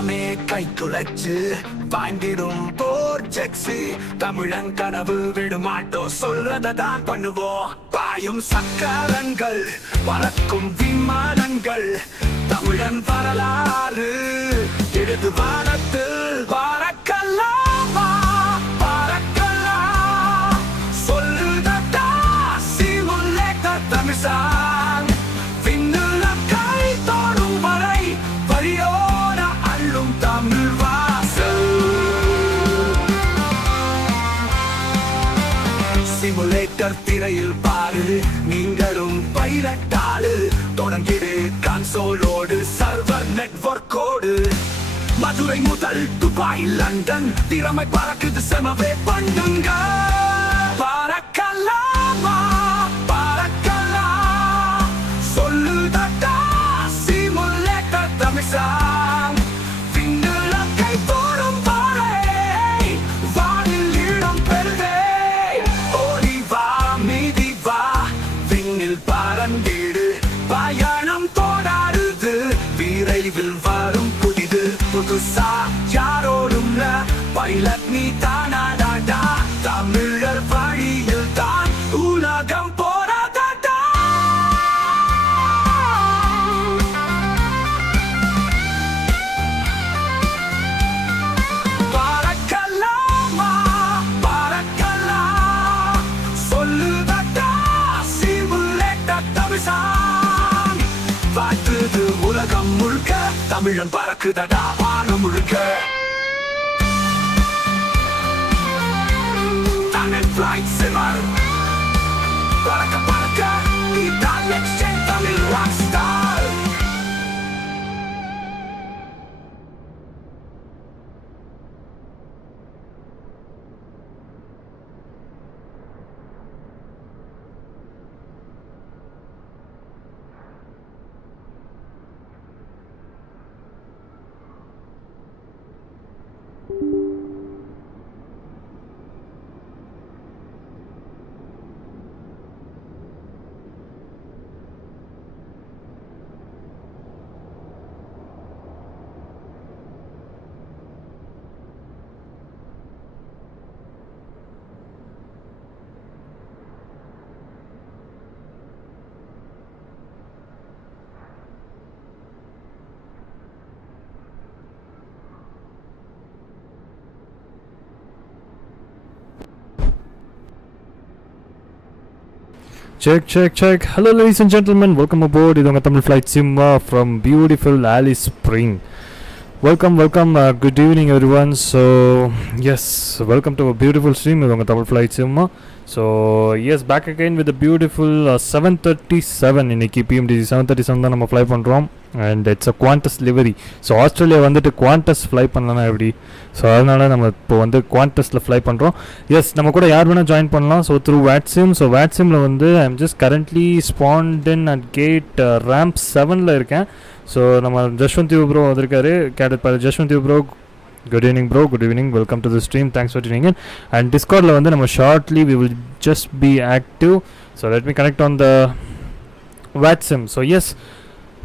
மனமே கை துளைச்சு பாய்ந்திடும் போர் ஜெக்ஸி தமிழன் கனவு விடுமாட்டோம் சொல்றதான் பண்ணுவோம் பாயும் சக்கரங்கள் பறக்கும் விமானங்கள் தமிழன் வரலாறு இடது வானத்தில் பறக்கலாமா பறக்கலாம் சொல்லுதா சிமுலேட்டர் தமிழ்சான் விண்ணுல கை தோடும் வரை வரியோட அள்ளும் தமிழ் வாசல் சிமுலேட்டர் திரையில் பாரு நீங்களும் பைலட்டாளு தொடங்கிடு கன்சோலோடு சர்வர் நெட்வொர்க்கோடு மதுரை முதல் துபாய் லண்டன் திறமை பறக்குது செமவே பண்ணுங்க பறக்கலாமா பறக்கலாம் சொல்லுதா சிமுலேட்டர் தமிழ்சான் விண்ணுல கை தோடும் பாறை வானில் இடம் பெறுதே ஓடி வா மீதி வா விண்ணில் பறந்திடு பயணம் தோடாடுது விரைவில் வரும் புதிது புதுசா யாரோடும் பைலட் நீ தானாடா தமிழர் வழியில் தான் உலகம் போராடா பறக்கலாமா பறக்கலாம் சொல்லுதா சிமுலேட்டர் தமிழ்சான் வாழ்த்துது உலகம் முழுக்க தமிழன் பறக்குதடா வானம் முழுக்க தமிழ் ஃபிளைட் சிமர் பறக்க பறக்க இதான் next gen Tamil rock star Check. Hello, ladies and gentlemen. Welcome aboard. This is Tamil Flight Sim from beautiful Alice Spring. Welcome. Good evening, everyone. So, yes, welcome to a beautiful stream. This is Tamil Flight Sim. So, yes, back again with the beautiful 737. இன்னைக்கு PMDG 737 தான் நம்ம fly பண்ணுறோம். And it's a Qantas livery. So, Australia வந்துட்டு Qantas fly பண்ணலாம் எப்படி? So அதனால் நம்ம இப்போ வந்து குவான்டஸில் ஃப்ளை பண்ணுறோம். எஸ், நம்ம கூட யார் வேணால் ஜாயின் பண்ணலாம். So through VATSIM. ஸோ வேட்ஸிமில் வந்து I am just currently spawned at gate ramp 7 இருக்கேன். ஸோ நம்ம ஜஷ்வந்த் ப்ரோ வந்திருக்காரு. Cadet Jashwant bro, good evening bro. Good evening, welcome to the stream. Thanks for tuning in. And டிஸ்கார்டில் வந்து நம்ம shortly we will just be active. So let me connect on the VATSIM. So yes,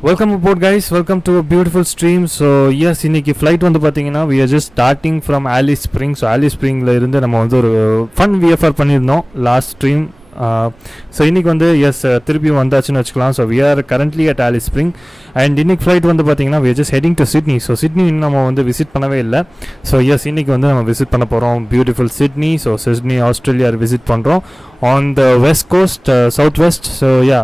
welcome aboard guys, welcome to a beautiful stream. So yes, இன்னைக்கு flight வந்து பார்த்தீங்கன்னா we are just starting from Alice Spring. So Alice Springல இருந்து நம்ம வந்து ஒரு fun VFR பண்ணியிருந்தோம் last stream. So இன்றைக்கி வந்து எஸ் திருப்பியும் வந்தாச்சுன்னு வச்சுக்கலாம். So we are currently at Alice Spring and இன்னைக்கு ஃப்ளைட் வந்து பார்த்தீங்கன்னா we are just heading to Sydney. So Sydney இன்னும் நம்ம வந்து விசிட் பண்ணவே இல்லை. ஸோ எஸ், இன்றைக்கி வந்து நம்ம விசிட் பண்ண போகிறோம் beautiful Sydney. So Sydney Australia visit பண்ணுறோம் on the west coast, south west. So yeah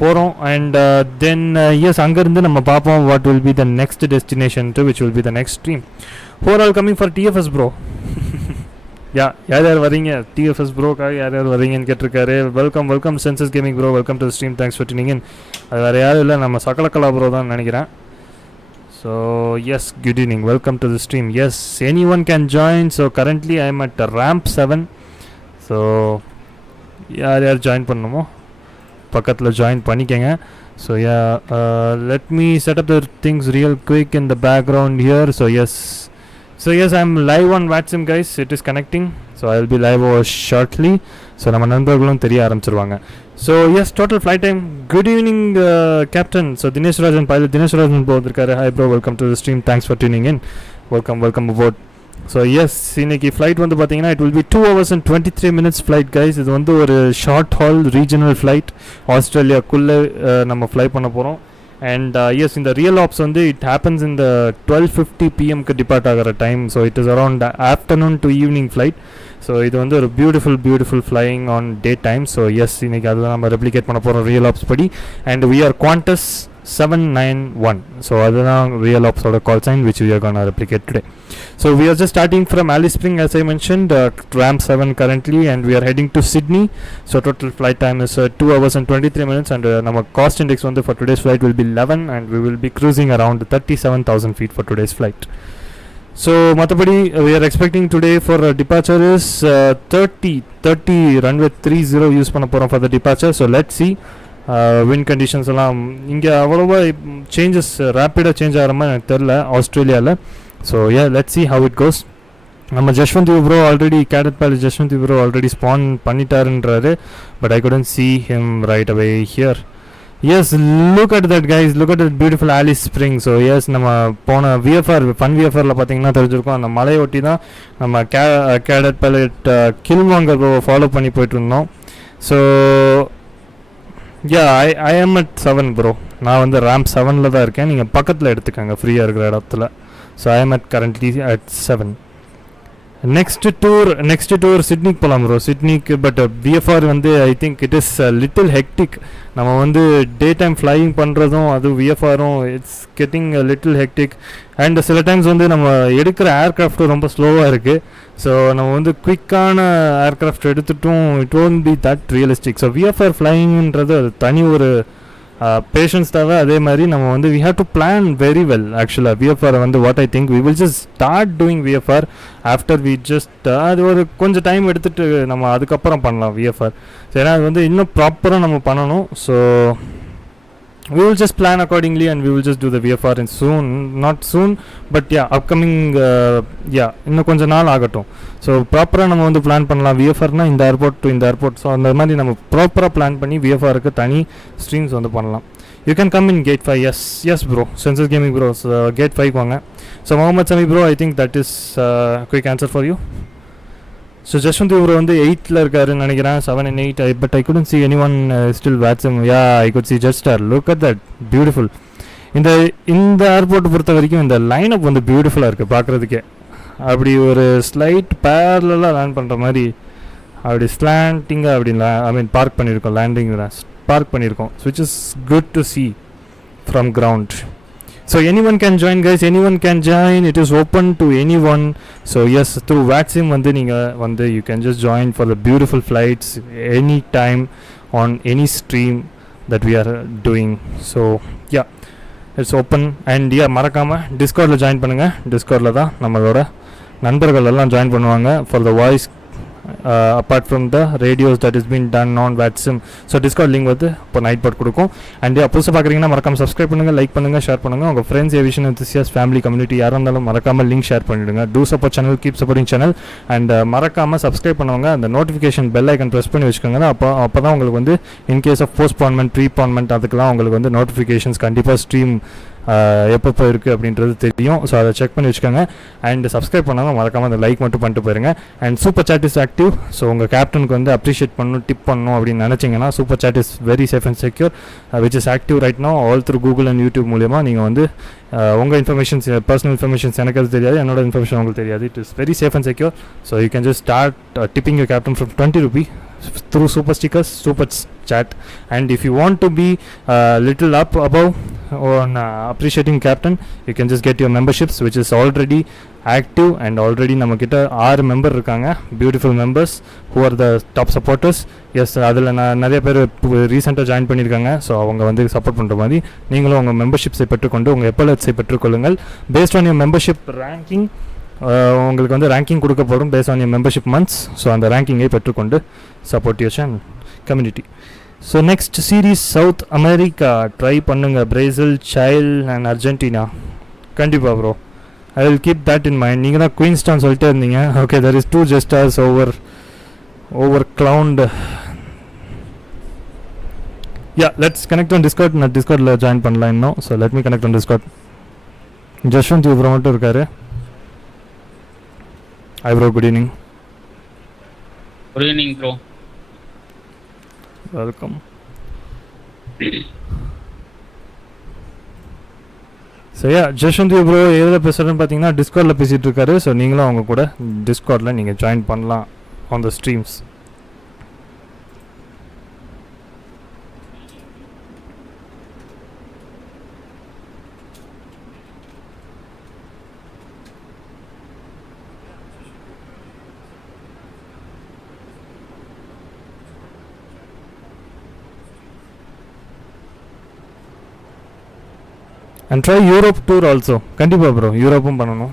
போகிறோம். அண்ட் தென் எஸ், அங்கேருந்து நம்ம பார்ப்போம் what will be the next destination to which will be the next stream. Who're all coming for TFS bro. யார் வரீங்க TFS ப்ரோக்காக யார் வரீங்கன்னு கேட்டிருக்காரு. Welcome senses gaming bro, welcome to stream. Thanks for tuning in. அது வேறு யாரும் இல்லை, நம்ம சகலகலா ப்ரோ தான் நினைக்கிறேன். So yes, good evening, welcome to the stream. Yes, any one can join. So currently I am at ramp 7. So யார் join பண்ணணுமோ பக்கத்தில் ஜாயின் பண்ணிக்கங்க. So ya, let me set up the things real quick in the background here. So yes, I am live on WhatsApp guys. It is connecting. So I will be live over shortly. So நம்ம நண்பர்களும் தெரிய ஆரம்பிச்சிருவாங்க. So yes, total flight time. Good evening, Captain. So Dinesh Rajan, pilot Dinesh Rajan போதிருக்காரு. Hi bro, welcome to the stream. Thanks for tuning in. Welcome aboard. So yes, இன்னைக்கு flight வந்து பார்த்தீங்கன்னா it will be 2 hours and 23 minutes flight guys. இது வந்து ஒரு short hall regional flight ஆஸ்திரேலியாக்குள்ளே நம்ம fly பண்ண போகிறோம். And yes, in the real ops வந்து it happens in the 12:50 PM க்கு depart ஆகிற time. So it is around afternoon to evening flight. So இது வந்து ஒரு beautiful flying on day time. So yes, இன்னைக்கு அதெல்லாம் நம்ம replicate பண்ண போகிறோம் real ops படி. And we are Qantas 791. So அதுதான் real ops ஓட call sign which we are gonna replicate today. So we are just starting from Alice Spring as I mentioned, ramp 7 currently, and we are heading to Sydney. So total flight time is 2 hours and 23 minutes, and our cost index for today's flight will be 11, and we will be cruising around 37,000 feet for today's flight. So matabadi we are expecting today for departure is 30 runway 30 use பண்ண போறோம் for the departure. So let's see. Wind conditions எல்லாம் இங்கே அவ்வளோவா changes ரேப்பிடாக change ஆகிற மாதிரி எனக்கு தெரில ஆஸ்திரேலியாவில். So let's see how it goes. நம்ம Jashwant bro already cadet pilot Jashwant bro already spawn பண்ணிட்டாருன்றாரு, but I couldn't see him right away here. Yes, look at that guys, look at that beautiful Alice Spring. So yes, நம்ம போன fun விஎஃப்ஆரில் பார்த்தீங்கன்னா தெரிஞ்சிருக்கோம், அந்த மலையை ஒட்டி தான் நம்ம கேடட் பைலட் கில்வாங்கர் ப்ரோவை ஃபாலோ பண்ணி போயிட்டு இருந்தோம். So I am at 7 bro. நான் வந்து ரேம்ப் 7ல் தான் இருக்கேன், நீங்கள் பக்கத்தில் எடுத்துக்கோங்க ஃப்ரீயாக இருக்கிற இடத்துல. So I am currently at 7. Next tour சிட்னிக்கு போகலாம் ப்ரோ. சிட்னிக்கு பட் விஎஃப்ஆர் வந்து I think it is little hectic. நம்ம வந்து டே டைம் ஃப்ளையிங் பண்ணுறதும் அது விஎஃப்ஆரும் it's getting little hectic. And சில டைம்ஸ் வந்து நம்ம எடுக்கிற ஏர்க்ராஃப்ட்டும் ரொம்ப ஸ்லோவாக இருக்குது. ஸோ நம்ம வந்து குயிக்கான ஏர்க்ராஃப்ட் எடுத்துட்டும் it won't be that realistic. So VFR ஃப்ளையிங்ன்றது அது தனி ஒரு பேஷன்ஸ் தேவை. அதே மாதிரி நம்ம வந்து we have to plan very well. ஆக்சுவலாக விஎஃப்ஆர் வந்து what I think we will just start doing VFR after we just அது ஒரு கொஞ்சம் டைம் எடுத்துகிட்டு நம்ம அதுக்கப்புறம் பண்ணலாம் விஎஃப்ஆர். ஏன்னா அது வந்து இன்னும் ப்ராப்பராக நம்ம பண்ணணும். So we will just plan accordingly and we will just do the VFR in soon, not soon but upcoming இன்னும் கொஞ்ச நாள் ஆகட்டும். ஸோ ப்ராப்பராக நம்ம வந்து பிளான் பண்ணலாம். விஎஃப்ஆர்னால் இந்த ஏர்போர்ட் டு இந்த ஏர்போர்ட். ஸோ அந்த மாதிரி நம்ம ப்ராப்பராக பிளான் பண்ணி விஎஃப்ஆருக்கு தனி ஸ்ட்ரீம்ஸ் வந்து பண்ணலாம். You can come in gate 5. Yes bro, Senses gaming bro. Gate 5 வாங்க. So Mohammed Sami bro, I think that is quick answer for you. So Jaswant இவர் வந்து 8ல் இருக்காருன்னு நினைக்கிறேன், 7 and 8. But I couldn't see anyone still watching. I could see Jetstar. Look at that, beautiful. இந்த airport பொறுத்த வரைக்கும் இந்த லைனப் வந்து பியூட்டிஃபுல்லாக இருக்குது பார்க்குறதுக்கே. அப்படி ஒரு ஸ்லைட் பேரலாக லேண்ட் பண்ணுற மாதிரி அப்படி ஸ்லாண்டிங்காக அப்படி பார்க் பண்ணியிருக்கோம், லேண்டிங் பார்க் பண்ணியிருக்கோம். Which is good to see from ground. So anyone can join guys, anyone can join. It is open to anyone. So yes, through Vaxim வந்து you can just join for the beautiful flights anytime on any stream that we are doing. So it's open. And மறக்காம டிஸ்கார்ட்ல join பண்ணுங்க. டிஸ்கார்ட்ல தான் நம்மளோட நண்பர்கள் எல்லாம் join பண்ணுவாங்க for the voice apart from the radios that is been done on Vaxim. So Discord link வந்து இப்போ night part கொடுக்கும். அண்ட் புதுசாக பார்க்குறீங்கன்னா மறக்காம சப்ஸ்கிரைப் பண்ணுங்கள், லைக் பண்ணுங்கள், ஷேர் பண்ணுங்கள். உங்கள் friends, aviation enthusiast, family, community யாராக இருந்தாலும் மறக்காமல் லிங்க் ஷேர் பண்ணிவிடுங்க. To support channel, keep supporting channel. And மறக்காமல் சப்ஸ்கிரைப் பண்ணுவாங்க, அந்த நோட்டிஃபிகேஷன் பெல் ஐக்கன் ப்ரெஸ் பண்ணி வச்சுக்கோங்க. அப்போ தான் உங்களுக்கு வந்து இன்கேஸ் ஆஃப் போஸ்ட்பான்மெண்ட், ப்ரீபான்மெண்ட் அதுக்கெலாம் உங்களுக்கு வந்து நோட்டிஃபிகேஷன்ஸ் கண்டிப்பாக ஸ்ட்ரீம் எப்பப்போ இருக்குது அப்படின்றது தெரியும். ஸோ அதை செக் பண்ணி வச்சுக்கோங்க. அண்ட் சப்ஸ்கிரைப் பண்ணாமல் மறக்காமல் அந்த லைக் மட்டும் பண்ணிட்டு போயிருங்க. And super chat is active. So உங்கள் கேப்டனுக்கு வந்து அப்ரிஷியேட் பண்ணணும், டிப் பண்ணணும் அப்படின்னு நினச்சிங்கன்னா super chat is very safe and secure which is active right now all through Google and YouTube மூலிமா. நீங்கள் வந்து உங்கள் இன்ஃபர்மேஷன்ஸ், பர்சனல் இன்ஃபர்மேஷன்ஸ் எனக்கு அது தெரியாது, என்னோட இன்ஃபர்மேஷன் உங்களுக்கு தெரியாது. It is very safe and secure. So you can just start tipping your captain from 20 rupee through super stickers, super chat. And if you want to be little up above on appreciating captain, you can just get your memberships which is already active. And already நம்ம கிட்ட 6 member இருக்காங்க, beautiful members who are the top supporters. Yes, அதில் நிறைய பேர் ரீசெண்டாக join பண்ணியிருக்காங்க. So அவங்க வந்து சப்போர்ட் பண்ணுற மாதிரி நீங்களும் உங்கள் மெம்பர்ஷிப்ஸை பெற்றுக்கொண்டு உங்கள் எப்பலட்ஸை பெற்றுக்கொள்ளுங்கள். Based on your membership ranking உங்களுக்கு வந்து ரேங்கிங் கொடுக்கப்படும் based on your membership months. So அந்த ரேங்கிங்கை பெற்றுக்கொண்டு support your channel community. So next series South America try பண்ணுங்கள், பிரேசில், சைல் அண்ட் அர்ஜென்டினா. கண்டிப்பாக bro, I will keep that in mind. நீங்கள் தான் குயின்ஸ்டான் சொல்லிட்டே இருந்தீங்க. Okay, there is 2 jesters over clowned. Yeah, let's connect on Discord. நான் டிஸ்கார்டில் join பண்ணலாம் இன்னும். So let me connect on Discord. Jaswanth bro மட்டும் இருக்காரு. Hi bro, good evening. Good evening bro. Welcome. சரியா, ஜஸ்வந்த் ப்ரோ எதில் பேசுகிறேன்னு பார்த்தீங்கன்னா டிஸ்கார்டில் பேசிகிட்டு இருக்காரு. ஸோ நீங்களும் அவங்க கூட டிஸ்கார்டில் நீங்கள் ஜாயின் பண்ணலாம் on the streams. And try Europe tour also. கண்டிப்பாக ப்ரோ, யூரோப்பும் பண்ணணும்.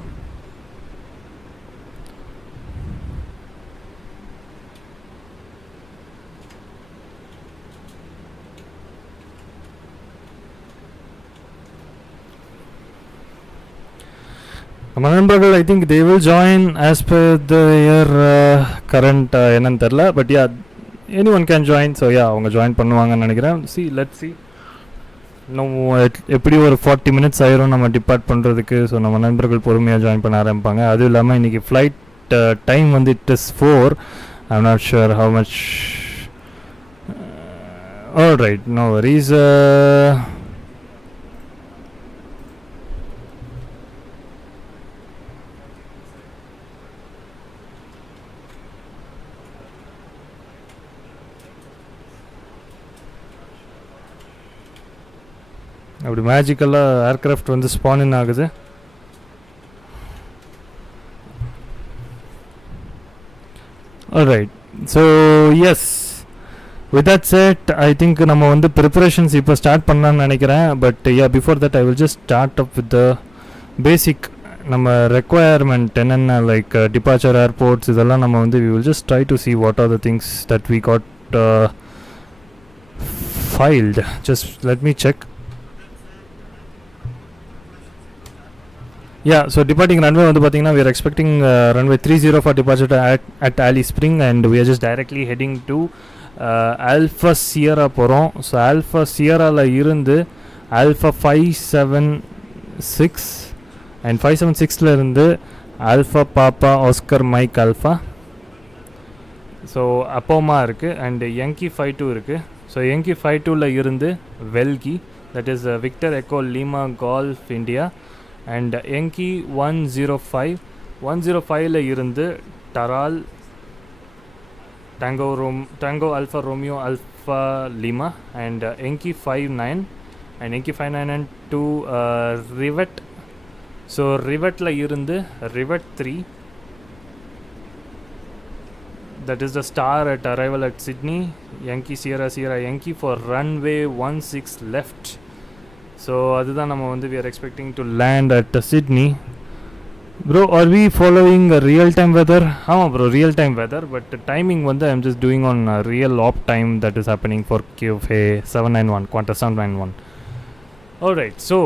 நம்ம நண்பர்கள் ஐ think they will join as per the year current என்னன்னு தெரில. But yeah, any one can join. So yeah, அவங்க ஜாயின் பண்ணுவாங்கன்னு நினைக்கிறேன். Let see. இன்னும் எப்படி ஒரு 40 minutes ஆயிரும் நம்ம டிபார்ட் பண்ணுறதுக்கு. ஸோ நம்ம நண்பர்கள் பொறுமையாக ஜாயின் பண்ண ஆரம்பிப்பாங்க. அதுவும் இல்லாமல் இன்றைக்கி ஃப்ளைட் டைம் வந்து it is 4. I'm not sure how much. All right, no worries. அப்படி மேஜிக்கலாக ஏர்க்ராஃப்ட் வந்து ஸ்பான் ஆகுது. Alright, so yes, with that set I think நம்ம வந்து ப்ரிப்பரேஷன்ஸ் இப்போ ஸ்டார்ட் பண்ணலான்னு நினைக்கிறேன். But yeah, before that I will just start up with the basic நம்ம ரெக்குவயர்மெண்ட் என்னென்ன, லைக் டிபார்ச்சர் ஏர்போர்ட்ஸ் இதெல்லாம் நம்ம வந்து we will just try to see what are the things that we got failed. Just let me check. Yeah, so departing runway வந்து பார்த்தீங்கன்னா we are expecting runway 30 for departure at Alice Spring, and we are just directly heading to Alpha Sierra போகிறோம். So Alpha Sierraல இருந்து Alpha 576 and 576ல இருந்து Alpha Papa Oscar Mike Alpha. So அப்போமா இருக்குது and Yankee 52 இருக்குது. So Yankee 52ல இருந்து Velgi, that is Victor Echo Lima Golf India, and Yankee 105ல இருந்து Taral Tango Alpha Romeo Alpha Lima, and Yankee 59 and Yankee 59 to Rivet. So Rivetல இருந்து Rivet 3, that is the star at arrival at Sydney. Yankee Sierra Yankee for runway 16 left. So அதுதான் நம்ம வந்து we are expecting to land at Sydney. Bro, are we following real time weather? ஆமாம் bro, real time weather, but timing வந்து I'm just doing on real op time that is happening for QFA 791, Qantas 791. Alright, so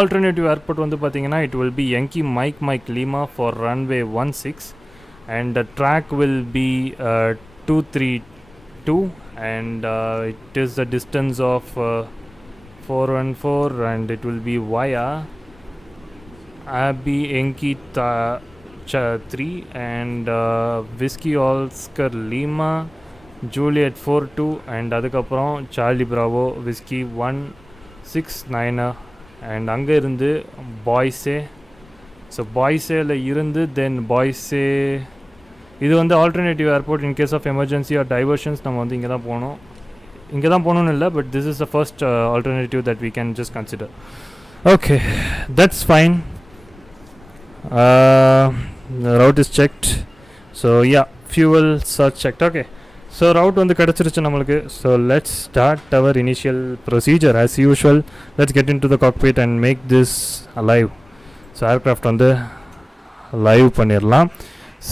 alternative airport வந்து பார்த்தீங்கன்னா it will be Yankee Mike Lima for runway 16, and the track will be 232, and it is the distance of 414, and it will be via Abbey Yankee 3 and Whiskey Oscar Lima Juliet 42, and அதுக்கப்புறம் Charlie Bravo Whiskey 169, and அங்கே இருந்து பாய்ஸே. So பாய்ஸேல இருந்து தென் பாய்ஸே இது வந்து alternative airport. In case of emergency or diversions நம்ம வந்து இங்கே தான் போகணும்னு இல்லை, but this is the first alternative that we can just consider. Okay, that's fine. Route is checked. So yeah, fuels are checked. Okay, so route வந்து கிடச்சிருச்சு நம்மளுக்கு. So let's start our initial procedure as usual. Let's get in to the cockpit and make this live. So aircraft வந்து live பண்ணிடலாம்.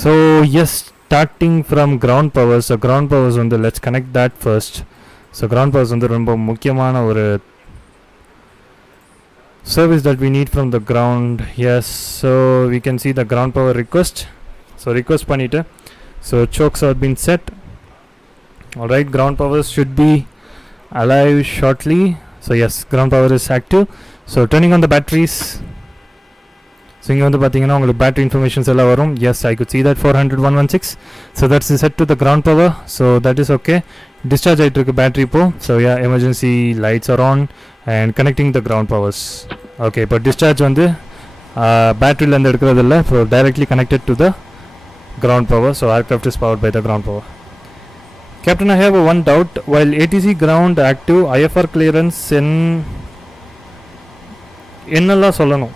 So yes, starting from ground powers. So ground powers வந்து let's connect that first. So ground powers வந்து ரொம்ப முக்கியமான ஒரு service that we need from the ground. Yes, so we can see the ground power request. So request பண்ணிட்டு, so chokes have been set. Alright, ground power should be alive shortly. So yes, ground power is active. So turning on the batteries. So இங்கே வந்து பார்த்தீங்கன்னா உங்களுக்கு battery informations எல்லாம் வரும். Yes, I could see that 400,116. So that's set to the ground power. So that is okay. Discharge ஆகிட்டு இருக்கு battery இப்போ. So yeah, emergency lights are on and connecting the ground powers. Okay, இப்போ discharge வந்து பேட்டரியிலேருந்து எடுக்கிறது இல்லை. So directly connected to the ground power. So aircraft is powered by the ground power. Captain, I have one doubt. While ATC ground active, IFR clearance என்னெல்லாம் சொல்லணும்?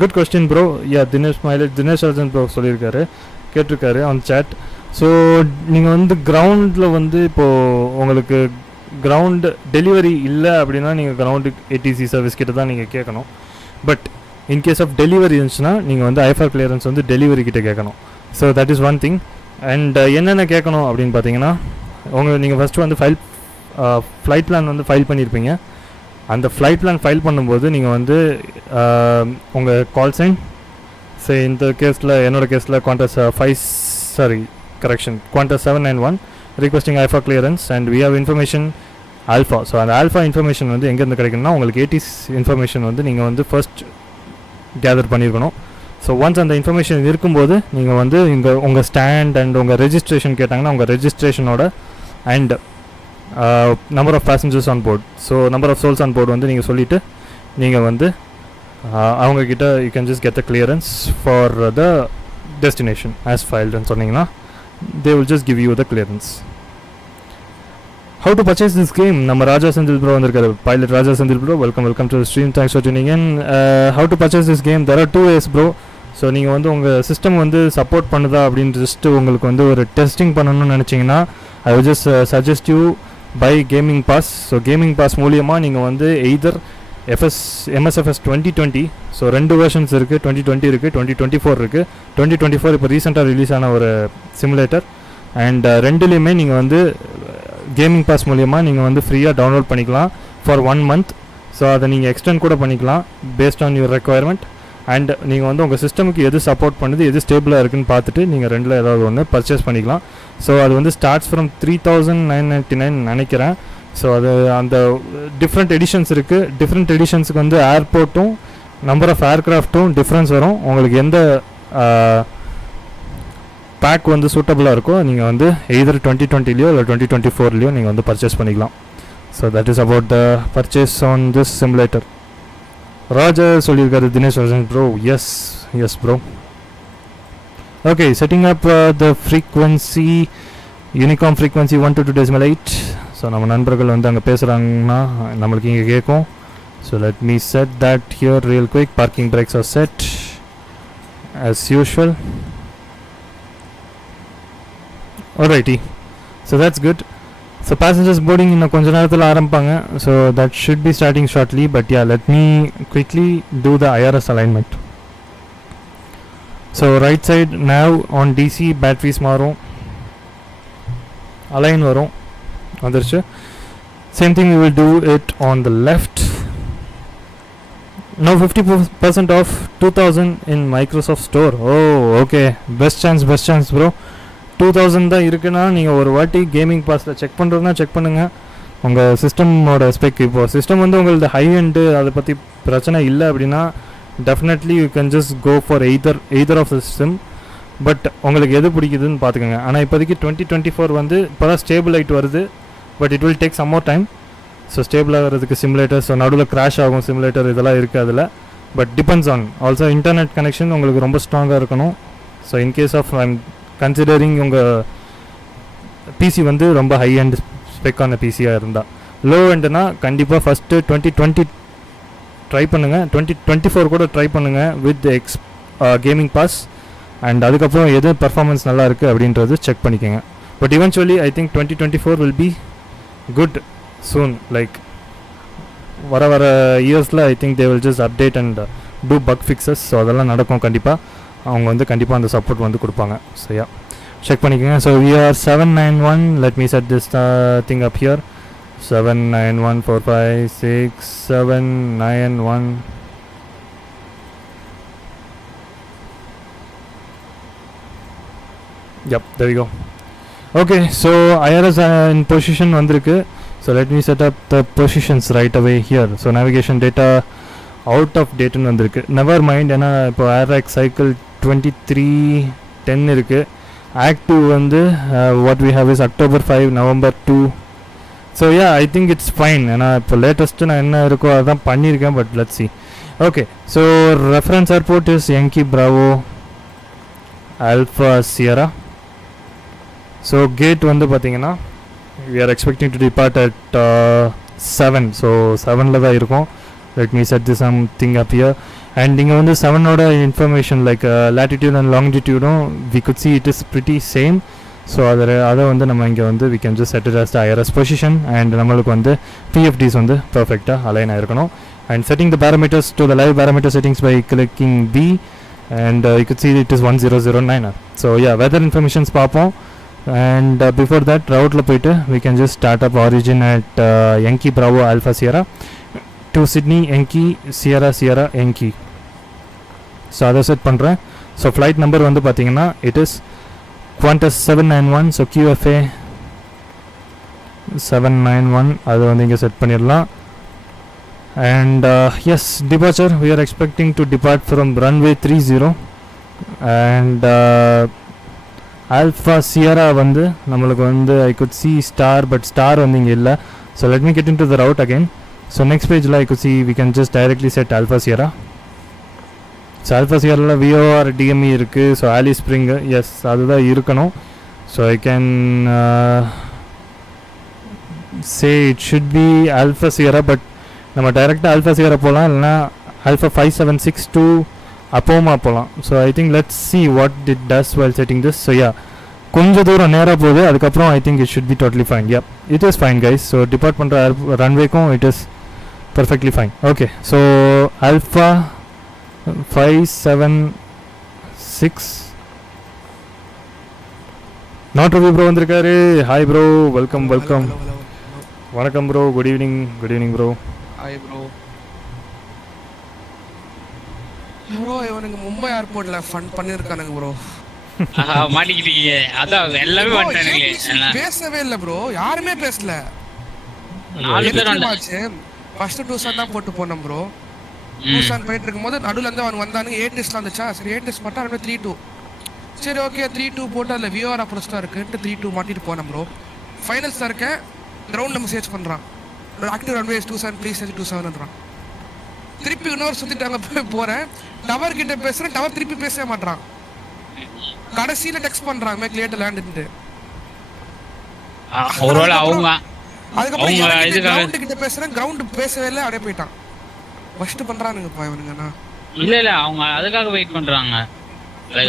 Good question bro. Yeah, Dinesh Rajan bro சொல்லியிருக்காரு, கேட்டிருக்காரு on chat. So நீங்கள் வந்து கிரவுண்டில் வந்து இப்போது உங்களுக்கு கிரவுண்டு டெலிவரி இல்லை அப்படின்னா நீங்கள் கிரவுண்டு ஏடிசி சர்வீஸ் கிட்ட தான் நீங்கள் கேட்கணும். பட் இன்கேஸ் ஆஃப் டெலிவரி இருந்துச்சுன்னா நீங்கள் வந்து ஐஎஃப்ஆர் கிளியரன்ஸ் வந்து டெலிவரி கிட்ட கேட்கணும். So that is one thing. And என்னென்ன கேட்கணும் அப்படின்னு பார்த்தீங்கன்னா, நீங்கள் ஃபஸ்ட்டு வந்து ஃப்ளைட் பிளான் வந்து ஃபைல் பண்ணியிருப்பீங்க. அந்த ஃப்ளைட் பிளான் ஃபைல் பண்ணும்போது நீங்கள் வந்து உங்கள் கால் சைன், சரி இந்த கேஸில் என்னோடய கேஸில் Qantas Qantas 791 requesting alpha clearance and we have information alpha. So அந்த ஆல்ஃபா இன்ஃபர்மேஷன் வந்து எங்கேருந்து கிடைக்கணும்னா உங்களுக்கு ஏடிஸ் இன்ஃபர்மேஷன் வந்து நீங்கள் வந்து ஃபர்ஸ்ட் கேதர் பண்ணியிருக்கணும். ஸோ ஒன்ஸ் அந்த இன்ஃபர்மேஷன் இருக்கும்போது நீங்கள் வந்து இங்கே உங்கள் ஸ்டாண்ட் அண்ட் உங்கள் ரெஜிஸ்ட்ரேஷன் கேட்டாங்கன்னா உங்கள் ரெஜிஸ்ட்ரேஷனோட and number of passengers on board, so number of souls on board வந்து நீங்கள் சொல்லிவிட்டு நீங்கள் வந்து அவங்கக்கிட்ட you can just get the clearance for the destination as ஃபைல்டுன்னு சொன்னீங்கன்னா they will just give you the clearance. How to purchase this game? நம்ம Raja Senthil bro வந்திருக்காரு. Pilot Raja Senthil bro, welcome to stream. Thanks for tuning in. How to purchase this game? There are 2 ways bro. So நீங்கள் வந்து உங்கள் system வந்து support பண்ணுதா அப்படின்னு just உங்களுக்கு வந்து ஒரு டெஸ்டிங் பண்ணணும்னு நினச்சிங்கன்னா I will just suggest you by gaming pass. So gaming pass மூலியமாக நீங்கள் வந்து எய்தர் MSFS 2020, ஸோ 2 வெர்ஷன்ஸ் இருக்குது, 2020 இருக்குது, 2024 இருக்குது. 2024 இப்போ ரீசெண்டாக ரிலீஸ் ஆன ஒரு சிமுலேட்டர். அண்ட் ரெண்டுலேயுமே நீங்கள் வந்து கேமிங் பாஸ் மூலியமாக நீங்கள் வந்து ஃப்ரீயாக டவுன்லோட் பண்ணிக்கலாம் ஃபார் 1 month. ஸோ அதை நீங்கள் எக்ஸ்டெண்ட் கூட பண்ணிக்கலாம் based on your requirement. And நீங்கள் வந்து உங்கள் சிஸ்டமுக்கு எது சப்போர்ட் பண்ணுது, எது ஸ்டேபிளாக இருக்குன்னு பார்த்துட்டு நீங்கள் ரெண்டில் ஏதாவது ஒன்று பர்ச்சேஸ் பண்ணிக்கலாம். ஸோ அது வந்து ஸ்டார்ட்ஸ் ஃப்ரம் 3,999 நினைக்கிறேன். ஸோ அது அந்த டிஃப்ரெண்ட் எடிஷன்ஸ் இருக்குது. டிஃப்ரெண்ட் எடிஷன்ஸுக்கு வந்து ஏர்போர்ட்டும் நம்பர் ஆஃப் ஏர்க்ராஃப்ட்டும் டிஃப்ரென்ஸ் வரும். உங்களுக்கு எந்த பேக் வந்து சூட்டபுளாக இருக்கோ நீங்கள் வந்து எய்தர் 2020லையோ இல்லை 2024லையோ நீங்கள் வந்து பர்ச்சேஸ் பண்ணிக்கலாம். So that is about the purchase on this simulator. Raja சொல்லியிருக்காரு Dinesh Rajan bro. Yes bro. Okay, setting up the frequency unicom frequency 122.8. So நம்ம நண்பர்கள் வந்து அங்கே பேசுகிறாங்கன்னா நம்மளுக்கு இங்கே கேட்கும். So let me set that here real quick. Parking brakes are set as usual. Alrighty, so that's good. So passengers boarding இன்னும் கொஞ்ச நேரத்தில் ஆரம்பிப்பாங்க. So that should be starting shortly, but yeah, let me quickly do the IRS alignment. So right side now on DC batteries மாறும், align வரும், வந்துருச்சு. Same thing we will do it on the left. Now 50% off 2000 in Microsoft Store. Oh okay, best chance bro. 2000 தான் இருக்குன்னா நீங்கள் ஒரு வாட்டி gaming பாஸில் check பண்ணுறதுனா செக் பண்ணுங்கள் உங்கள் சிஸ்டமோட ஸ்பெக். இப்போது சிஸ்டம் வந்து உங்களது ஹை எண்டு அதை பற்றி பிரச்சனை இல்லை அப்படின்னா definitely you can just go for either of the system. But உங்களுக்கு எது பிடிக்குதுன்னு பார்த்துக்கோங்க. ஆனால் இப்போதைக்கு 2024 வந்து இப்போ தான் ஸ்டேபிள் ஆகிட்டு வருது. But it will take some more time. So stable ஆகிறதுக்கு சிமுலேட்டர், ஸோ நடுவில் க்ராஷ் ஆகும் சிமுலேட்டர், இதெல்லாம் இருக்குது அதில். But depends on also internet connection உங்களுக்கு ரொம்ப ஸ்ட்ராங்காக இருக்கணும். So in case of I'm considering உங்கள் பிசி வந்து ரொம்ப ஹை அண்ட் ஸ்பெக்கான பிசியாக இருந்தால். லோ எண்டுனா கண்டிப்பாக ஃபஸ்ட்டு 2020 ட்ரை பண்ணுங்கள், 2024 கூட ட்ரை பண்ணுங்கள் வித் கேமிங் பாஸ். அண்ட் அதுக்கப்புறம் எது பர்ஃபார்மன்ஸ் நல்லா இருக்குது அப்படின்றது செக் பண்ணிக்கோங்க. But eventually I think 2024 will be good soon. Like வர இயர்ஸில் I think they will just update and do bug fixes. So அதெல்லாம் நடக்கும் கண்டிப்பாக. அவங்க வந்து கண்டிப்பாக அந்த சப்போர்ட் வந்து கொடுப்பாங்க. சரியா, செக் பண்ணிக்கோங்க. So we are 791. let me set this thing up here. 791456791. Yep, there we go. Okay, so IRS in position வந்திருக்கு. So let me set up the positions right away here. So navigation data out of date ன்னு வந்திருக்கு. Never mind, ஏன்னா இப்போ AirX cycle 2310 இருக்கு. Active வந்து what we have is October 5, November 2. So yeah, I think it's fine. ஏன்னா இப்போ latest நான் என்ன இருக்கோ அதான் பண்ணியிருக்கேன். But let's see. Okay, so reference airport is Yankee Bravo Alpha Sierra. So gate வந்து பார்த்தீங்கன்னா we are expecting to depart at 7. So 7ல தான் இருக்கும். Let me set this something up here. And இங்கே வந்து 7ஓட information like latitude and longitude we could see it is pretty same. So அதை வந்து நம்ம இங்கே வந்து we can just set it as the IRS position and நம்மளுக்கு வந்து PFDs வந்து பர்ஃபெக்டாக அலைன் ஆயிருக்கணும். And setting the parameters to the live parameter settings by clicking B and you could see it is 1009. So yeah, weather informations பார்ப்போம். And before that route la poitu we can just start up origin at Yankee Bravo Alpha Sierra to Sydney Yankee Sierra Sierra Yankee. So adha set pandren. So flight number vandu pathina it is Qantas 791. So QFA 791 adha vandu inga set panniralam. And yes, departure we are expecting to depart from runway 30 and Alpha Sierra வந்து நம்மளுக்கு வந்து I could see star but star வந்து இங்கே இல்லை. So let me get into the route again. So next page I could see we can just directly set Alpha Sierra. So Alpha Sierra VOR DME இருக்கு. So Alice Spring yes அதுதான் இருக்கணும். So I can say it should be Alpha Sierra but நம்ம டைரெக்டாக Alpha Sierra போகலாம் இல்லைனா Alpha 5762 அப்போமா போகலாம். So I think let's see what it does while setting this. So yeah கொஞ்சம் தூரம் நேராக போகுது. அதுக்கப்புறம் I think it should be totally fine. Yeah it is fine guys. So depart பண்ணுற ரன்வேக்கும் it is perfectly fine. Okay, so Alpha 576 நாட் Ravi bro வந்திருக்காரு. Hi bro, welcome welcome. வணக்கம் bro, good evening. Good evening bro. Hi bro. Bro இவனுங்க மும்பை ஏர்போர்ட்ல fun பண்ணிருக்கானுங்க bro. மாட்டிக்கிட்டீங்க. அதான் எல்லாமே வந்துட்டானுங்களே. பேசவே இல்ல ப்ரோ, யாருமே பேசல. ஃபர்ஸ்ட் டூசான் தான் போட்டு போனோம் ப்ரோ. டூசான் போயிட்டு இருக்கும்போது நடுவில் இருந்து அவன் வந்தானுங்க. 8 டெஸ்ட்லாம் வந்துச்சா, சரி 8 டெஸ்ட் மட்டும் அவன் 3-2 சரி ஓகே 3-2 போட்டு அதில் விஓஆர் அப்ரோச் தான் இருக்குன்ட்டு 3-2 மாட்டிட்டு போனோம் ப்ரோ. ஃபைனல்ஸ் தான் இருக்கேன். கிரவுண்ட் நம்ம சேஞ்ச் பண்ணுறான். ஆக்டிவ் ரன்வேஸ் 27 ப்ளீஸ் 27ன்றான். திருப்பி இன்னொரு சுற்றிட்டாங்க போகிறேன். டவர் கிட்ட பேசுகிறேன், டவர் திருப்பி பேசவே மாட்டான். கடைசியில் டெக்ஸ்ட் பண்ணுறாங்க மேக் லேட் லேண்டுன்ட்டு. அதுக்கப்புறம் கிரவுண்டு கிட்ட பேசுகிறேன், கிரவுண்டு பேசவே இல்லை, அப்படியே போயிட்டான். ஃபர்ஸ்ட் பண்ணுறானுங்கப்பா இவனுங்கண்ணா. இல்லை அவங்க அதுக்காக வெயிட் பண்ணுறாங்க.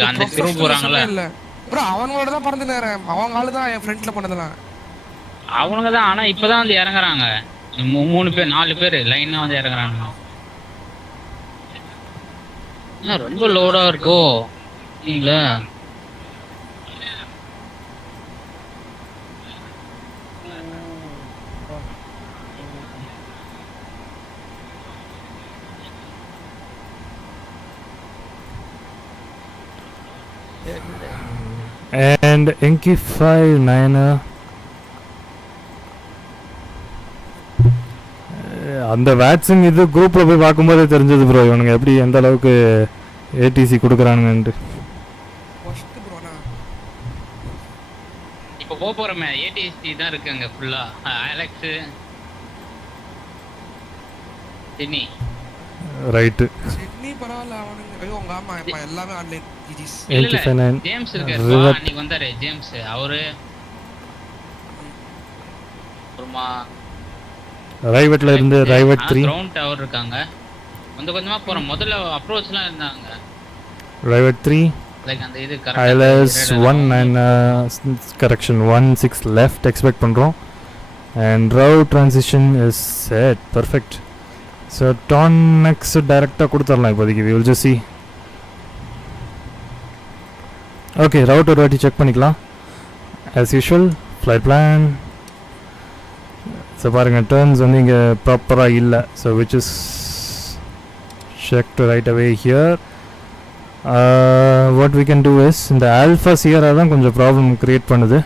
அந்த க்ரூ போறாங்கல இல்ல ப்ரோ, அவங்களோட தான் பறந்து நேரேன். அவங்க ஆளு தான் என் ஃப்ரண்ட்ல பண்ணதலாம் அவனுங்க தான். ஆனா இப்பதான் வந்து இறங்குறாங்க. 3 பேர் 4 பேர் லைனா வந்து இறங்குறாங்க. ரொம்ப லோடா இருக்கோ இல்ல? And Enki 59 அந்த வேட்ஸிங் இது குரூப்பில் போய் பார்க்கும்போதே தெரிஞ்சது ப்ரோ இவனுங்க எப்படி எந்த அளவுக்கு ஏடிசி கொடுக்குறானுங்கன்ட்டு. இப்போ போகிறோமே ஏடிசி தான் இருக்கு அங்கே ஃபுல்லாக. Alex Sydney right. சிட்னி பரவாயில்ல, அவனுங்க உங்க ஆமா இப்போ எல்லாமே ஆன்லைன் ஜிஜிஸ். இல்ல ஜேம்ஸ் இருக்காரு அன்னைக்கு வந்தாரு. ஜேம்ஸ் அவரு அப்புறமா ரைவட்ல இருந்து ரைவட் 3 கிரவுண்ட் டவர் இருக்காங்க. கொஞ்சமா போறோம். முதல்ல அப்ரோச்லாம் இருந்தாங்க. ரைவட் 3 லைக் அந்த இது கரெக்ட்டா ILS 19 கரெக்ஷன் 16 லெஃப்ட் எக்ஸ்பெக்ட் பண்றோம். and route transition is set perfect. so turn next டைரக்டா கொடுத்துறலாம் இப்போதைக்கு. we will just see. okay, route ஒரு வாட்டி செக் பண்ணிக்கலாம். as usual flight plan. So பாருங்கள் டர்ன்ஸ் வந்து இங்கே ப்ராப்பராக இல்லை. So which is checked right away here. What we can do is இந்த ஆல்ஃபா சியரா தான் கொஞ்சம் ப்ராப்ளம் க்ரியேட் பண்ணுது.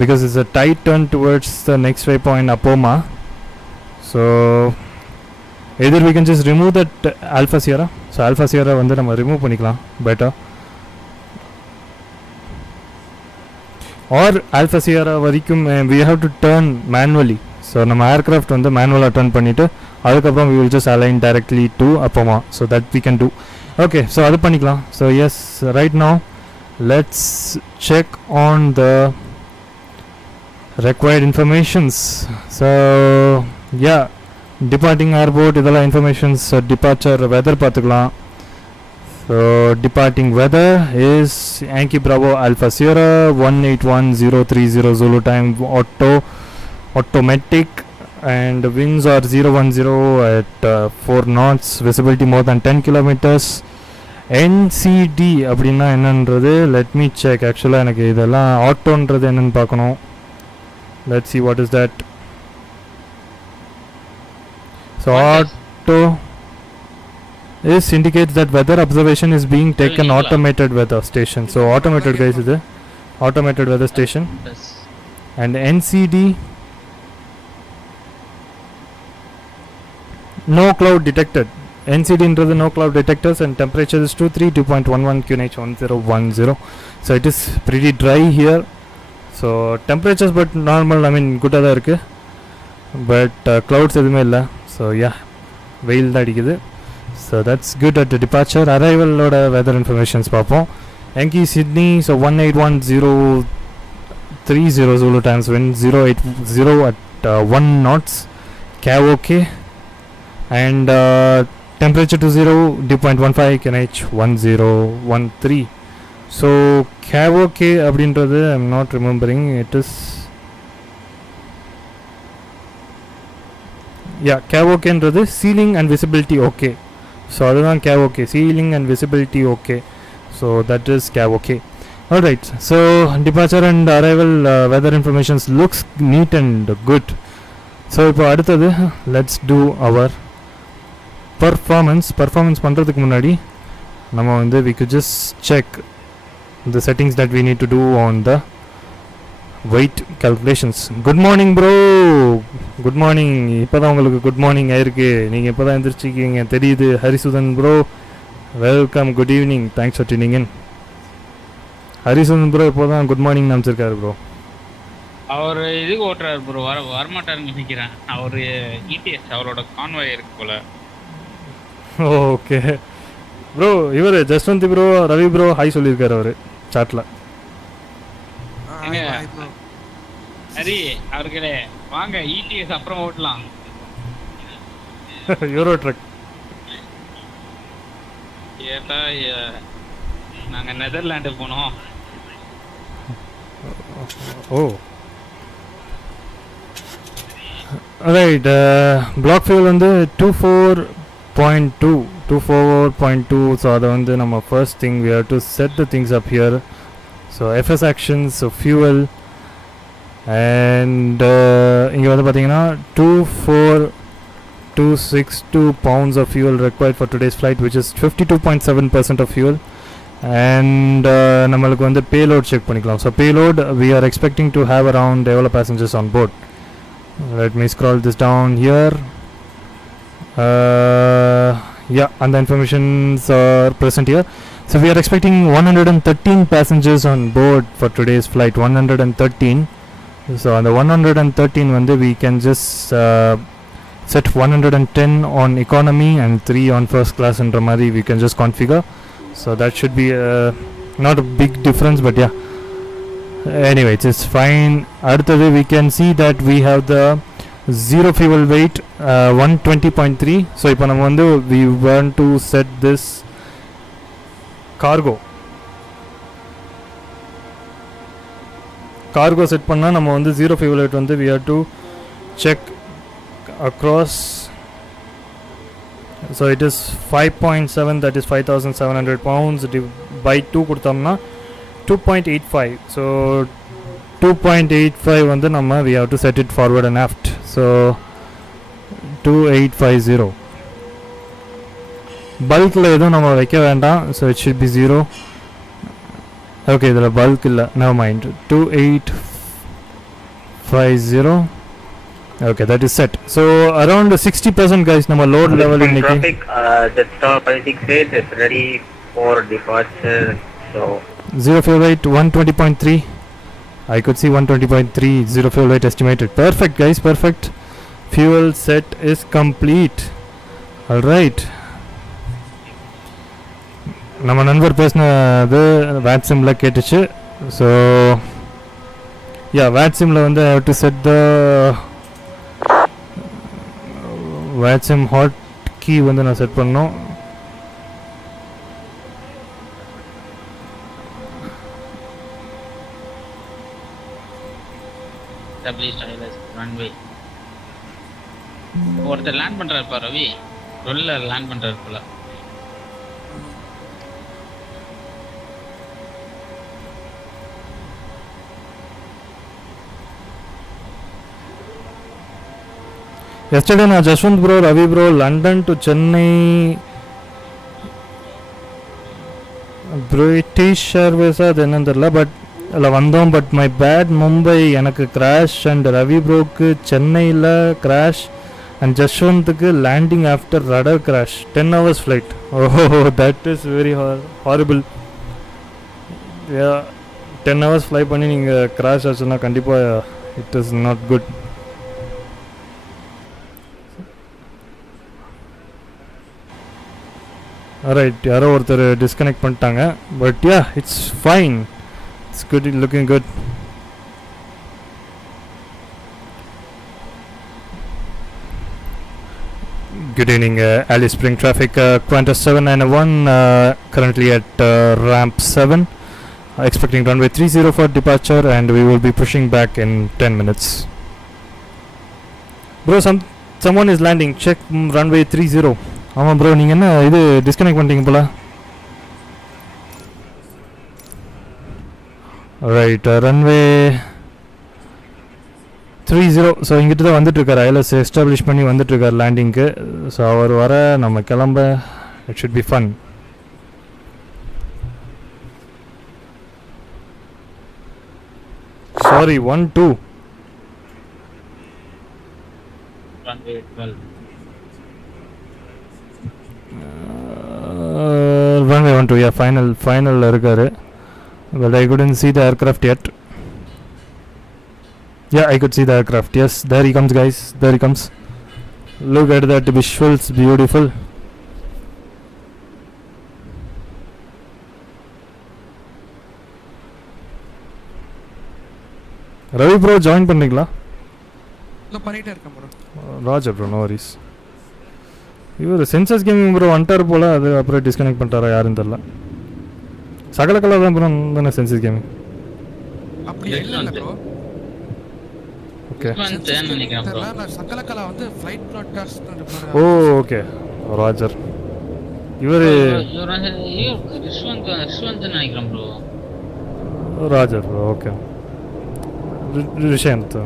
because it's a tight turn towards the next waypoint Apoma. So either we can just remove that Alpha Sierra. So Alpha Sierra வந்து நம்ம remove பண்ணிக்கலாம் better, or Alpha Sierra வரைக்கும் we have to turn manually. So நம்ம aircraft வந்து manually turn பண்ணிட்டு அதுக்கப்புறம் we will just align directly to Apoma, so that we can do. Okay, so அது பண்ணிக்கலாம். So yes, right now let's check on the required informations. So yeah, departing airport இதெல்லாம் informations, departure weather பார்த்துக்கலாம். So departing weather is Yankee Bravo Alpha Sierra 181030 Zulu time automatic, and winds are 010 at 4 knots, visibility more than 10 kilometers. NCD அப்படின்னா என்னன்றது let me check. actually எனக்கு இதெல்லாம் ஆட்டோன்றது என்னன்னு பார்க்கணும். Let's see what is that. So auto is indicates that weather observation is being taken automated weather station. So automated guys is the automated weather station. And NCD no cloud detected. NCD into no cloud detectors, and temperature is 2.11 QNH 1010. So it is pretty dry here. So temperatures but normal, I mean good ah irukku, but clouds edume illa. So yeah, veil da adikudhu. So that's good. At the departure arrival oda weather informations paapom. Yankee Sydney, so 181030 Zulu times wind 080 at 1 knots, KOK, and temperature to 0, dew point 15 knh 1013. So KOK அப்படின்றது I'm not remembering. It is yeah, KOK என்றது ceiling and visibility okay. So அதுதான் KOK, ceiling and visibility okay. So that is KOK. Alright, so departure and arrival weather informations looks neat and good. So இப்போ அடுத்தது let's do our performance பண்ணுறதுக்கு முன்னாடி நம்ம வந்து we could just check the settings that we need to do on the weight calculations. Good morning bro, good morning. இப்போதான் உங்களுக்கு good morning ஆயிருக்கு, நீங்கள் இப்போ தான் எந்திரிச்சிக்கிங்க தெரியுது. Harisudhan bro welcome, good evening, thanks for tuning in. Harisudhan bro இப்போ தான் good morning நினச்சிருக்காரு bro. அவர் இதுக்கு ஓட்டுறாரு ப்ரோ, வரமாட்டாருன்னு நினைக்கிறேன். அவர் ETS அவரோட கான்வாய் இருக்கு போல. ஓகே ப்ரோ, இவர் Jaswant bro Ravi bro hi சொல்லியிருக்காரு அவர் சாட்டில். சரி அவர்களே வாங்க ETS அப்புறம் ஓட்டலாம். யூரோ ட்ரக் ஏட்டா நாங்கள் நெதர்லாண்டு போனோம். ஓ ரைட், பிளாக் ஃபியூல் வந்து 24.2. ஸோ அதை வந்து நம்ம first thing we have to set the things up here. So FS actions, so fuel, and இங்கே வந்து பார்த்தீங்கன்னா 24262 pounds of fuel required for today's flight, which is 52.7% of fuel. And நம்மளுக்கு வந்து payload check பண்ணிக்கலாம். So payload we are expecting to have around எவ்வளோ passengers on board. Let me scroll this down here. Yeah, and the informations are present here. So we are expecting 113 passengers on board for today's flight. 113. So on the 113 வந்து we can just set 110 on economy and 3 on first class என்ற மாதிரி we can just configure. So that should be not a big difference, but yeah, anyway it's fine. அடுத்தது we can see that we have the zero fuel weight 120.3. so இப்போ நம்ம வந்து we want to set this cargo set பண்ணால் நம்ம வந்து zero fuel weight வந்து we have to check across. so it is 5.7, that is 5700 pounds by 2 கொடுத்தோம்னா 2.85. so 2.85 வந்து நம்ம we have to set it forward and aft. so 2850. பல்கில் எதுவும் நம்ம வைக்க வேண்டாம். so it should be 0. okay இதில் பல்க் இல்லை, never mind. 28 50. Okay, that is set. So around 60% guys, நம்ம load level இன்னைக்கு. Traffic, Jetstar 568 is ready for departure. So 0 fuel weight 120.3. I could see 120.3 0 fuel weight estimated. Perfect guys, perfect. Fuel set is complete. All right. நம்ம நண்பர் பேசினது வேட்சிம்ல கேட்டுச்சு. So yeah வேட்சிம்ல வந்து I have to set the VATSIM hot key வந்து நான் set பண்ணோம். ஒருத்தர் லேண்ட் பண்றாரு பா ரவி, உள்ள லேண்ட் பண்றாரு போல. Yesterday na Jashwant bro, Ravi bro, London to Chennai British Airways அது என்னன்னு தெரியல, பட் அதில் வந்தோம். பட் மை பேட் மும்பை எனக்கு கிராஷ் அண்ட் ரவி ப்ரோக்கு சென்னையில் கிராஷ் அண்ட் ஜஷ்வந்த்துக்கு landing after rudder crash 10 hours flight. ஓஹோ, that is very horrible. 10 hours fly பண்ணி நீங்கள் கிராஷ் ஆச்சுன்னா கண்டிப்பாக it is not good. Right, யாரோ ஒருத்தர் டிஸ்கனெக்ட் பண்ணிட்டாங்க. But yeah, it's fine, it's good, looking good. Good evening, Alice Spring traffic, Qantas 791 currently at ramp 7, expecting runway 30 for departure, and we will be pushing back in 10 minutes. Bro, someone is landing, check runway 30. ஆமாம் bro, நீங்கள் என்ன இது disconnect பண்ணிட்டீங்க போல. Right, runway 30. So இங்கிட்ட தான் வந்துட்டுருக்கார், ILS establish பண்ணி வந்துட்டுருக்கார் லேண்டிங்க்கு. So அவர் வர நம்ம கிளம்ப, it should B fun. Sorry, 12. Runway 12, yeah, final இருக்காரு. But I couldn't see the aircraft yet. Yeah, I could see the aircraft. Yes, there he comes guys, there he comes. Look at that visuals, beautiful. Ravi bro, join பண்ணீங்களா? நான் பண்ணிட்டே இருக்கேன் bro. ராஜா bro, no worries. இவர் census gaming bro வந்துட்டார் போல், அது அப்புறம் disconnect பண்ணிட்டாரா யாருன்னு தெரில. சகல கலர் தான் ப்ரோ தானே சென்சஸ் கேமிங். அப்படி இல்ல ப்ரோ. ஓகே, நான் சகல கலா வந்து ஃளைட் ப்ராட்காஸ்ட் பண்றாரு. Oh okay, roger. இவர் ரிஷ்வந்த் நினைக்கிறேன் bro. Roger bro, okay. Rishanth.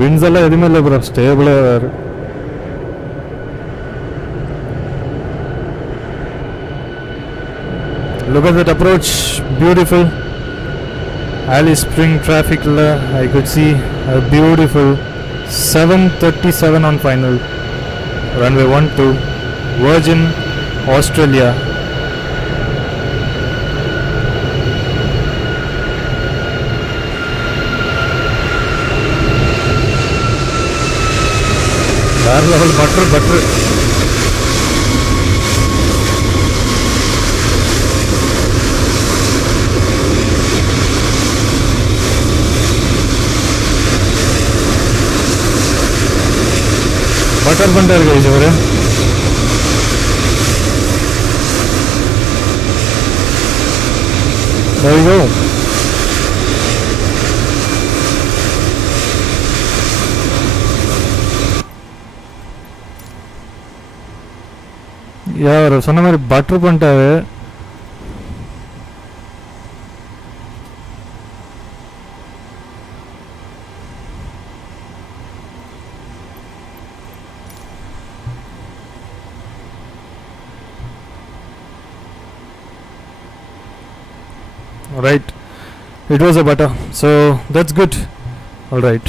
Winds எல்லாம் எதுவுமே இல்லை ப்ரோ, ஸ்டேபிளாக வேறு. Look at that approach, beautiful. Alice Spring traffic la I could see a beautiful 737 on final. Runway 12, Virgin, Australia. Bar level butter. Butter பண்ணிட்டாரு guys இவரு. There we go. அவர் சொன்ன மாதிரி butter பண்ணிட்டாரு. right? It was a butter, so that's good. All right.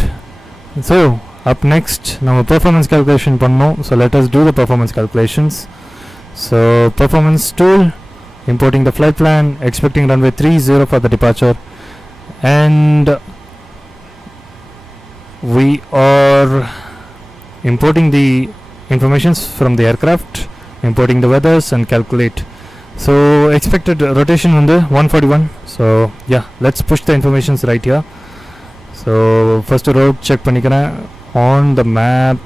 So up next, now performance calculation pannom. So let us do the performance calculations. So performance tool, importing the flight plan, expecting runway 30 for the departure, and we are importing the informations from the aircraft, importing the weathers and calculate. So expected rotation on the 141. So yeah, let's push the informations right here. So first route check பண்ணிக்கிறேன் on the map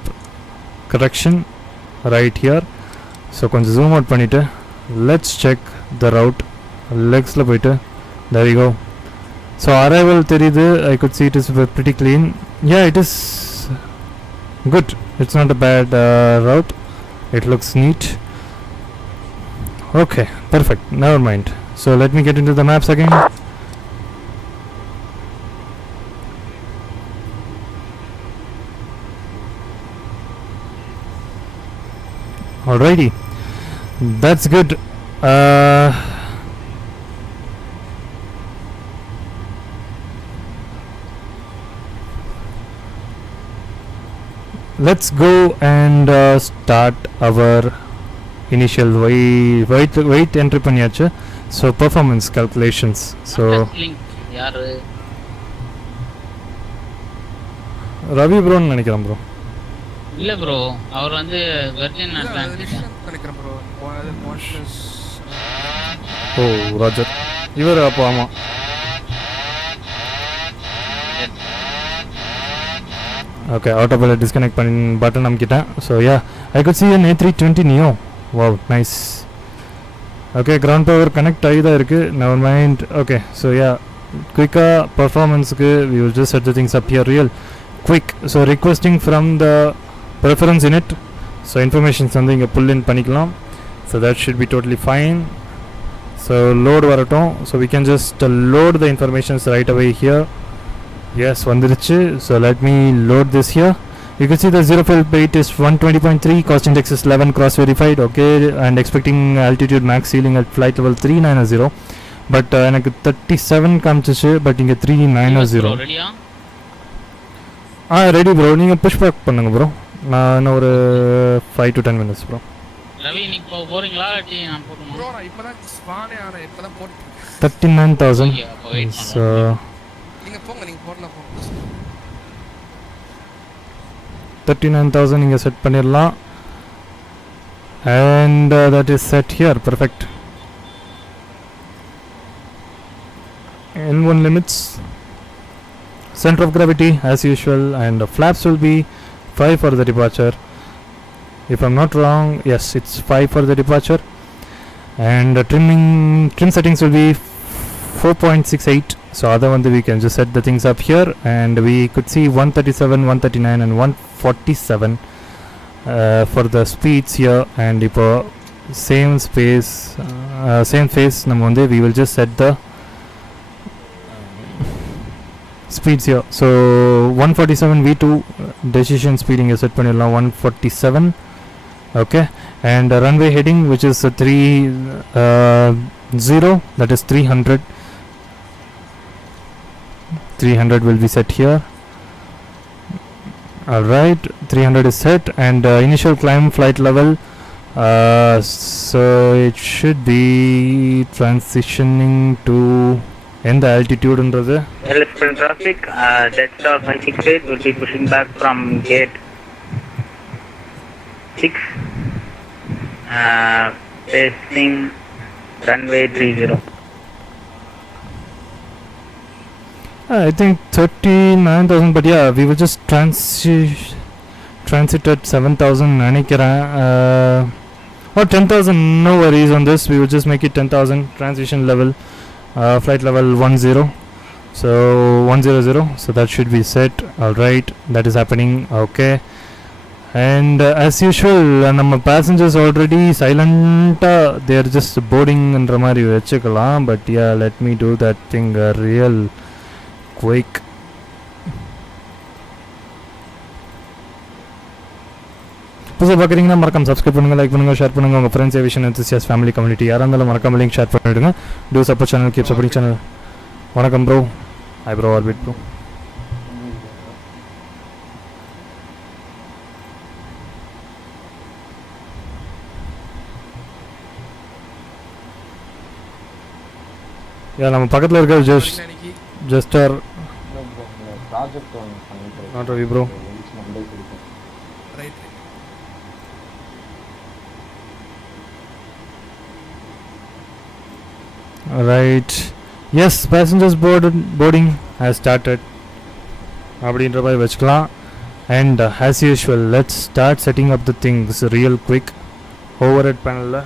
correction right here. So கொஞ்சம் zoom out பண்ணிட்டு let's check the route. Legsல போயிட்டு there you go. So arrival தெரியுது, I could see it is pretty clean. Yeah, it is good. It's not a bad route. It looks neat. Okay, perfect. Never mind. So let me get into the maps again. Alrighty, that's good. Let's go and start our initial weight entry பண்ணியாச்சு. So performance calculations. So யாரு Ravi bro நினைக்கிறேன் bro. இல்ல bro, அவர் வந்து virgin Atlantic நினைக்கிறேன் bro. ஓ ராஜர் இவர் அப்போ ஆமா. Okay, autopilot disconnect பண்ணி button அமுக்கிட்டேன். So yeah, I could see an A320 Neo. Wow, nice. Okay, ground power connect ஆகி தான் இருக்கு. Never mind. Okay, so yeah, quick performance க்கு we will just set the things up here real quick. So requesting from the preference unit. So informations வந்து இங்க pull in பண்ணிக்கலாம். So that should be totally fine. So load வரட்டும். So we can just load the informations right away here. Yes, வந்துருச்சு. So let me load this here. You can see the 0 fuel weight is 120.3, cost index is 11, cross verified. Okay, and expecting altitude max ceiling at flight level 390. But எனக்கு 37 காமிச்சிச்சு, but இங்க 390. Ready bro, நீங்க push back பண்ணுங்க bro. நான் ஒரு 5 to 10 minutes bro. Ravi நீங்க போறீங்களா இல்ல நான் போறேன் ப்ரோ? நான் இப்பதான் ஸ்பானே ஆன, இப்பதான் போட்டு 39,000. So நீங்க போங்க, நீங்க போறலாம் போங்க. 39,000 இங்க செட் பண்ணிரலாம். And that is set here. Perfect. N1 limits, center of gravity as usual, and flaps will be 5 for the departure. If I'm not wrong, yes, it's 5 for the departure. And trim settings will be 4.68. So other one we can just set the things up here, and we could see 137, 139 and 147 for the speeds here. And ipo same space same phase namonde we will just set the speeds here. So 147 V2 decision speeding is set பண்ணிடலாம் 147. Okay, and runway heading which is 30, that is 300 will be set here. Alright, 300 is set, and initial climb flight level, so it should be transitioning to end the altitude under the Elephant traffic, Delta 568 will be pushing back from gate 6, facing runway 30. I think 39,000, but yeah, we will just transit at 7,000 நினைக்கிறேன். Or 10,000, no worries on this. We will just make it 10,000 transition level, flight level 10. So 100, so that should be set. Alright, that is happening. Okay, and as usual நம்ம passengers already silent, they are just boarding என்ற மாதிரி வச்சுக்கலாம். But yeah, let me do that thing real quick. புதுசாக பார்க்குறீங்கன்னா மறக்காம subscribe பண்ணுங்கள், like பண்ணுங்கள், share பண்ணுங்கள். உங்கள் friends, aviation enthusiast family community யாராக இருந்தாலும் மறக்காம லிங்க் ஷேர் பண்ணிவிடுங்க. To support channel, keep supporting channel. வணக்கம் bro. Hi bro, orbit bro. Yeah, நம்ம பக்கத்தில் இருக்க ஜஸ்ட் ஆர் ப்ராஜெக்ட் ஒன்று பண்ணிட்டு நாட் Ravi bro. Right Right. Yes, passengers boarding has started. அப்படின்ற மாதிரி வச்சுக்கலாம். And as usual, let's start setting up the things real quick. Overhead panel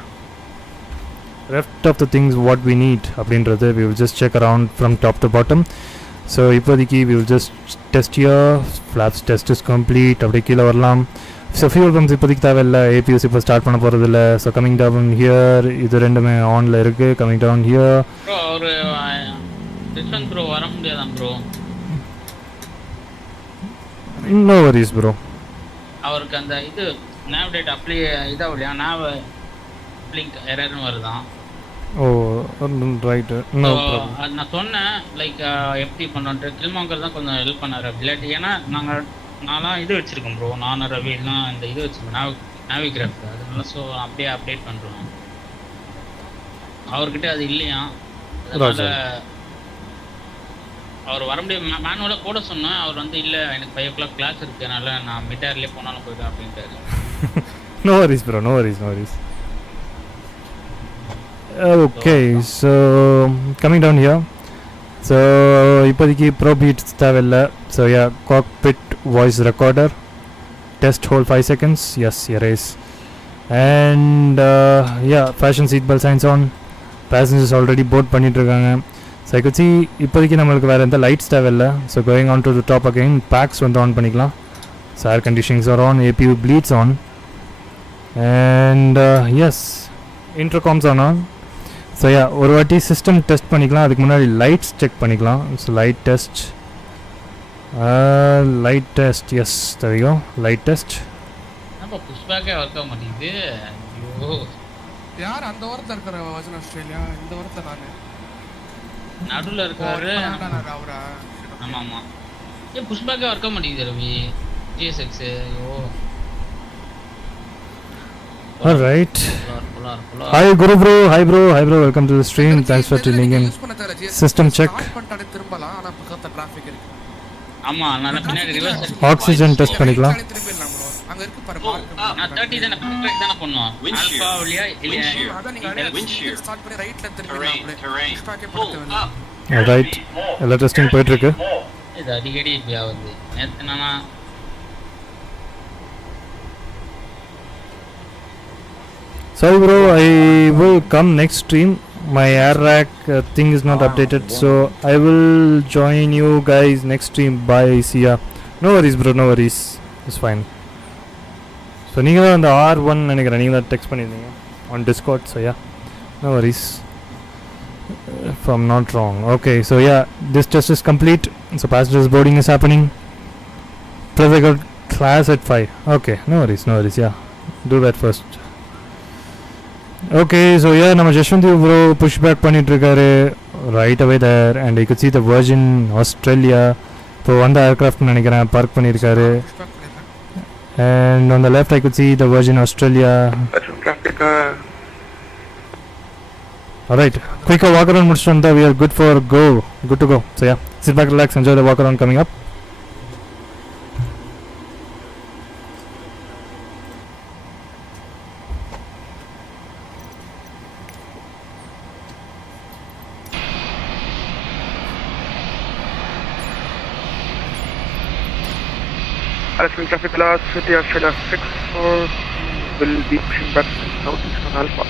rest of the things what we need அப்படின்றது we will just check around from top to bottom. So இப்போதைக்கு we will just test here. Flaps test is complete. அப்படியே கீழே வரலாம். So fuel bumps இப்போதைக்கு தேவையில்லை. ABS இப்போ start பண்ண போகிறது இல்லை. ஸோ கமிங் டவுன் ஹியர், இது ரெண்டுமே ஆனில் இருக்குது. Coming down here. ப்ரோ ஒரு ரிஸ்வந்த் ப்ரோ வர முடியாதான் ப்ரோ? No worries bro. அவருக்கு அந்த இது நேவிடேட் அப்ளை இதாகலையா, நேவ் லிங்க் எரர்னு வருதான். ஓ ரைட்டு. நோ நான் சொன்னேன் லைக் எப்படி பண்ணுறேன். கில்மாங்கர் தான் கொஞ்சம் ஹெல்ப் பண்ணார். இல்லாட்டி ஏன்னா நான்லாம் இது வச்சுருக்கேன் ப்ரோ, நானும் ரவிலாம் இந்த இது வச்சுருக்கேன் நாவிகிராஃப். அதனால ஸோ அப்படியே அப்டேட் பண்ணுறோம். அவர்கிட்ட அது இல்லையா, அதனால அவர் வர முடியாது. மேனுவலாக போட சொன்னேன். அவர் வந்து இல்லை எனக்கு 5 o'clock கிளாஸ் இருக்குது, அதனால நான் மிட்டார்லேயே போனாலும் போயிட்டேன் அப்படின்ட்டாரு. No worries bro, no worries, no worries. Okay, so coming down here. So இப்போதைக்கு ப்ரோ பீட்ஸ் தேவையில்லை. So yeah, cockpit voice recorder test hold 5 seconds. Yes, erase. And yeah, fashion seat belt signs on. Passengers already board பண்ணிட்டுருக்காங்க. So I could see இப்போதைக்கு நம்மளுக்கு வேறு எந்த lights தேவையில்லை. So going on to the top again, packs வந்து on பண்ணிக்கலாம். So air conditionings are on, APU bleeds on. And yes, intercoms are on. So yeah, ஒரு வாட்டி சிஸ்டம் டெஸ்ட் பண்ணிக்கலாம். அதுக்கு முன்னாடி லைட்ஸ் செக் பண்ணிக்கலாம். ஸோ லைட் டெஸ்ட், எஸ் தெரியும். Light test. நம்ம புஷ்பாக்கே ஒர்க் ஆக மாட்டேங்குது. ஐயோ, யார் அந்த ஓரத்தில் இருக்கிற வர்ஜன் ஆஸ்திரேலியா? இந்த ஓரத்தை நான் நடுவில் இருக்காரு. அவரா? ஆமாம் ஆமாம். ஏன் புஷ்பாக்கே ஒர்க் ஆக மாட்டேங்குது ரவி? GSX. ஐயோ. All right. Hi Guru bro, hi bro, welcome to the stream. Thanks for tuning in. System check. திரும்பலாம், ஆனா பக்கத்துல டிராஃபிக் இருக்கு. ஆமா, நான் பின்னாடி ரிவர்ஸ் ஆக்ஸிஜன் டெஸ்ட் பண்ணிக்கலாம். திரும்பிடலாம் ப்ரோ. அங்க இருக்கு பாரு மார்க். நான் 30 தான ட்ராக் தான பண்ணுவோம். ஆல்பா வழியா இல்லையா? அதான் நீங்க ஸ்டார்ட் பண்ணி ரைட்ல திரும்பிடலாம் அப்படியே. ஸ்டாக்கே போடுங்க. All right. எல்லா டெஸ்டிங் போயிட்டு இருக்கு. இது அடிக்கடி இப்படி ஆகுது. நேத்து நானா Sorry bro, I will come next stream. My air rack thing is not updated, so I will join you guys next stream. Bye, see ya. No worries bro, no worries. It's fine. So நீங்க தான் அந்த R1 நினைக்கிறேன், நீங்க தான் text பண்ணிருந்தீங்க on Discord, so yeah, no worries. If I'm not wrong. Okay, so yeah, this test is complete. So passengers boarding is happening. Plus I got class at 5. Okay, no worries, yeah. Do that first. Okay, so yeah, நம்ம Jashwanth bro push back பண்ணிட்டு இருக்காரு right away there, and you could see the Virgin Australia. இப்போ வந்த aircraft நினைக்கிறேன் park பண்ணியிருக்காரு. And on the left I could see the Virgin Australia. Alright, quick walk around முடிச்சிட்டு வந்தா we are good to go. So yeah, sit back, relax, enjoy the walk around coming up. Alpha traffic class City Australia 64 will be pushing back to southeast on Alpha.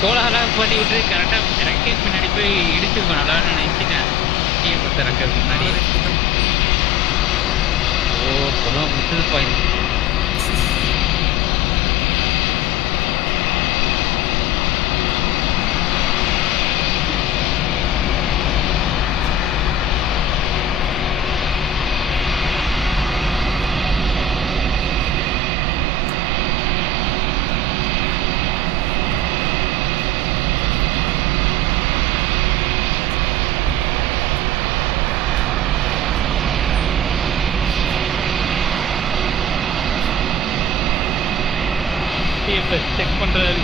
கோலாகலாம் பண்ணி விட்டு கரெக்டாக ரெக்கேஜ் பின்னாடி போய் இடிச்சிருக்கோம் நல்லா நினைச்சிட்டேன் கொடுத்த ரெக்கேஜ் முன்னாடி ஓ சொல்லுவோம் முடிச்சது பாயிண்ட் செக் பண்ணுறது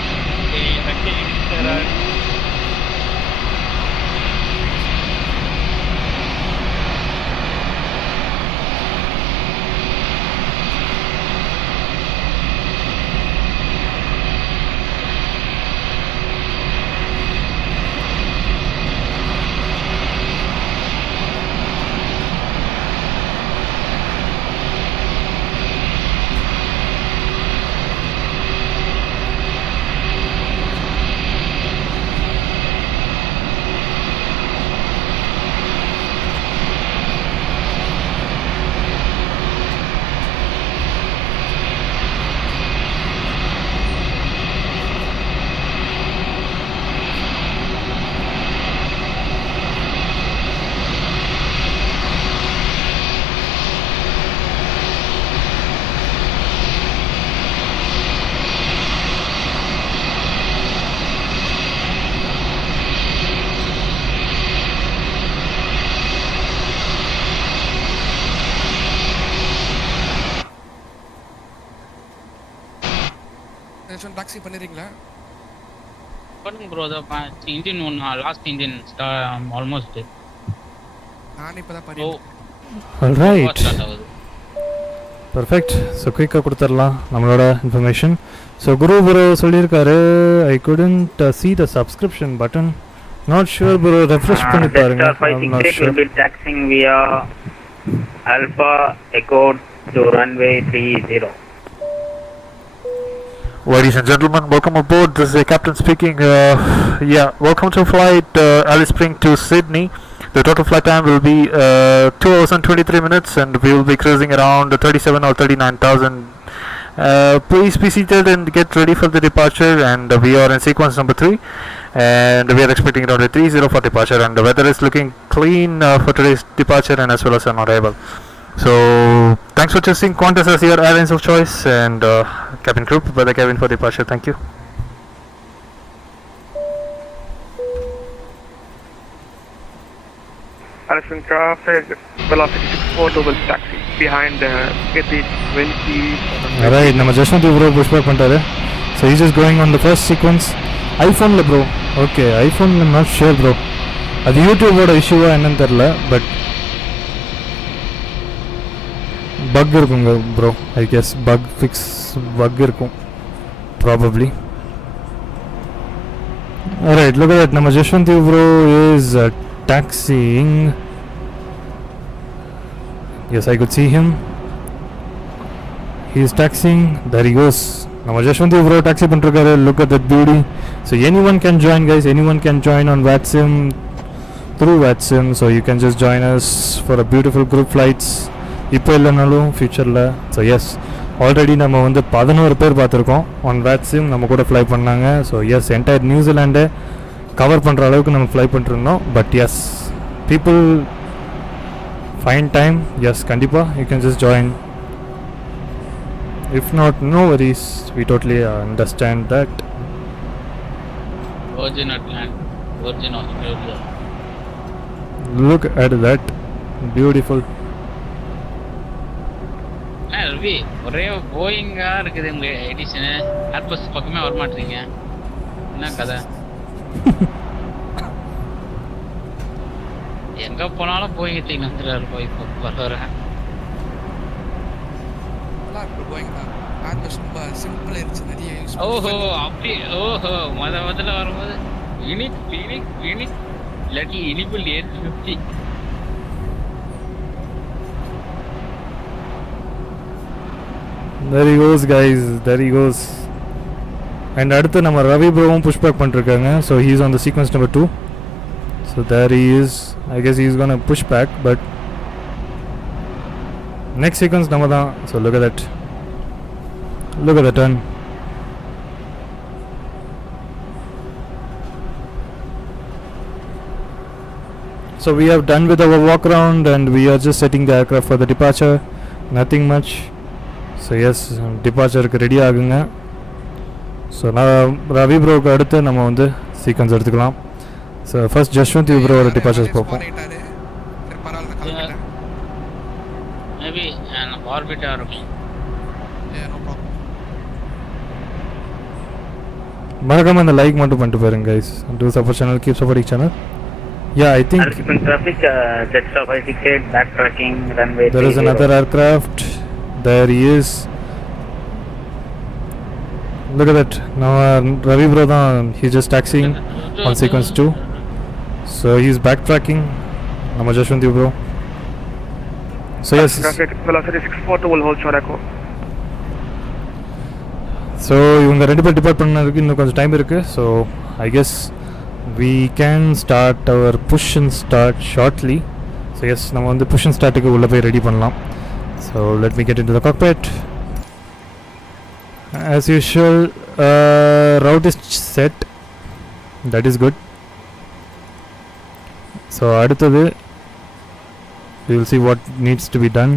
டாக்ஸி பண்ணிடுறீங்களா? பண்ணுங்க ப்ரோ. இன்ஜின் ஒன்று லாஸ்ட் இன்ஜின் ஆல்மோஸ்ட் நான் இப்போ தான் பண்ணி ஆல்ரைட் பர்ஃபெக்ட். ஸோ குயிக்காக கொடுத்துடலாம் நம்மளோட இன்ஃபர்மேஷன். ஸோ குரு ப்ரோ சொல்லியிருக்காரு ஐ couldn't see the subscription button. Not sure bro, refresh பண்ணி பாருங்க. I'm not sure. Will be taxing via Alpha Echo to runway 30. Ladies and gentlemen, welcome aboard. This is the captain speaking. Welcome to flight Alice Spring to Sydney. The total flight time will be 2 hours and 23 minutes, and we will be cruising around 37 or 39,000. Please be seated and get ready for the departure. And we are in sequence number 3, and we are expecting around 30 for departure. And the weather is looking clean for today's departure and as well as on arrival. So thanks for choosing Qantas as your airlines of choice, and cabin crew prepare the cabin for departure. Thank you. Alison traffic, velocity 64 will taxi behind the FS20. Alright, நம்ம Jaswant bro push back பண்ணிட்டாரு. So he's just going on the first sequence. iPhone la bro. Okay, iPhone I'm not sure bro. அது YouTube ஓட இஷ்யூவா என்னன்னு தெரியல, but buck இருக்குங்க bro. I guess buck இருக்கும் probably. Alright, look at that. நம்ம Jaswant bro is taxiing. Yes, I could see him. He is taxiing. There he goes. நம்ம Jaswant bro taxi பண்ணிருக்காரு. Look at that beauty. So anyone can join guys. Anyone can join on WATSIM through WATSIM. So you can just join us for a beautiful group flights. இப்போ இல்லைனாலும் ஃபியூச்சரில். So S, already நம்ம வந்து 11 பேர் பார்த்துருக்கோம் on வேட்ஸிம் நம்ம கூட fly பண்ணாங்க. ஸோ எஸ், என்டையர் நியூசிலாண்டை கவர் பண்ணுற அளவுக்கு நம்ம ஃப்ளை பண்ணிட்டுருந்தோம். But yes, people fine time. Yes, கண்டிப்பாக you can just join. If not, no worries, we totally understand that. Virgin Atlantic, Virgin Australia. Look at that, beautiful. Ravi, ஒரே போயிங்கா இருக்குது உங்க எடிஷனு. ஏர்பஸ் பக்கமே வர மாட்டீங்க, என்ன கதை? எங்க போனாலும் போயிங்க தீங்க வந்துடுறாரு. போய் வர ஓஹோ அப்படி. ஓஹோ முதல்ல வரும்போது யூனிக் இல்லாட்டி இனிபிள் 850. There he goes guys, there he goes. And அடுத்து நம்ம ரவி ப்ரோவும் புஷ் பேக் பண்ணிருக்காங்க. So he is on the sequence number 2. So there he is. I guess he is gonna push back, but next sequence நம்ம தான். So look at that, look at the turn. So we have done with our walk around and we are just setting the aircraft for the departure. Nothing much. So yes, departure க்கு ready ஆகுங்க. So நான் ரவி ப்ரோக்கு அடுத்து நம்ம வந்து sequence எடுத்துக்கலாம். So first Jaswanth ப்ரோவோட departures பார்ப்போம். மேபி நம்ம ஆர்பிட்டாக இருக்கும். மறக்காம இந்த லைக் மட்டும் பண்ணிட்டு போயிருங்க guys. To support channel, keep supporting channel. Yeah, I think traffic, Jetstar 568, backtracking, runway 30. there is another aircraft. There he is. Look at that. Now Ravi bro he's just taxiing on sequence 2. So he's backtracking. Nama Jashwant bro. So yes. Traffic, velocity 642 will hold short echo. So இவங்க ரெண்டு பேர் depart பண்ணதுக்கு இன்னும் கொஞ்சம் time இருக்கு. So I guess we can start our push and start shortly. So yes, நம்ம வந்து push and start க்கு உள்ள போய் ரெடி பண்ணலாம். So let me get into the cockpit. As usual, route is set. That is good. So அடுத்தது we will see what needs to be done.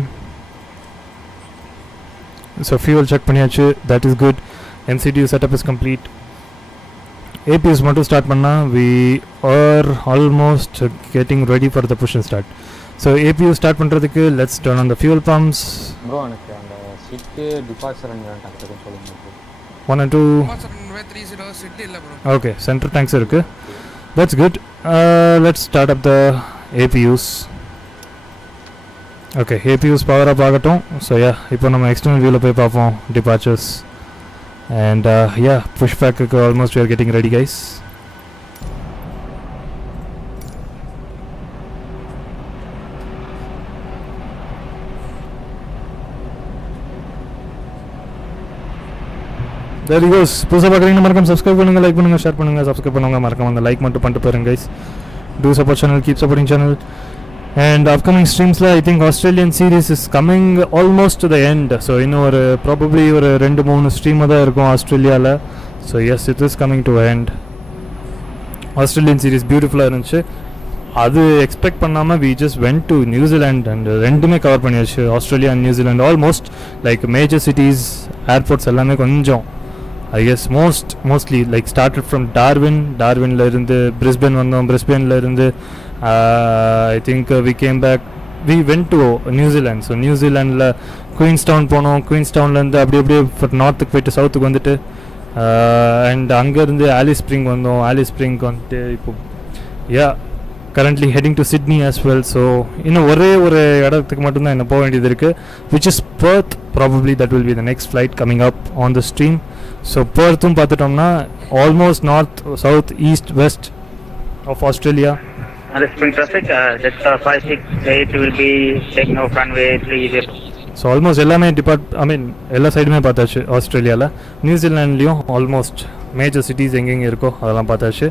So fuel check பண்ணியாச்சு. That is good. MCDU setup is complete. APUs மட்டும் start பண்ணால் we are almost getting ready for the push and start. So APU start பண்ணுறதுக்கு let's turn on the fuel pumps. Bro எனக்கு அந்த சீட்டு departure டக்குன்னு சொல்லுங்க. 1 and 2. Okay, center tanks இருக்கு. That's good. Let's start up the APUs. Okay, APUs power up ஆகட்டும். So yeah, இப்போ நம்ம external viewல போய் பார்ப்போம் departures. And yeah, pushback almost we are getting ready guys. There he goes. புதுசாக பார்க்குறீங்க மறக்காம subscribe பண்ணுங்க, லைக் பண்ணுங்க, ஷேர் பண்ணுங்க. சப்ஸ்கிரைப் பண்ணுங்க மறக்காம அந்த லைக் மட்டும் பண்ணிட்டு போயிருங்க guys. Do support channel, keep supporting channel. And upcoming streams la I think Australian series is coming almost to the end. So இன்னும் ஒரு probably ஒரு 2-3 stream தான் இருக்கும் ஆஸ்திரேலியாவில். So yes, it is coming to end. Australian series பியூட்டிஃபுல்லாக இருந்துச்சு. அது expect பண்ணாமல் we just went to New Zealand and ரெண்டுமே கவர் பண்ணியாச்சு. Australia and New Zealand almost like major cities, airports எல்லாமே கொஞ்சம் I guess mostly like started from டார்வின்ல இருந்து Brisbane வந்தோம், பிரிஸ்பேனில் இருந்து I think we came back, we went to New Zealand. So New Zealandல Queenstown போனோம், குயின்ஸ்டவுன்லேருந்து அப்படியே நார்த்துக்கு போயிட்டு சவுத்துக்கு வந்துட்டு அண்ட் அங்கேருந்து ஆலிஸ் ஸ்ப்ரிங் வந்தோம், ஆலிஸ் ஸ்ப்ரிங்க்கு வந்துட்டு இப்போ currently heading to Sydney as well. So இன்னும் ஒரே ஒரு இடத்துக்கு மட்டும்தான் என்ன போக வேண்டியது இருக்குது, which is Perth. Probably that will be the next flight coming up on the stream. So Perthum பார்த்துட்டோம்னா almost north, south, east, west of Australia. Spring traffic, Jetstar 568 will be taking off runway 30. So almost எல்லாமே எல்லா சைடுமே பார்த்தாச்சு ஆஸ்திரேலியாவில். நியூசிலாண்ட்லேயும் almost major cities எங்கெங்கே இருக்கோ அதெல்லாம் பார்த்தாச்சு.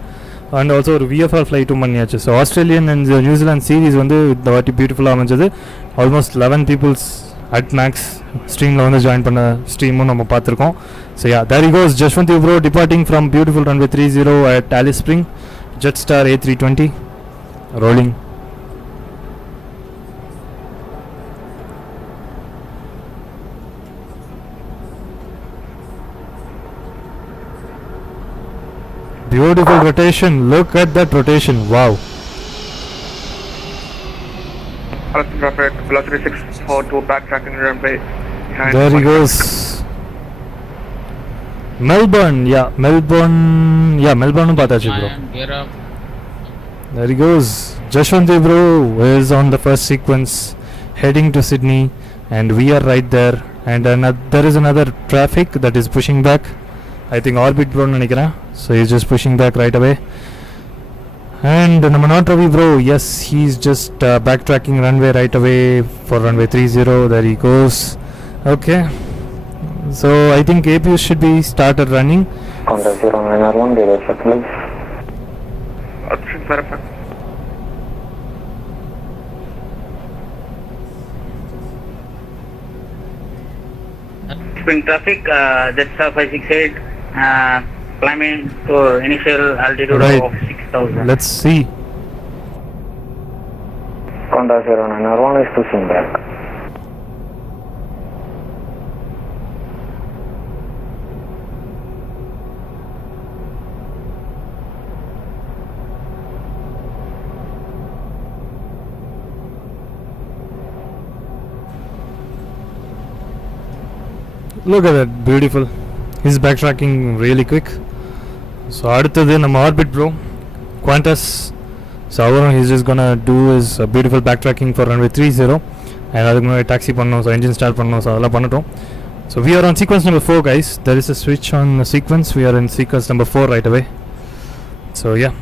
அண்ட் ஆல்சோ ஒரு விஎஃப்ஆர் ஃப்ளைட்டும் பண்ணியாச்சு. So Australian and New Zealand series வந்து இந்த வாட்டி பியூட்டிஃபுல்லாக அமைஞ்சது. ஆல்மோஸ்ட் 11 பீப்புள்ஸ் அட் மேக்ஸ் ஸ்ட்ரீமில் வந்து ஜாயின் பண்ண ஸ்ட்ரீமும் நம்ம பார்த்துருக்கோம். So there he goes Jashwant bro departing from beautiful runway 30 at Alice Spring, Jetstar A320 rolling. Beautiful rotation. Look at that rotation. Wow. Houston traffic, velocity 642, backtracking runway behind. There he goes. Melbourne. Melbourne பார்த்தாச்சு bro. Gear up. There he goes. Jashwant bro is on the first sequence heading to Sydney and we are right there. And there is another traffic that is pushing back. I think orbit bro நினைக்கிறேன். So he's just pushing back right away. And நம்ம not Ravi bro, yes, he's just backtracking runway right away for runway 30. There he goes. Okay. So I think APU should be started running. Qantas 0901, departure please. Option verify. Spring traffic, that's 568, climbing to initial altitude Right. of 6000. Let's see. Qantas 0901 is pushing back. Look at that, beautiful. He's backtracking really quick. So அடுத்தது நம்ம orbit bro, Qantas. So அவரும் he's just gonna do his beautiful backtracking for runway 30 and அதுக்கு முன்னாடி taxi பண்ணணும், so engine start பண்ணணும், so அதெல்லாம் பண்ணட்டும். So we are on sequence number 4 guys. There is a switch on the sequence. We are in sequence number 4 right away. So yeah,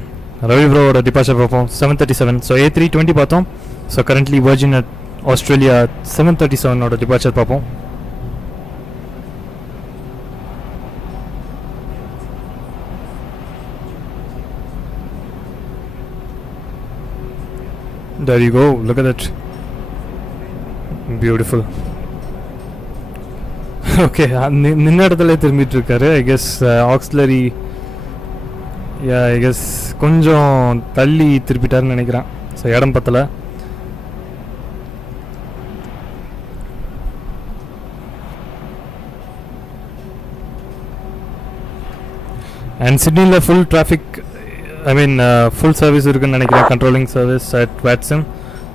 Ravi bro ஓட departure பார்ப்போம் 737. So A320 பார்த்தோம். So currently Virgin at Australia 737 ஓட departure பார்ப்போம். There you go, look at that. Beautiful. Okay, நின்ன இடத்துல திரும்பிட்டு இருக்காரு. I guess auxiliary, yeah, I guess கொஞ்சம் தள்ளி திருப்பிட்டாருன்னு நினைக்கிறேன். ஸோ இடம் பத்தல. And Sydneyல full traffic, I mean full service இருக்குன்னு நினைக்கிறேன், controlling service at Watson.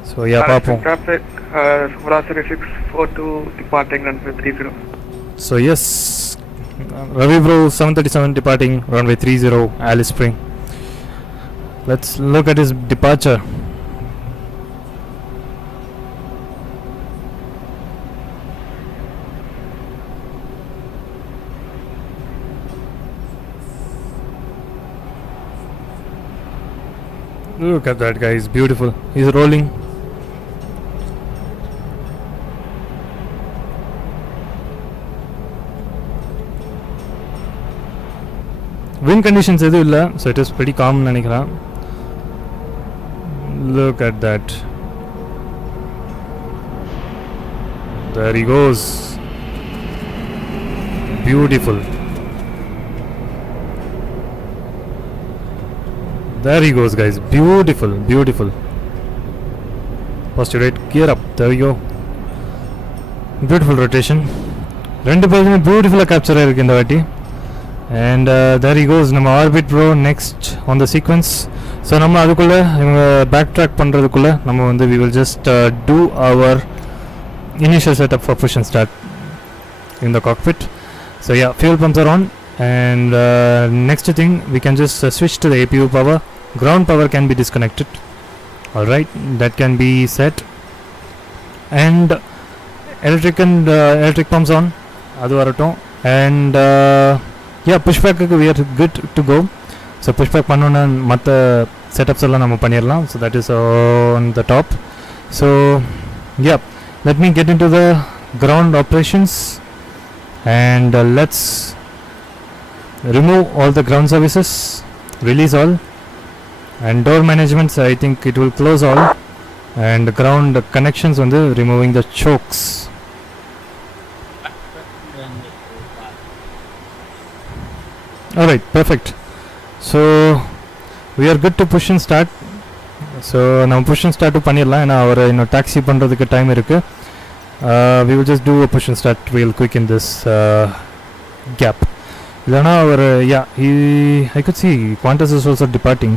So yeah, பார்ப்போம். Traffic, velocity 642, departing runway 30. So yes, Ravi bro 737 departing runway 30 Alice Spring. Let's look at his departure. Look at that guy, he's beautiful. He's rolling. Wind conditions எதுவும் இல்லை, so it is pretty calm நினைக்கிறேன். Look at that. There he goes. Beautiful. There he goes guys, beautiful, beautiful. Positive rate, gear up, there we go. Beautiful rotation. ரெண்டு பேருமே பியூட்டிஃபுல்லாக capture ஆகிருக்கு இந்த வாட்டி. And there he goes, நம்ம orbit bro next on the sequence. So நம்ம அதுக்குள்ளே இவங்க பேக் ட்ராக் பண்ணுறதுக்குள்ளே நம்ம வந்து we will just do our initial setup for push and start in the cockpit. So yeah, fuel pumps are on. And next thing, we can just switch to the APU power. Ground power can be disconnected. Alright, that can be set. And electric pumps on. Adu varatum. And yeah, pushback we are good to go. So pushback pannona matta setups alla namu panniralam. So that is on the top. So yeah, let me get into the ground operations. And let's remove all the ground services, release all, and door management, I think it will close all, and ground connections on the removing the chokes. Alright, perfect. So we are good to push and start. So now push and start to பண்ணிரலாம், ஏன்னா அவர் இன்னும் taxi பண்ணுறதுக்கு time இருக்கு. We will just do a push and start real quick in this gap. இல்லைனா அவர் I could see Qantas is also departing.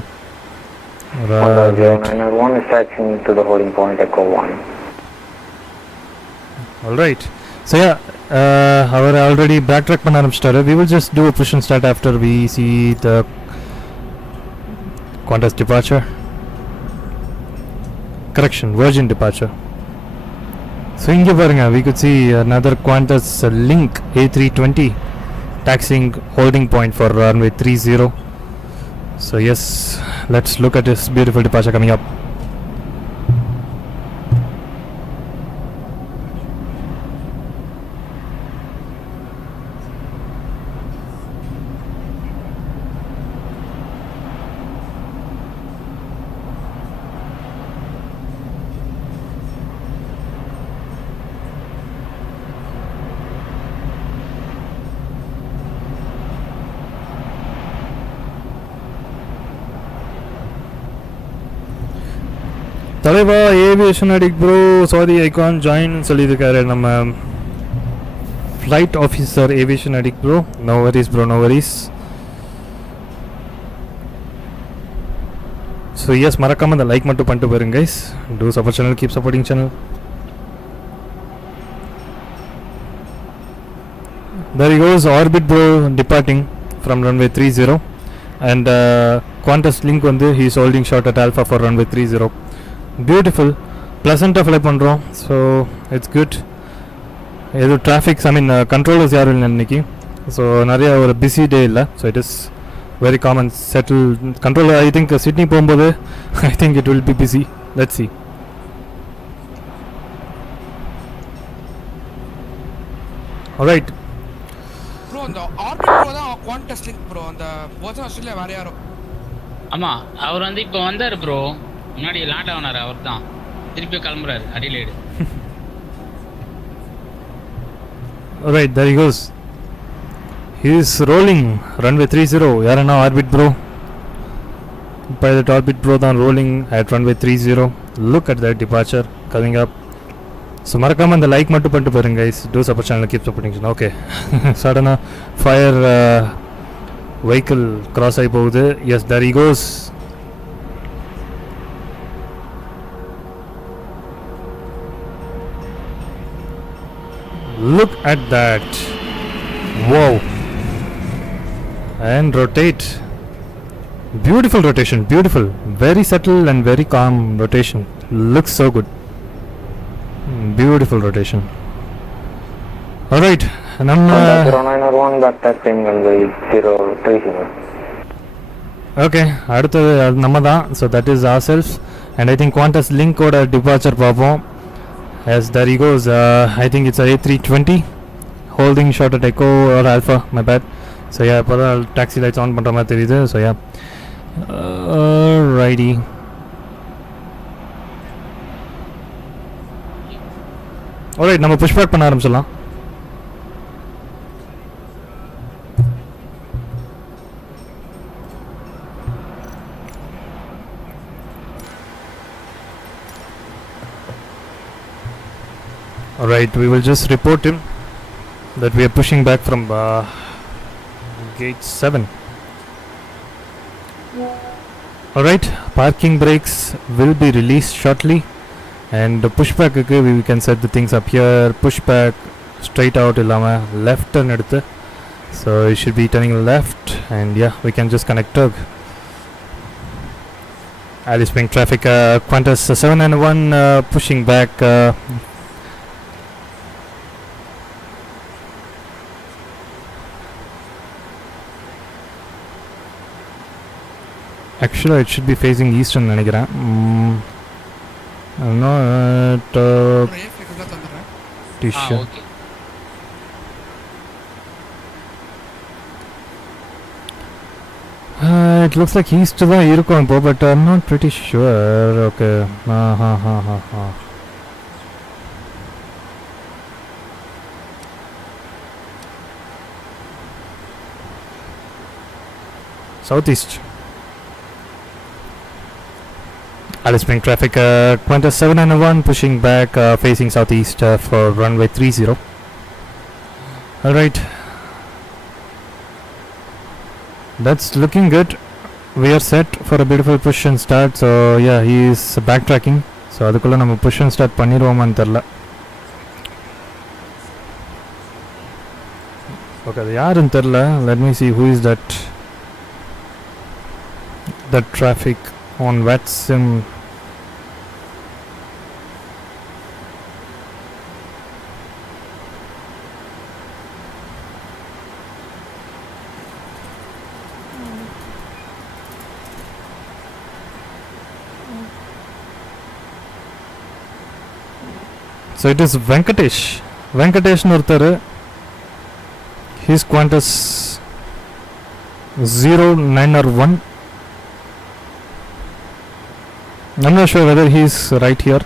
Qantas 0901 is taxiing to the holding point Echo 1. Alright. So yeah, our already backtrack பண்ண ஆரம்பிச்சிட்டாரு. We will just do a push and start after we see the Qantas departure. Correction, Virgin departure. So இங்கே பாருங்க, we could see another Qantas link A320 taxiing holding point for runway 30. So yes, let's look at this beautiful departure coming up. தலைவா aviation addict bro sorry I can't join சொல்லியிருக்காரு நம்ம flight officer aviation addict bro. No worries bro, no worries. So yes, மறக்காமல் அந்த like மட்டும் பண்ணிட்டு போயிருங்க guys. To support channel, keep supporting channel. There he goes, Orbit bro departing from runway 30 and Qantas link வந்து he is holding short at Alpha for runway 30. Beautiful, pleasant fly பண்றோம். So it's good. ஏதோ traffic, I mean controllers யாரும் இல்லை இன்னைக்கு. So நிறைய ஒரு busy day இல்லை. So it is very calm and settled. Controller I think Sydney போகும்போது I think it will be busy. Let's see. Alright. Bro அந்த orbit bro தான் குவாண்டஸ் லிங்க் ப்ரோ. அந்த போதா ஆஸ்திரேலியா வேற யாரோ. ஆமா, அவர் வந்து இப்போ வந்தாரு ப்ரோ. முன்னாடி லேண்ட் ஆனாரு, அவர் தான் திருப்பி கிளம்புறாரு Adelaide. Alright, there he goes. He is rolling runway 30. யாரனா orbit bro. Pilot Orbit bro தான் rolling at runway 30. Look at that departure coming up. So மறக்காமல் அந்த லைக் மட்டும் பண்ணிட்டு போயிருங்க guys. To support channel, keep supporting. Okay, சடனாக fire vehicle cross ஆகி போகுது. Yes, there he goes. Look at that. wow, and rotate. Beautiful rotation, beautiful, very subtle and very calm rotation. Looks so good. Beautiful rotation. Alright, நம்ம 0901 back taxiing runway 030. Okay, அடுத்தது நம்ம தான். So that is ourselves and I think Qantas link ஓட departure பார்ப்போம். As there he goes, I think it's a A320 holding short at Echo or Alpha, my bad. So yeah, இப்போதான் taxi lights on பண்ணுற மாதிரி தெரியுது. So yeah, alrighty. Alright, நம்ம push back பண்ண ஆரம்பிச்சிடலாம். Alright, we will just report him that we are pushing back from gate 7. Alright, parking brakes will be released shortly. And the pushback, okay, we can set the things up here. Pushback straight out illama left turn eduthu, so it should be turning left and yeah, we can just connect tug. Alice Spring traffic, Qantas 791 pushing back. Actually it should be facing eastern nenikiren. No, okay. It looks like east தான் இருக்கும் இப்போ, but I'm not pretty sure. Okay. Southeast. Alice Spring traffic, Qantas 791 pushing back, facing southeast for runway 30. Alright, that's looking good. We are set for a beautiful push and start. So yeah, he is backtracking. So அதுக்குள்ள நம்ம push and start பண்ணிடுவோமான்னு தெரியல. Okay, அது யாருன்னு தெரியல. Let me see who is that traffic on Watsim. So it is Venkatesh Nurtharu. He's Qantas 0901. I'm not sure whether he's right here.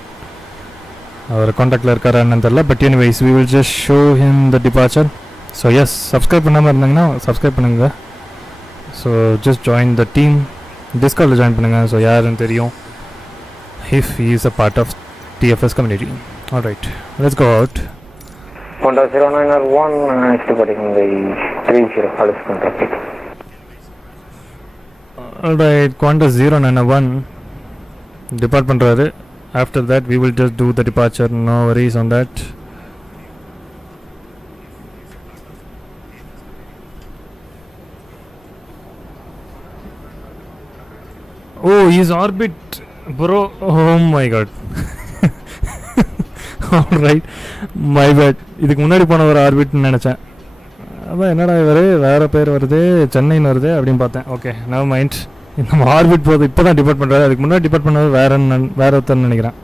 Our contact irukara enna therilla, but anyways we will just show him the departure. So yes, subscribe பண்ணாம இருந்தீங்கன்னா subscribe பண்ணுங்க. So just join the team. Discord join பண்ணுங்க. So யாருன்னு தெரியும். if he is a part of TFS community. Alright, let's go out. Qantas 0901 is departing the 30 Alice traffic. Alright, Qantas 0901 depart பண்றாரு. After that we will just do the departure, no worries on that. Oh, his orbit, bro. Oh my god. Alright, my bad. இதுக்கு முன்னாடி போன ஒரு ஆர்பிட்னு நினச்சேன். அதான் என்னடா இவர் வேறு பேர் வருது, சென்னைன்னு வருது அப்படின்னு பார்த்தேன். Okay, now mind. நம்ம ஆர்பிட் போகுது இப்போ தான் டிபார்ட் பண்ணுறாரு. அதுக்கு முன்னாடி டிபார்ட் பண்ணது வேற ஒருத்தர்னு நினைக்கிறேன்.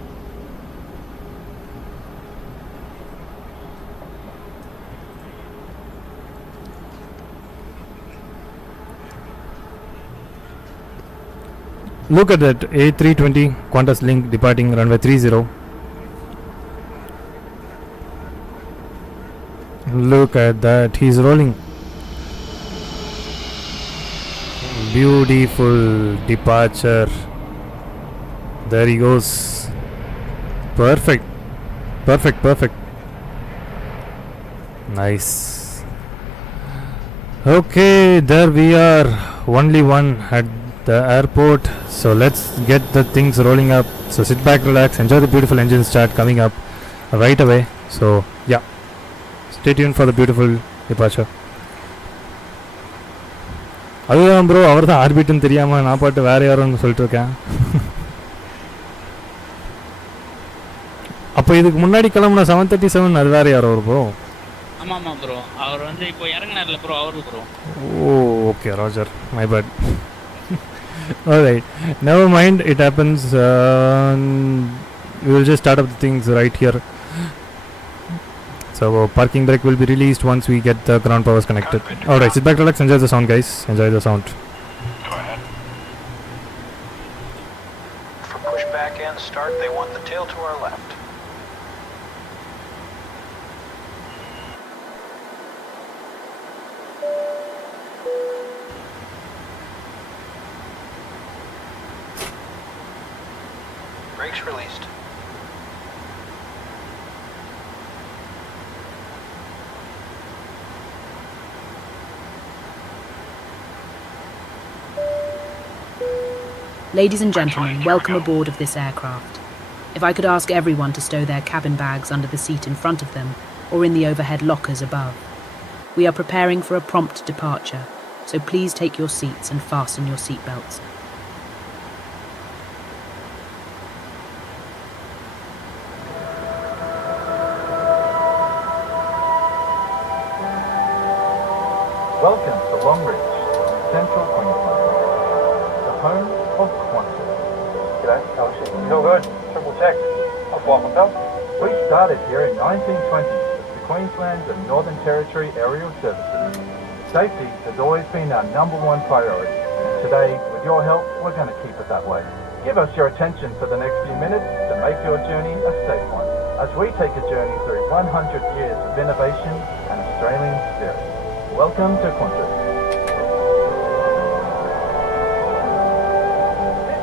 Look at that, A320 Qantas link departing runway 30. Look at that, he's rolling. Beautiful departure. There he goes. Perfect. Nice. Okay, there we are. Only one at the airport. So let's get the things rolling up. So sit back, relax, enjoy the beautiful engine start coming up right away. So yeah, stay tuned for the beautiful departure. அதுதான் bro, அவர் தான் ஆர்பிட்னு தெரியாமல் நான் பாட்டு வேறு யாரோன்னு சொல்லிட்டு இருக்கேன். அப்போ இதுக்கு முன்னாடி கிளம்புன 737 அது வேறு யாரோ ப்ரோ? ஆமாம் ப்ரோ, அவர் வந்து இப்போ இறங்கினார்ல ப்ரோ, அவரு bro. Oh okay roger, my bad. Alright, never mind, it happens. We will just start up the things right here. So parking brake will be released once we get the ground powers connected. Alright, sit back, relax, enjoy the sound guys, enjoy the sound. Go ahead. For pushback and start, they want the tail to our left. Brakes released. Ladies and gentlemen, welcome aboard of this aircraft. If I could ask everyone to stow their cabin bags under the seat in front of them or in the overhead lockers above. We are preparing for a prompt departure, so please take your seats and fasten your seatbelts. Welcome to Longreach, Central Queensland, the home of Qantas. G'day, how are you? Feel good. Triple check. I'll fly myself. We started here in 1920 as the Queensland and Northern Territory Aerial Services. Safety has always been our #1 priority. Today, with your help, we're going to keep it that way. Give us your attention for the next few minutes to make your journey a safe one, as we take a journey through 100 years of innovation and Australian spirit. Welcome to Qantas.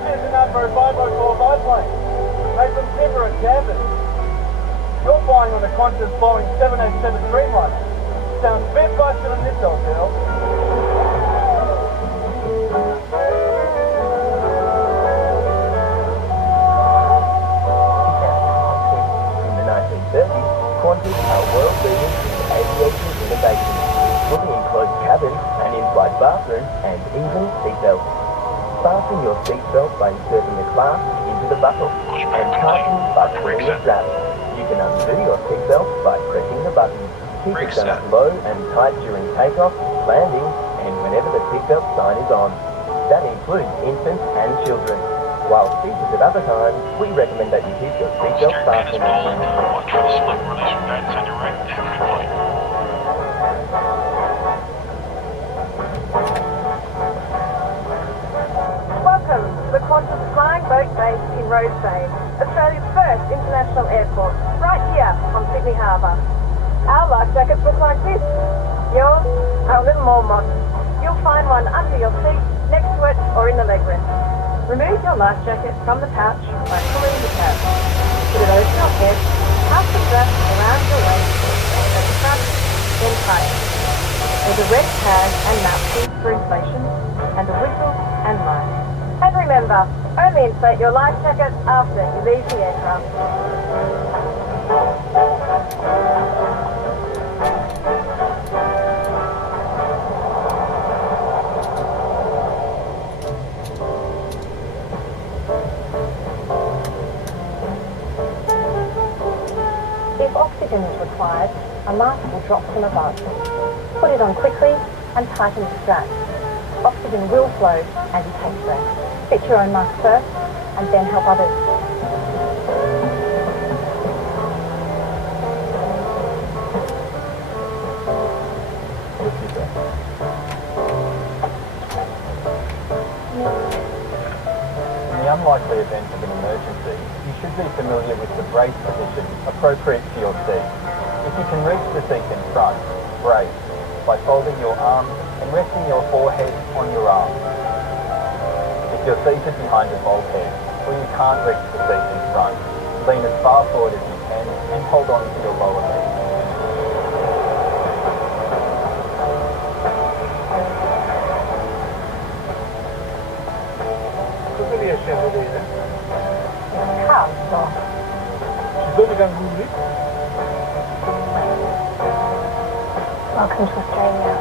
This is a number 504 biplane. Made from timber and canvas. You're flying on a Qantas Boeing 787 Dreamliner. Sounds a bit faster than this old girl. In the 1930s, Qantas are world leaders in aviation innovation. Looking in closed cabins and in-flight bathrooms and even seatbelts. Fasten your seatbelt by inserting the clasp into the buckle and tighten by pulling the strap. You can undo your seatbelt by pressing the button. Keep it down low and tight during takeoff, landing and whenever the seatbelt sign is on. That includes infants and children. While seated at other times, we recommend that you keep your seatbelt fastened. Welcome to the Qantas Flying Boat Base in Rosebank, Australia's first international airport, right here on Sydney Harbour. Our life jackets look like this. Yours are a little more modern. You'll find one under your seat, next to it, or in the leg rest. Remove your life jacket from the pouch by pulling the tab. Put it over your head, house the strap around your waist at the front, then tighten. There's a red tag and mouthpiece for inflation, and a whistle and line. And remember, only inflate your life jacket after you leave the aircraft. If oxygen is required, a mask will drop from above. Put it on quickly and tighten the strap. Oxygen will flow as you take breath. Fit your own mask first and then help others. In the unlikely event of an emergency, you should be familiar with the brace position appropriate to your seat. If you can reach the seat in front, brace by folding your arms and resting your forehead on your arms. If you're seated behind a bulkhead or you can't reach the seat in front, lean as far forward as you can and hold on to your lower leg. Cosa riesce a vedere? Cazzo! Ci sono i canguri? Welcome to Australia.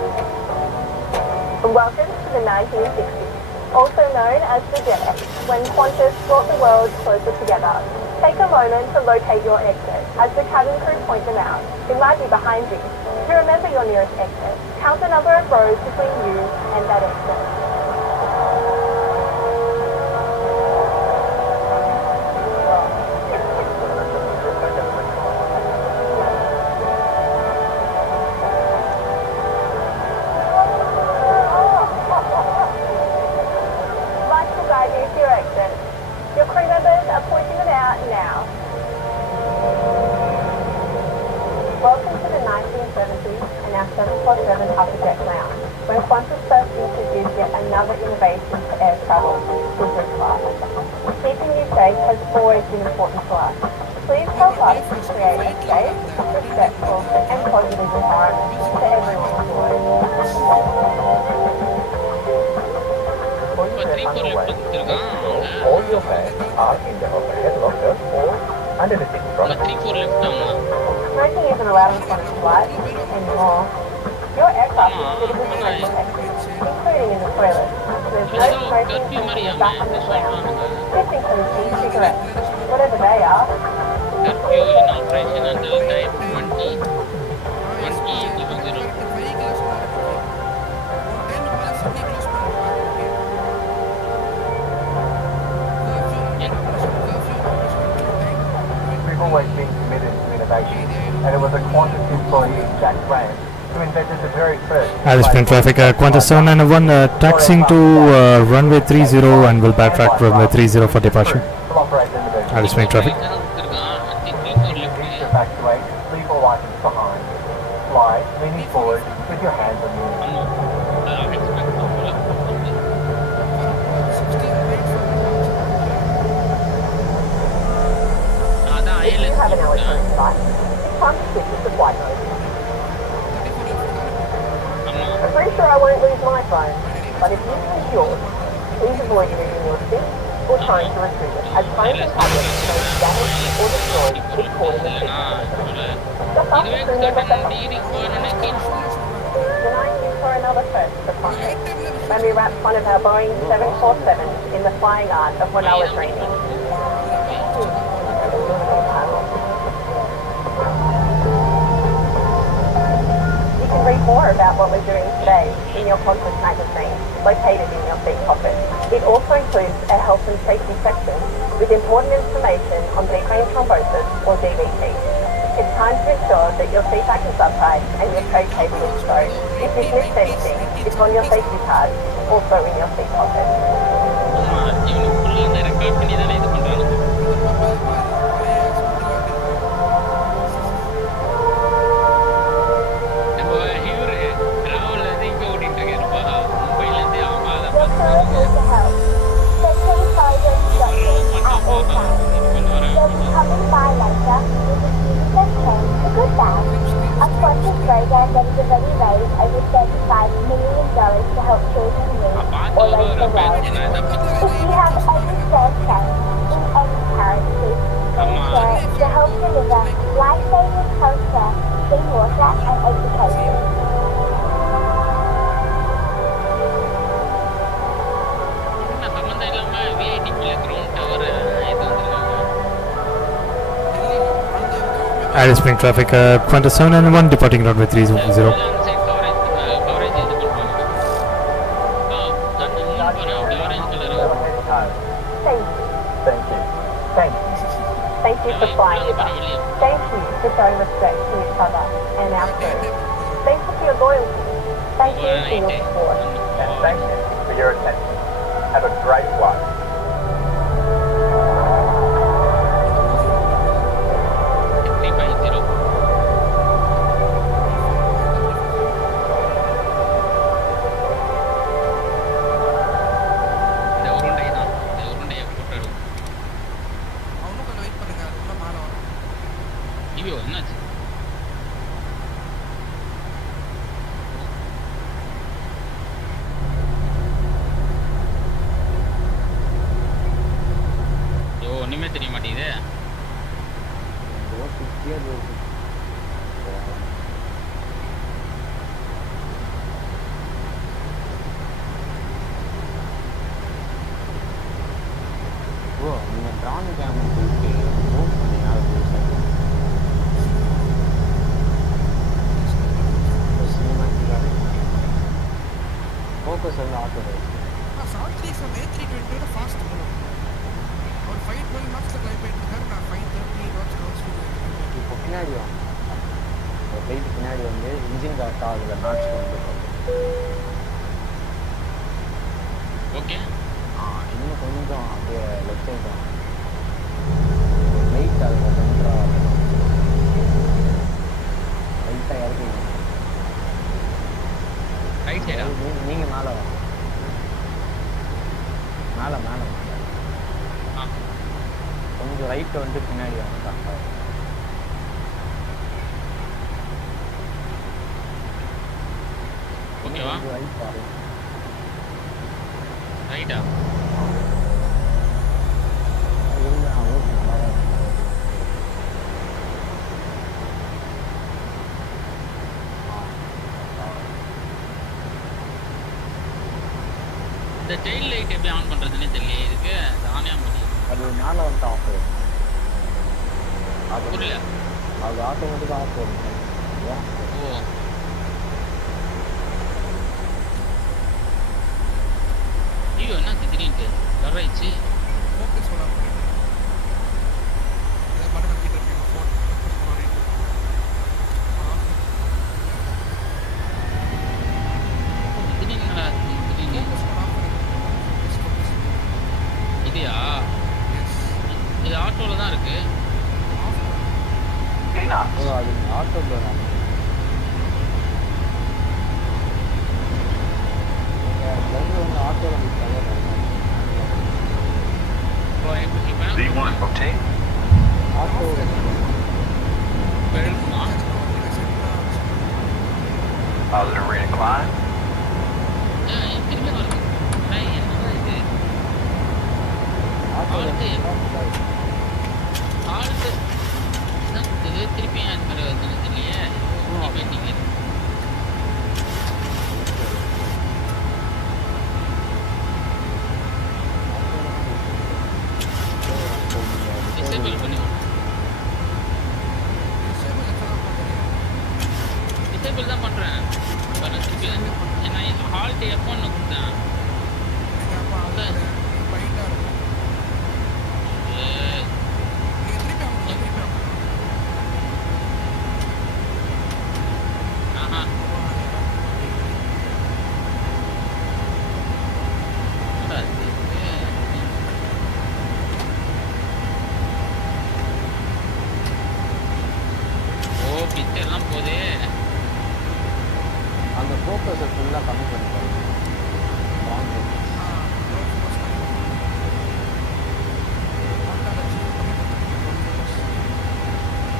Welcome to the 1960s, also known as the Jet Age, when Qantas brought the world closer together. Take a moment to locate your exit as the cabin crew point them out. It might be behind you. To remember your nearest exit, count the number of rows between you and that exit. Welcome to the 1970s and our 747 Upper Deck Lounge, when Qantas first introduced yet another innovation to air travel, business class. Keeping you safe has always been important to us. Please help us create a safe, respectful and positive environment for everyone on board. All your bags are in the overhead locker or under the seat front. Smoking isn't allowed on Qantas flights anymore. Your aircraft is fitted with smoking exits, including in the toilet. There's no smoking until you're back on the ground. This includes e-cigarettes, whatever they are. Curfew in operation until time 20:20:00. We've always been committed to innovation, and it was a Qantas employee, Jack Graham, who invented the very first... Alice Spring traffic, Qantas 791 taxiing to runway 30 and will backtrack runway 30 for departure. Alice Spring traffic. Evacuate, leave all items behind. Fly, leaning forward with your hands on your knees. If you have an electronic device, it's time to switch to flight mode. I'm pretty sure I won't lose my phone, but if you lose yours, please avoid moving your seat or trying to retrieve it, as phones and tablets may be damaged or destroyed if caught in the seat. Just ask the crew member for help. Tonight is for another first for Qantas, when we wrap one of our Boeing 747s in the flying art of Wanoa training. You can read more about what we're doing today in your Qantas magazine, located in your seat pocket. It also includes a health and safety section with important information on decane thrombosis or DVT. It's time to ensure that your seat back is upright and your tray table is straight. If you've missed anything, it's on your safety card, also in your seat pocket. Doctor, need to help. Captain's Alice Spring traffic, Qantas 791 departing runway 30. Thank you for flying with us. Thank you for showing respect to each other and our crew. Thank you for your loyalty. Thank you for your support. And thank you for your attention. Have a great flight. ஒண்ணுமே தெரிய மாட்டேங்குது. Focus வந்து auto இப்போ பின்னாடி வாங்க ஒரு flight பின்னாடி வந்து இன்ஜின் கரெக்டாக அதில் நாட்ச் கொண்டு ஓகே இன்னும் கொஞ்சம் அப்படியே லெஃப்ட் சைட் வாங்க லைட் அதில் சென்டராக லைட்டாக இறக்கிங்க ரைட் சைடா நீங்கள் மேலே வாங்க மேலே மேலே கொஞ்சம் ரைட்டு வந்து பின்னாடி வாங்க கரெக்டாக ஓகேவா ரைட் பாருங்க ரைட்டா இந்த டெயில் லைட் எப்படி ஆன் பண்றதுன்னே தெரியல இதுக்கு ஆனே முடியும் அது மேலே வந்துட்டு ஆஃப் ஆகும் புரியல அது ஆட்டோமேட்டிக்காக ஆஃப் ஆகும் ஓ ஐயோ என்ன திடீர்னு கரைச்சு ஃபோக்கஸ் பண்ண முடியும் இதை பண்ண நம்பிட்டு இருக்கேன் ஃபோன் ஃபோக்கஸ் பண்ணிட்டு இதையா இது ஆட்டோல தான் இருக்கு அது ஆட்டோவில் நீங்கள் வந்து ஆட்டோவில் B1, rotate. Auto Positive rate of climb. திரும்பி வருது என்னதான் இது ஆளுக்கு திருப்பி அது மாதிரி வருதுன்னு தெரியலையே பெயிண்டிங் டிசேபிள் பண்ணி டிசேபிள் தான் பண்ணுறேன் பண்ண திருப்பி ஏன்னா ஹால்ட் எப்போ ஒன்று கொடுத்தேன் எல்லாம் போதே அந்த ஃபோக்கஸை ஃபுல்லாக கம்மி பண்ணிப்பாங்க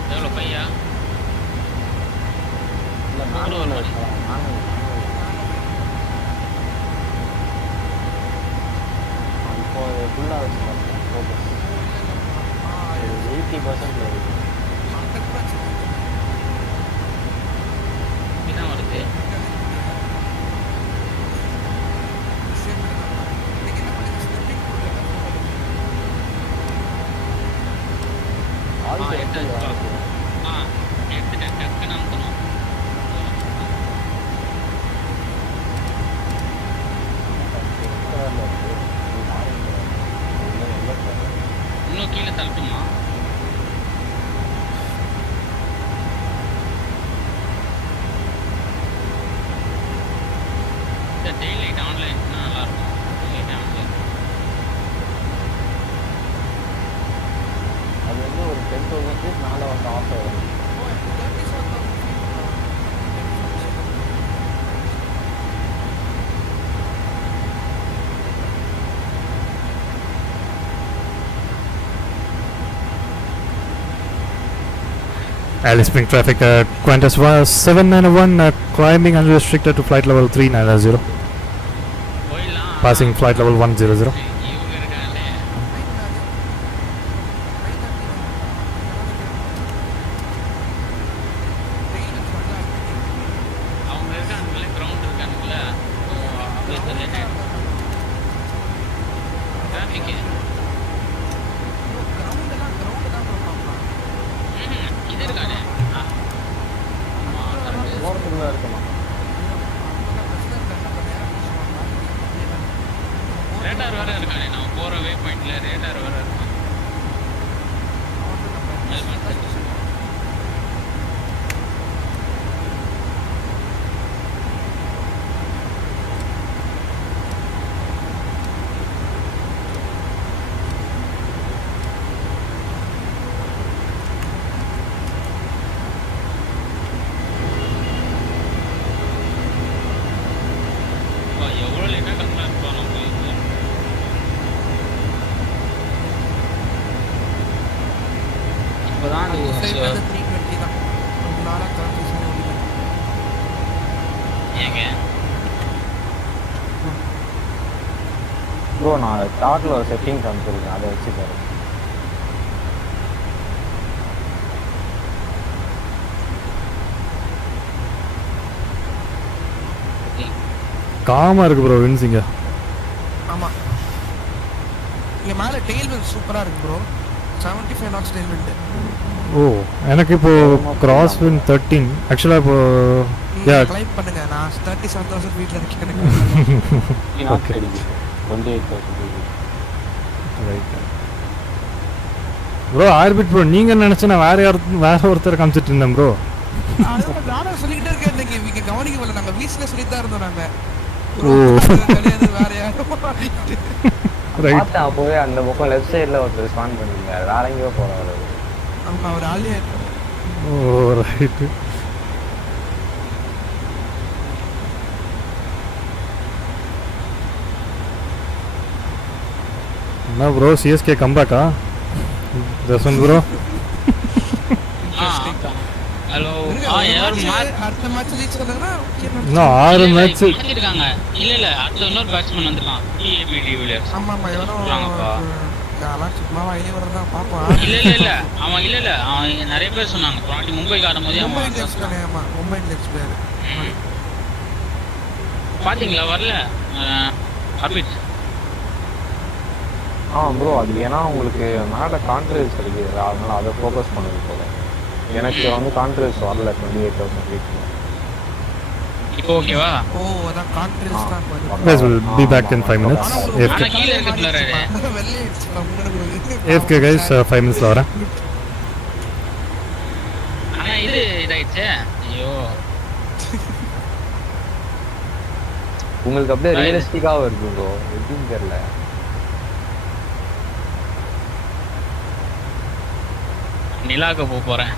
எவ்வளோ பையா இல்லை மேனுவல் வைக்கலாம் இப்போ ஃபுல்லாக வச்சுக்கலாம் ஃபோக்கஸ் 80% இருக்குது இதுதான் வருது Alice Spring traffic, Qantas 791 climbing unrestricted to flight level 390. Passing flight level 100. Bro நான் ஸ்டார்ட்ல ஒரு செட்டிங் காமிச்சிருக்கேன், அதை வச்சு பாருங்க. காமா இருக்கு ப்ரோ வின்சிங்க. ஆமா இங்க மேல டெயில் விண்ட் சூப்பரா இருக்கு ப்ரோ. 75 knots tail wind. ஓ எனக்கு இப்போ கிராஸ் விண்ட் 13 ஆக்சுவலா இப்போ யா கிளைம் பண்ணுங்க. நான் 37000 ஃபீட்ல இருக்கேன். Okay 28000 right bro. Orbit bro நீங்க நினைச்சா நான் வேற ஒருத்தர் காமிச்சிட்டு இருந்தேன் ப்ரோ. நானும் சொல்லிக்கிட்டே இருக்கேன், நீங்க கவனிக்கல. நாங்க வீஸ்ல சொல்லிட்டு தான் இருந்தோம். நாங்க ஓ வேற யாரும் ரைட். அப்போவே அந்த பக்கம் லெஃப்ட் சைடுல ஒருத்தர் ஸ்பான் பண்ணிருந்தாரு, வேற எங்கேயோ போறாரு. ஆமா ஒரு ஆளே. Oh right. என்ன ப்ரோ சிஎஸ்கே கம்பேக்கா ஜஸ்வந்த் ப்ரோ? ஹலோ அடுத்த மேட்ச் ஜெயிச்சு வந்தாங்கன்னா இன்னும் 6 மேட்ச் இருக்காங்க. இல்ல அடுத்த இன்னொரு பேட்ஸ்மேன் வந்துட்டான். டிஏபிடி வில்லியர்ஸ். ஆமா எவனோ காலா சும்மாவா ஐடியா வரதா பாப்பா. இல்ல அவன் நிறைய பேர் சொன்னாங்க. பாட்டி மும்பைக்கு ஆடும்போது மும்பை இந்தியன்ஸ் தானே. ஆமா மும்பை இந்தியன்ஸ் பிளேயர். பாத்தீங்களா வரல அபிட்? ப்ரோ அது ஏன்னா உங்களுக்கு மேலே கான்ட்ரவர்ஸ் இருக்குது, அதனால அதை ஃபோக்கஸ் பண்ணது போல. எனக்கு வந்து கான்ட்ரவர்ஸ் வரல 28,000 ஃபீட்ல. இப்போ ஓகேவா? ஓ அதான் கான்ட்ரவர்ஸ் தான் பாரு. guys will be back in 5 minutes. AFK கீழ இருக்க பிளேயர் வெள்ளை அடிச்சு முன்னாடி AFK guys 5 minutes வரேன். ஆனா இது இதாயிடுச்சே. ஐயோ உங்களுக்கு அப்படியே ரியலிஸ்டிக்காக இருக்கு ப்ரோ, எப்படின்னு தெரியல. நிலாக்கு போறேன்.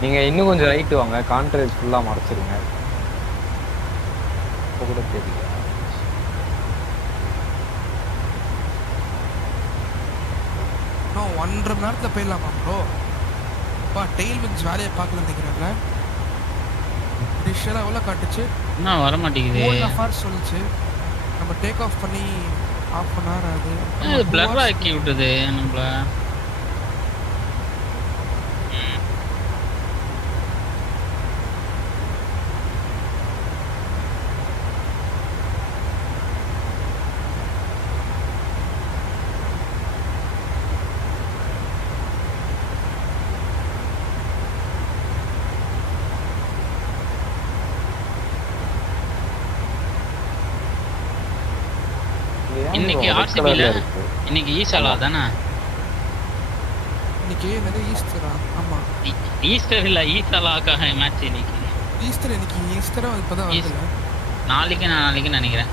நீங்க இன்னும் கொஞ்சம் ரைட்டு வாங்க, கான்ட்ரேஜ் ஃபுல்லா மறைச்சிருங்க. இப்போ கூட தெரியல. இன்னும் 1.5 மணி நேரத்தில் போயிடலாமா ப்ரோ? அப்பா டெயில் வின்ஸ் வேலையை பார்க்கல நினைக்கிறேன்ல. டிஷ்ஷெல்லாம் எவ்வளோ காட்டுச்சு? என்ன வர மாட்டேங்குது. 4.5 hours சொல்லுச்சு. நம்ம டேக் ஆஃப் பண்ணி ½ an hour ஆகுது. பிளர் ஆக்கி விட்டுது நம்மள. இன்னைக்கு ஆர்சிபில இன்னைக்கு ஈசாலா தானே? இன்னைக்கு என்னது ஈஸ்டரா? ஆமா ஈஸ்டர் இல்ல ஈசாலாக்காக மேட்ச் இன்னைக்கு. ஈஸ்டர் இன்னைக்கு ஈஸ்டரா இப்பதான் வருது. நாளைக்கு நினைக்கிறேன்.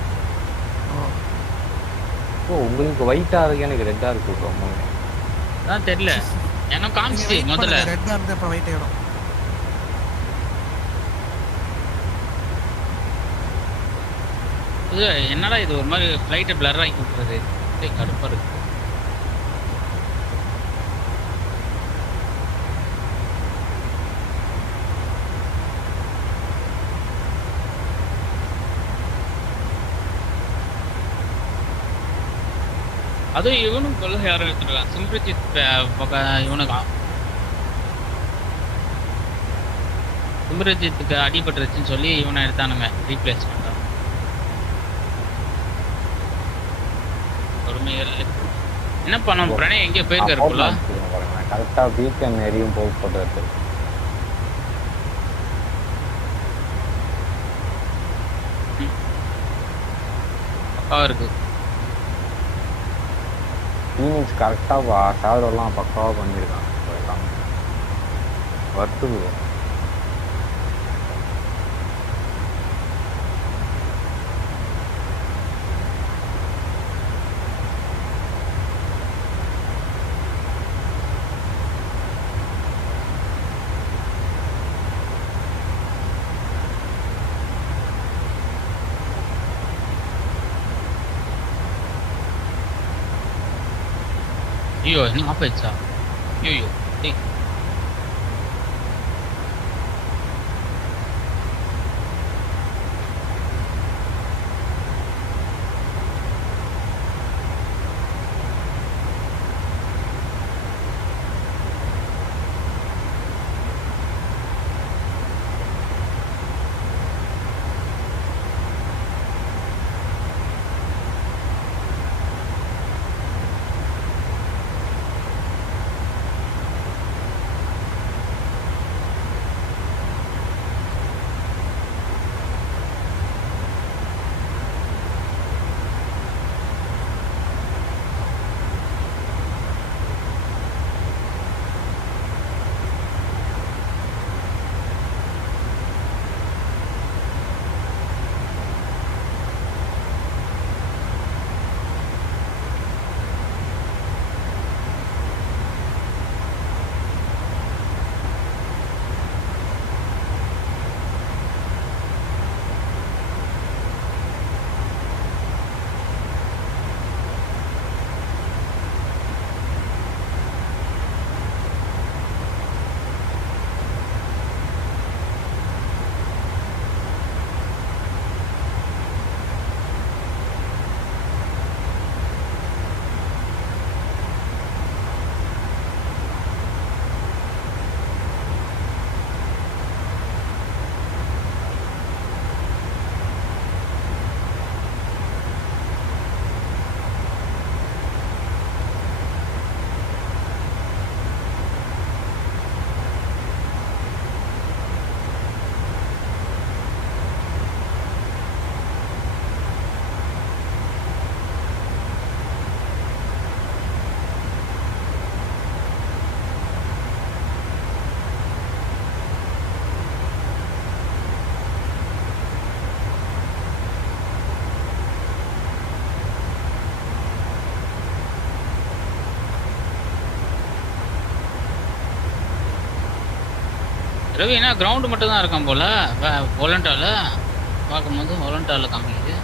ஓ உங்களுக்கு ஒயிட்டா இருக்கு, எனக்கு ரெட்டா இருக்கு ப்ரோ. அதான் தெரியல. எனக்கு காமிச்சு முதல்ல ரெட்டா இருந்து அப்புறம் ஒயிட் ஆயிடும். என்னடா இது ஒரு மாதிரி ஃப்ளைட்டை பிளர் ஆக்கி விட்டுறது, கடுப்பா இருக்கு. அதுவும் இவனும் கொள்ள யாரும் எடுத்துருக்கான் சிம்ரஜித் இவனுக்கா சிம்ரஜித்துக்கு அடிபட்டுருச்சுன்னு சொல்லி இவனை எடுத்தானுங்க ரீப்ளேஸ்மெண்ட்டா பொறுமையில் என்ன பண்ணோம் பிரணய் எங்கேயோ போயிருக்காரு போல கரெக்டாக வீக்கெண்ட் நெறியும் போட்டு இருக்கு பக்காவா இருக்கு ஃபீனிக்ஸ் கரெக்டாக ஷேடோலாம் பக்காவாக பண்ணியிருக்காங்க எல்லாமே வருத்துது ஐயோ என்ன ஆஃப் ஆயிடுச்சா ஐயோ டேய் ரவி என்ன கிரவுண்டு மட்டும் தான் இருக்கான் போல ஒலண்டால பார்க்கும்போது ஒலண்டால காமிக்குது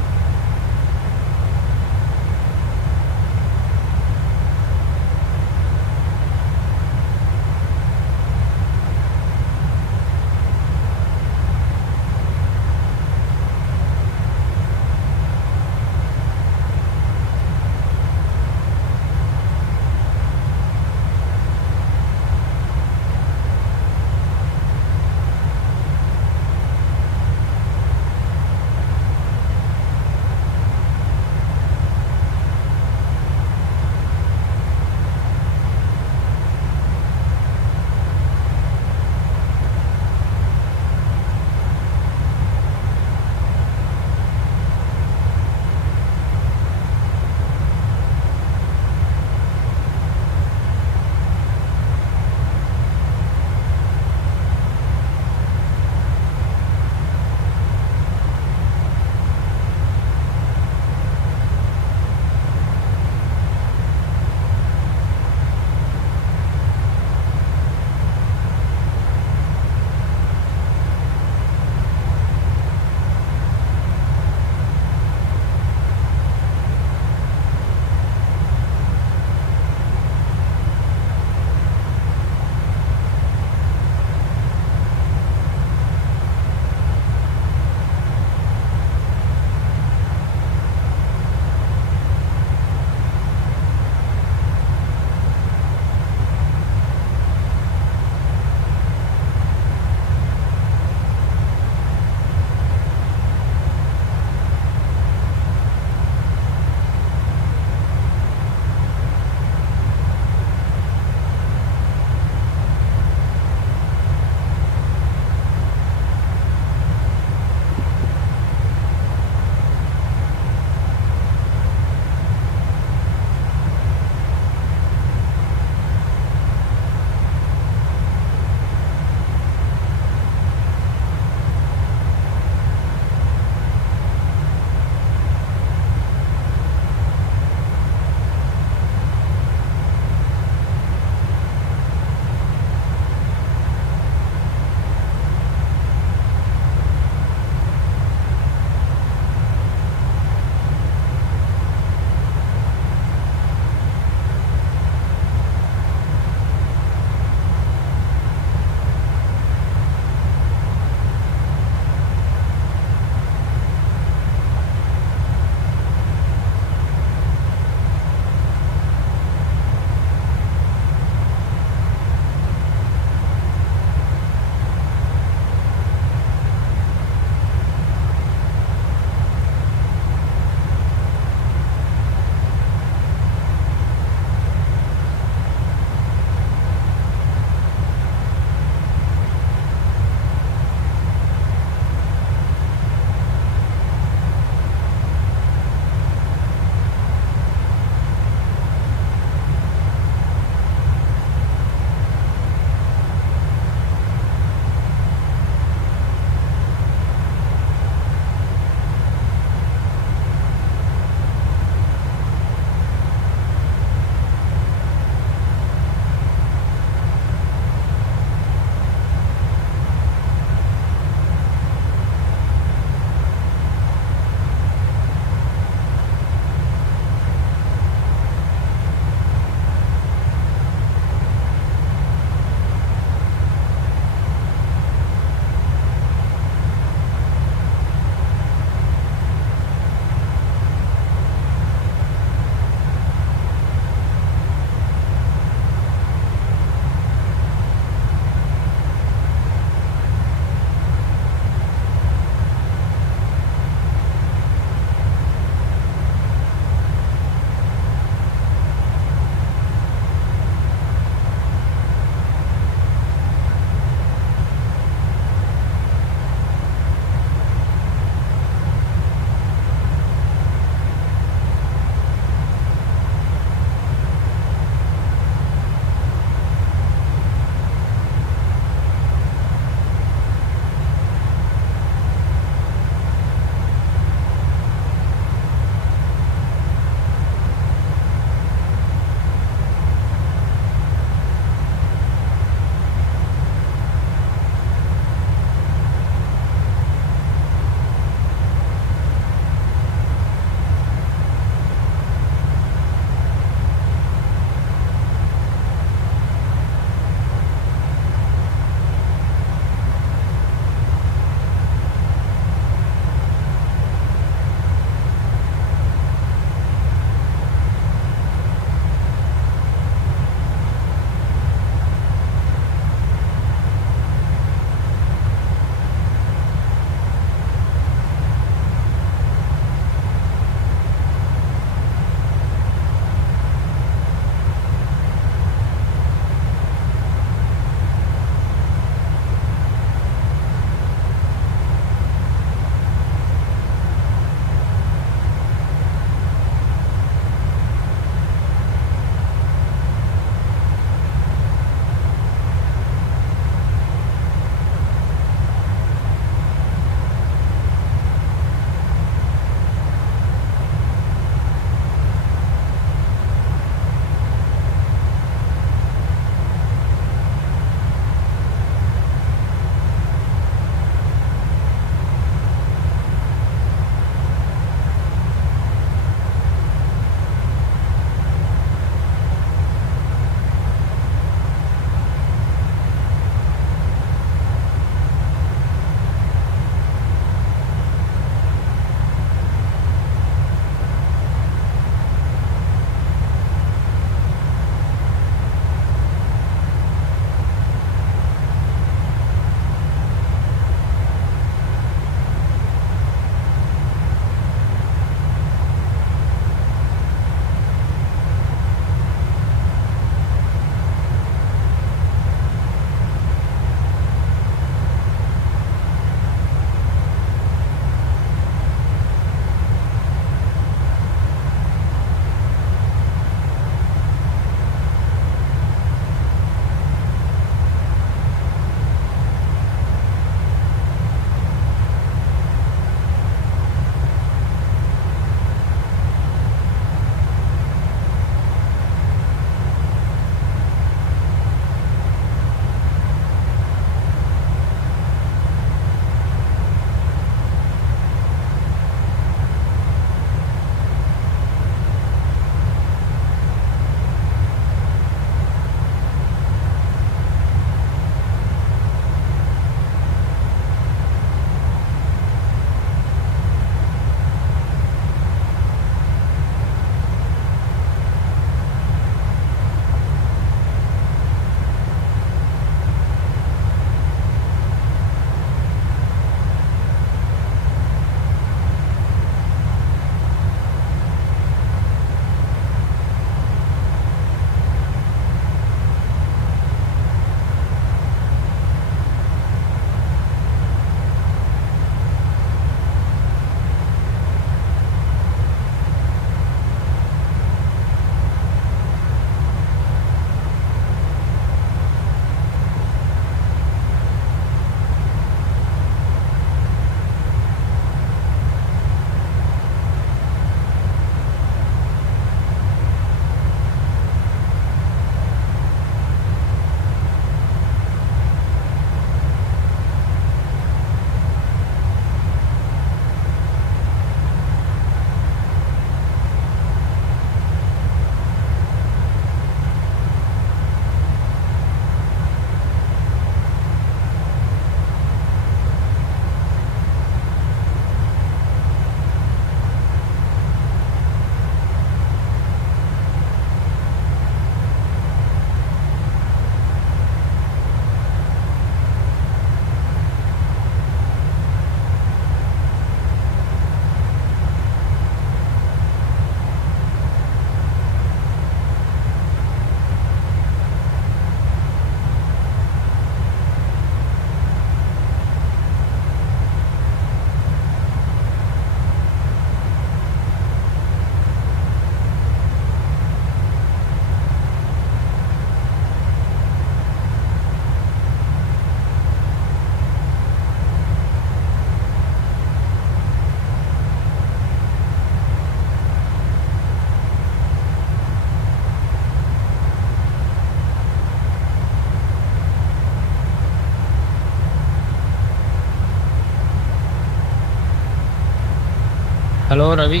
ஹலோ ரவி.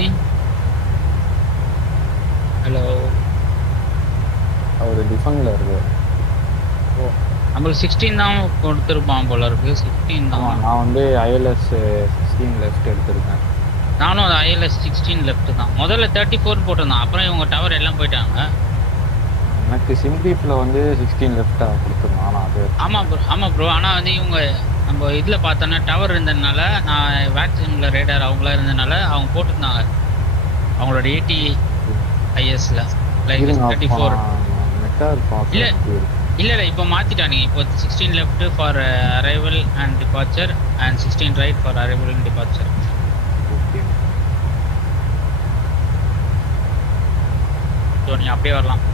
ஹலோ. அவர் டிஃபனில் இருக்கு. ஓ நம்மளுக்கு 16 தான் கொடுத்துருப்பான் போல இருக்கு. 16 தான். நான் வந்து ஐஎல்எஸ் 16 லெஃப்ட் எடுத்திருக்கேன். நானும் அது ஐஎல்எஸ் 16 லெஃப்ட் தான். முதல்ல 34 போட்டிருந்தான். அப்புறம் இவங்க டவர் எல்லாம் போயிட்டாங்க. எனக்கு சிம்ரீஃபில் வந்து 16 லெஃப்டாக கொடுத்துருந்தேன். ஆனால் அது ஆமாம் ப்ரோ. ஆனால் வந்து இவங்க நம்ம இதில் பார்த்தோன்னா டவர் இருந்ததுனால, நான் வேக்சினில் ரேடார் அவங்களாம் இருந்ததுனால அவங்க போட்டிருந்தாங்க அவங்களோட 80 ஐஎஸ்ல லைக் 34. இல்லை இப்போ மாற்றிட்டானுங்க. இப்போ 16 left for arrival and departure and 16 right for arrival and departure. Okay. So நீங்கள் அப்படியே வரலாம்.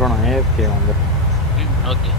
ப்ரோ நான் ஏஎஃப்கே வந்துட்டேன். ஓகே.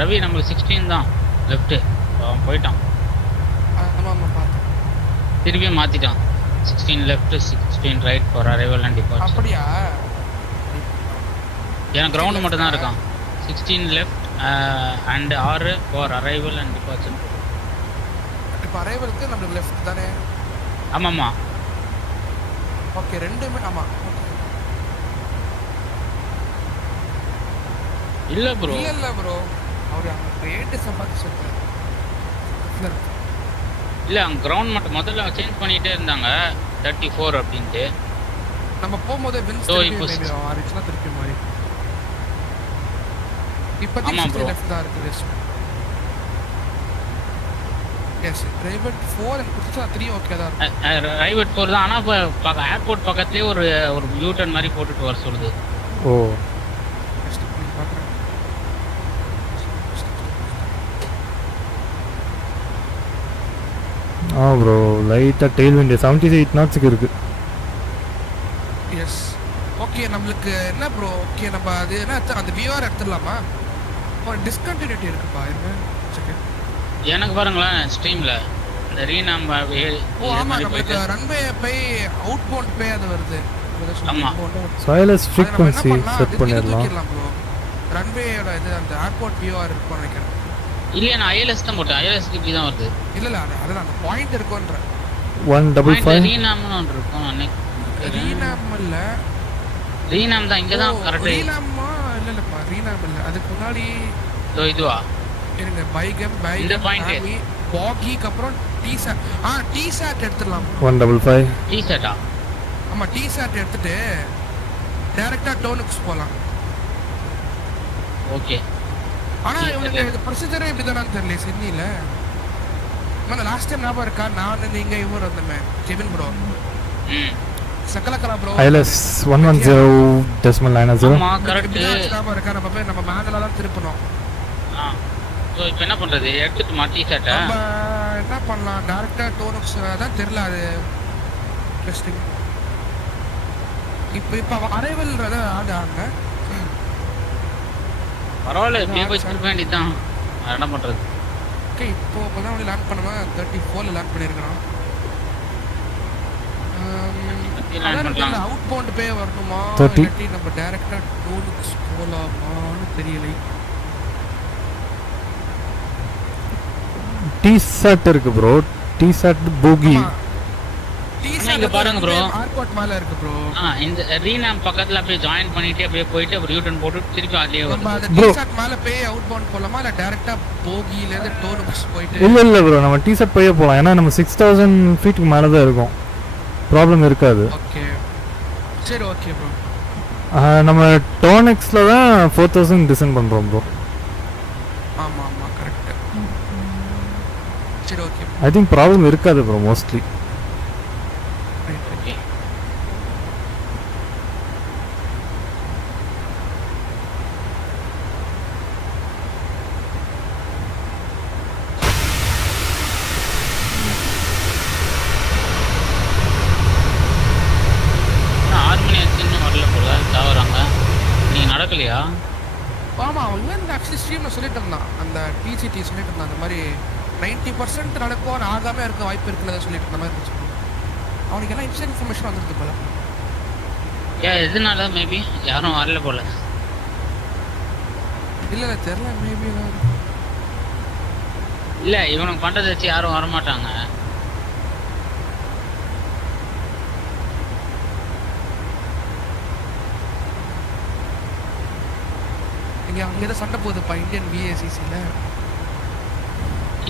ரவி நம்மளுக்கு 16 தான் லெஃப்ட்டு அவன் போயிட்டான். ஆமாம் பார்த்தேன். திருப்பியும் மாற்றிட்டான். 16 left 16 right for arrival and departure. அப்படியா? ஏன்னா கிரவுண்டு மட்டும் தான் இருக்கான். 16 left and 6 for arrival and departure. இப்போ அரைவலுக்கு நம்மளுக்கு லெஃப்ட் தானே? ஆமாம்மா. ஓகே ரெண்டுமே ஆமாம். இல்லை ப்ரோ இல்லை ப்ரோ அவர் அங்கே ஏடிஎஸ் பார்த்து சொல்கிறார். இல்லை அங்கே கிரவுண்ட் மட்டும் முதல்ல சேஞ்ச் பண்ணிகிட்டே இருந்தாங்க 34 அப்படின்ட்டு. நம்ம போகும்போது வின்ஸ் ஆரிச்சுனா திருப்பி மாதிரி இப்போதைக்கு லெஃப்ட் தான் இருக்குது. எஸ் ரைவட் 4 அண்ட் குர்சா 3 ஓகே தான் இருக்கு. ரைவட் 4 தான். ஆனால் இப்போ ஏர்போர்ட் பக்கத்துலேயே ஒரு யூட்டர்ன் மாதிரி போட்டுட்டு வர சொல்லுது. ஓ ப்ரோ லைட்டாக டெயில் விண்ட் 78 knots இருக்கு. எஸ் ஓகே நம்மளுக்கு என்ன ப்ரோ ஓகே நம்ம அது என்ன அந்த விஆர் எடுத்துடலாமா? ஒரு டிஸ்கண்டினியூட்டி இருக்குப்பா. எனக்கு பாருங்களேன் ஸ்ட்ரீமில் இந்த ரீநாம் ஆமாம் நம்மளுக்கு ரன்வே பே அவுட் பவுண்ட் பே அது வருது. ஆமாம் சைலஸ் ஃப்ரீக்வன்சி செட் பண்ணிடலாம் ப்ரோ. ரன்வேயோட இது அந்த ஏர்போர்ட் விஆர் இருக்கும்னு நினைக்கிறேன். இல்லையா நான் ஐஎல்எஸ் தான் போட்டேன். ஐஎல்எஸ்க்கு இப்படி தான் வருது. இல்லை அதுதான் அந்த பாயிண்ட் இருக்குன்ற 155 ரீநாம்னு ஒன்று இருக்கும். ரீநாம் இல்லை ரீநாம் தான் இங்கே தான் கரெக்ட். ரீநாமா இல்லைப்பா ரீநாம் இல்லை அதுக்கு முன்னாடி இதுவா இருங்க பைகம் இந்த பாயிண்ட் பாகிக்கு அப்புறம் டிசாட் எடுத்துடலாம். 155 டிசாட்டா? ஆமாம் டிசாட் எடுத்துட்டு டைரெக்டாக டோனுக்ஸ் போகலாம். ஓகே ஆனால் இவனுக்கு ப்ரொசீஜரே இப்படி தானு தெரியல சிட்னியில். அந்த லாஸ்ட் டைம் ஞாபகம் இருக்கா நான் நீங்கள் இவர் வந்தோமே Kevin bro Sakalakala bro ILS 110.9 correct ஞாபகம் இருக்கா? நம்ம போய் நம்ம மேனில் தான் திருப்பணும். ஸோ இப்போ என்ன பண்ணுறது எடுத்துட்டுமா டிஷர்ட்டை? நம்ம என்ன பண்ணலாம் டேரெக்டாக டோனுக்ஸ் தான் தெரில அது இன்ட்ரெஸ்டிங். இப்போ அரைவல்ன்றத ஆடுங்க பரவாயில்ல இப்படியே போய் திருப்ப வேண்டியதுதான். என்ன பண்ணுறது? ஓகே இப்போ தான் வந்து லேண்ட் பண்ணுவேன் 34 லேண்ட் பண்ணியிருக்கிறோம். அவுட் பவுண்ட் பே வரணுமா இல்லாட்டி நம்ம டைரக்டா டோலுக்கு போலாமான்னு தெரியல. டிசாட் இருக்கு ப்ரோ. டிசாட் போகி இங்க பாருங்க ப்ரோ ஏர்போர்ட் மேல இருக்கு ப்ரோ. இந்த ரீநாம் பக்கத்துல அப்படியே ஜாயின் பண்ணிட்டு அப்படியே போயிட்டு ஒரு யூட்டர்ன் போட்டு திருப்பி அதுலயே நம்ம அந்த டிசாட் மேல பே அவுட் பவுண்ட் போலாமா இல்ல டைரக்டா போகில இருந்து டோலுக்கு போயிட்டு? இல்ல ப்ரோ நம்ம டிசாட் போயே போலாம். ஏன்னா நம்ம 6000 ஃபீட்க்கு மேல தான் இருக்கும். ப்ராப்ளம் இருக்காது. ஓகே சரி ஓகே ப்ரோ. நம்ம டோனெக்ஸ்ல தான் 4000 டிசைன் பண்றோம் ப்ரோ. ஆமா ஆமா கரெக்ட். சரி ஓகே ஐ திங்க் ப்ராப்ளம் இருக்காது ப்ரோ மோஸ்ட்லி. ஓகே நடக்கலையா? ஆமா அவன் ஆக்சுவலி ஸ்ட்ரீம்ல சொல்லிட்டு இருந்தான் அந்த டிசிடி சொல்லிட்டு இருந்தான் அந்த மாதிரி 90% நடக்கும் ஆகாம இருக்க வாய்ப்பு இருக்குன்னு சொல்லிட்டு இருந்த மாதிரி இருந்துச்சு. அவனுக்கு எல்லாம் இன்ஸ்டன்ட் இன்ஃபர்மேஷன் வந்துருக்கு போல. எதனால மேபி யாரும் வரல போல. இல்ல தெரியல மேபி இல்ல இவனுக்கு பண்றதை வச்சு யாரும் வரமாட்டாங்க. அங்கே தான் சண்டை போகுதுப்பா இந்தியன் பிஏசிசியில்.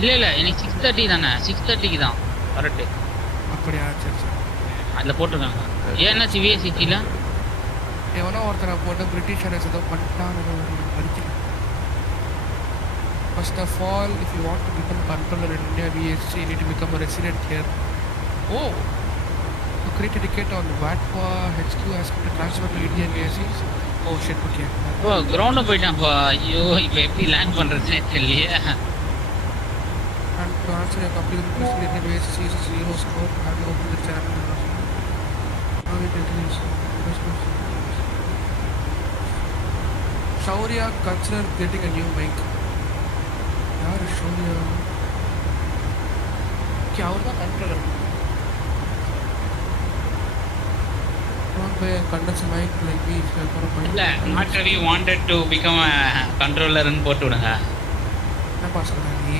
இல்லை இன்னைக்கு 6:30 தானே 6:30க்கு தான் கரெக்டு. அப்படியா சரி சரி அதில் போட்டிருக்காங்க. ஏன்னாச்சு பிஏசிசியில் எவனோ ஒருத்தரை போட்டு பிரிட்டிஷர்ஸ் ஏதோ பண்ணிட்டான்னு படிக்கல. First of all if you want to become controller in India BSc you need to become a resident here. Oh to create a ticket on the VATPA HQ ask to transfer to Indian BSCs. Oh shit okay. ஓ கிரவுண்ட்ல போய்ட்டான்ப்பா. ஐயோ இப்போ எப்படி land பண்றதுன்னு தெரியலையே. And to answer your complete question, Indian BSC is 0 score. I have opened the channel. Now it is Shaurya consider getting a new mic. அவர் தான் controller. Qantas might like me இல்ல not really wanted to become a controller ன்னு போட்டு விடுங்க. என்னப்பா சொல்ற நீ?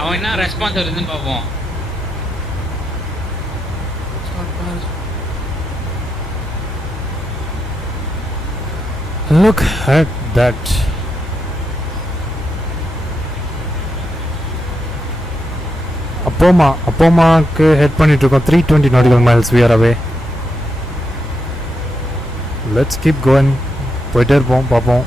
அவன் என்ன ரெஸ்பான்ஸ் வருதுன்னு பாப்போம். Look at that. அப்போமாக்கு ஹெட் பண்ணிட்டு இருக்கோம். 320 nautical miles we are away. Let's keep going. போயிட்டே இருப்போம், பார்ப்போம்.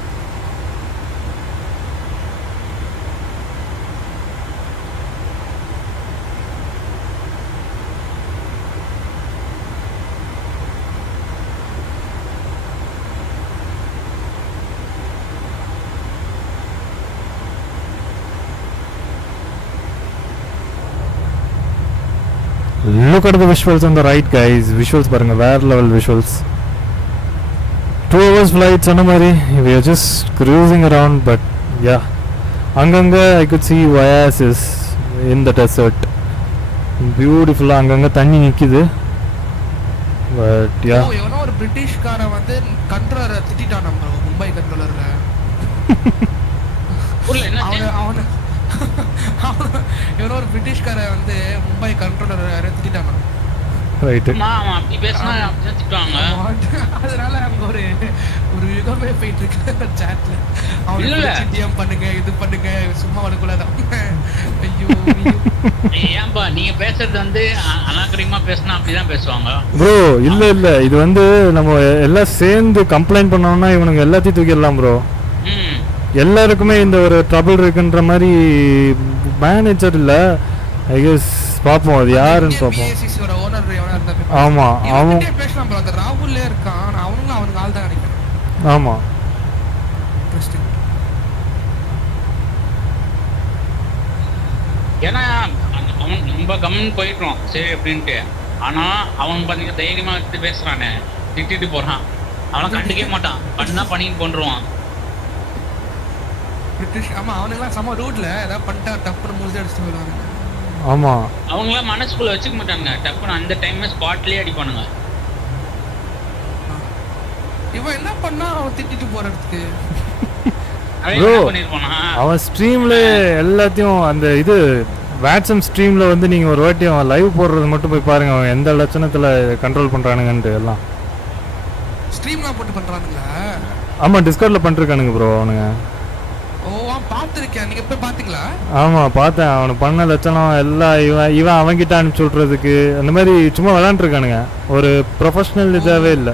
Look at the visuals on the right, guys. Visuals பாருங்க, வேற level visuals. 2 hours flight சொன்ன மாதிரி we are just cruising around, but yeah, அங்கங்க I could see YSSY in the desert. Beautiful. அங்கங்க தண்ணி நிக்குது. But yeah. இவனோ ஒரு பிரிட்டிஷ்கார வந்து கண்ட்ரோலரை திட்டிட்டான் bro, மும்பை கண்ட்ரோலர்ல. இவனோ ஒரு பிரிட்டிஷ்கார வந்து மும்பை கண்ட்ரோலரை திட்டிட்டான். ரைட். ஆமா அப்படி பேசினா அப்படிதான் திட்டுவாங்க. அதனால அங்க ஒரு யுகமே போயிட்டு இருக்கு சாட்ல. அவங்க சிட்டியம் பண்ணுங்க, இது பண்ணுங்க, சும்மா வரக்கூடாது. ஐயோ ஏன்பா நீங்க பேசுறது வந்து அநாகரிகமா பேசினா அப்படிதான் பேசுவாங்க ப்ரோ. இல்ல இது வந்து நம்ம எல்லாம் சேர்ந்து கம்ப்ளைண்ட் பண்ணோம்னா இவனுங்க எல்லாத்தையும் தூக்கிடலாம் ப்ரோ. எல்லாருக்குமே இந்த ஒரு ட்ரபிள் இருக்குன்ற மாதிரி மேனேஜர் இல்ல. ஐ கெஸ் பாப்போம் அது யாருன்னு பாப்போம். ஆமா அவன் பேசலாம் ப்ரோ. அந்த ராகுல்லே இருக்கான், அவனுக்கு ஆள் தான் நினைக்கிறேன். ஆமா ஏன்னா அவன் ரொம்ப கம்மன் போயிடுறோம் சரி அப்படின்ட்டு. ஆனா அவன் பாத்தீங்க தைரியமா எடுத்து பேசுறானே, திட்டிட்டு போறான். அவனை கண்டுக்கவே மாட்டான், பண்ணா பண்ணின்னு கொண்டுருவான். பிரிட்டிஷ் ஆமா அவனுங்களாம் சம ரூட்ல ஏதாவது பண்ணிட்டா டப்புன்னு முடிஞ்சு அடிச்சுட்டு போயிடுவாங்க. ஆமா அவங்களாம் மனசுக்குள்ள வச்சுக்க மாட்டாங்க, டப்புன்னு அந்த டைம்ல ஸ்பாட்லயே அடிப்பானுங்க. இவன் என்ன பண்ணா அவன் திட்டிட்டு போறதுக்கு அவன் ஸ்ட்ரீம்ல எல்லாத்தையும் அந்த இது வாட்ஸ்அப் ஸ்ட்ரீம்ல வந்து நீங்க ஒரு வாட்டி அவன் லைவ் போடுறது மட்டும் போய் பாருங்க, அவன் எந்த லட்சணத்துல கண்ட்ரோல் பண்றானுங்கன்ட்டு எல்லாம். ஸ்ட்ரீம்லாம் போட்டு பண்றானுங்களா? ஆமா டிஸ்கார்ட்ல பண்ணிருக்கானுங்க ப்ரோ அவனுங்க. பாத்துருக்கேன், நீங்க போய் பாத்தீங்களா? ஆமா பார்த்தேன். அவனு பண்ண லட்சணம் எல்லாம் இவன் அவன்கிட்ட அனுப்பிச்சு விட்றதுக்கு அந்த மாதிரி சும்மா விளையாண்டுருக்கானுங்க. ஒரு ப்ரொஃபஷனல் இதாவே இல்லை.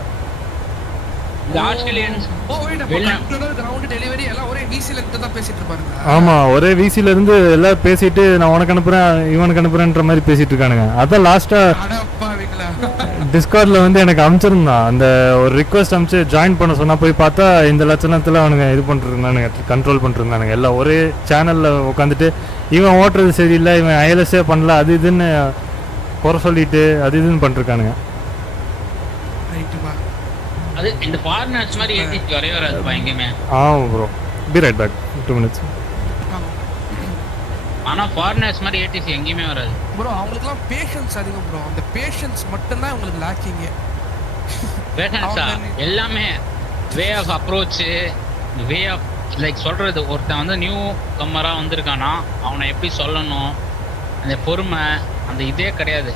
ஆமா ஒரே விசில இருந்து எல்லாம் பேசிட்டு நான் உனக்கு அனுப்புறேன் இவனுக்கு அனுப்புறேன்ற மாதிரி பேசிட்டு இருக்கானுங்க. அதான் லாஸ்டா டிஸ்கார்ட்ல வந்து எனக்கு அனுப்பிச்சிருந்தான் அந்த ஒரு ரிக்வஸ்ட் அனுப்பிச்சு ஜாயின் பண்ண சொன்னா, போய் பார்த்தா இந்த லட்சணத்துல அவனுங்க இது பண்ணிருந்தானுங்க, கண்ட்ரோல் பண்ணிருந்தானுங்க. எல்லாம் ஒரே சேனல்ல உட்காந்துட்டு இவன் ஓட்டுறது சரியில்லை, இவன் ஐஎல்எஸ்ஏ பண்ணல, அது இதுன்னு குறை சொல்லிட்டு அது இதுன்னு பண்ணிருக்கானுங்க. அது இந்த ஃபாரினர்ஸ் மாதிரி ஏத்திட்டு வரவே வராது பயங்கமே. ஆமா bro, be right back 2 minutes. ஆனா ஃபாரினர்ஸ் மாதிரி ஏடிசி எங்கேயுமே வராது ப்ரோ. அவங்களுக்குலாம் பேஷன்ஸ் அதிகம் ப்ரோ. அந்த பேஷன்ஸ் மட்டும் தான் உங்களுக்கு லாக்கிங். பேஷன்ஸா எல்லாமே way of approach, way of like சொல்றது. ஒருத்தன் வந்து நியூ கம்மரா வந்திருக்கானா அவனை எப்படி சொல்லணும், அந்த பொறுமை அந்த இதே கிடையாது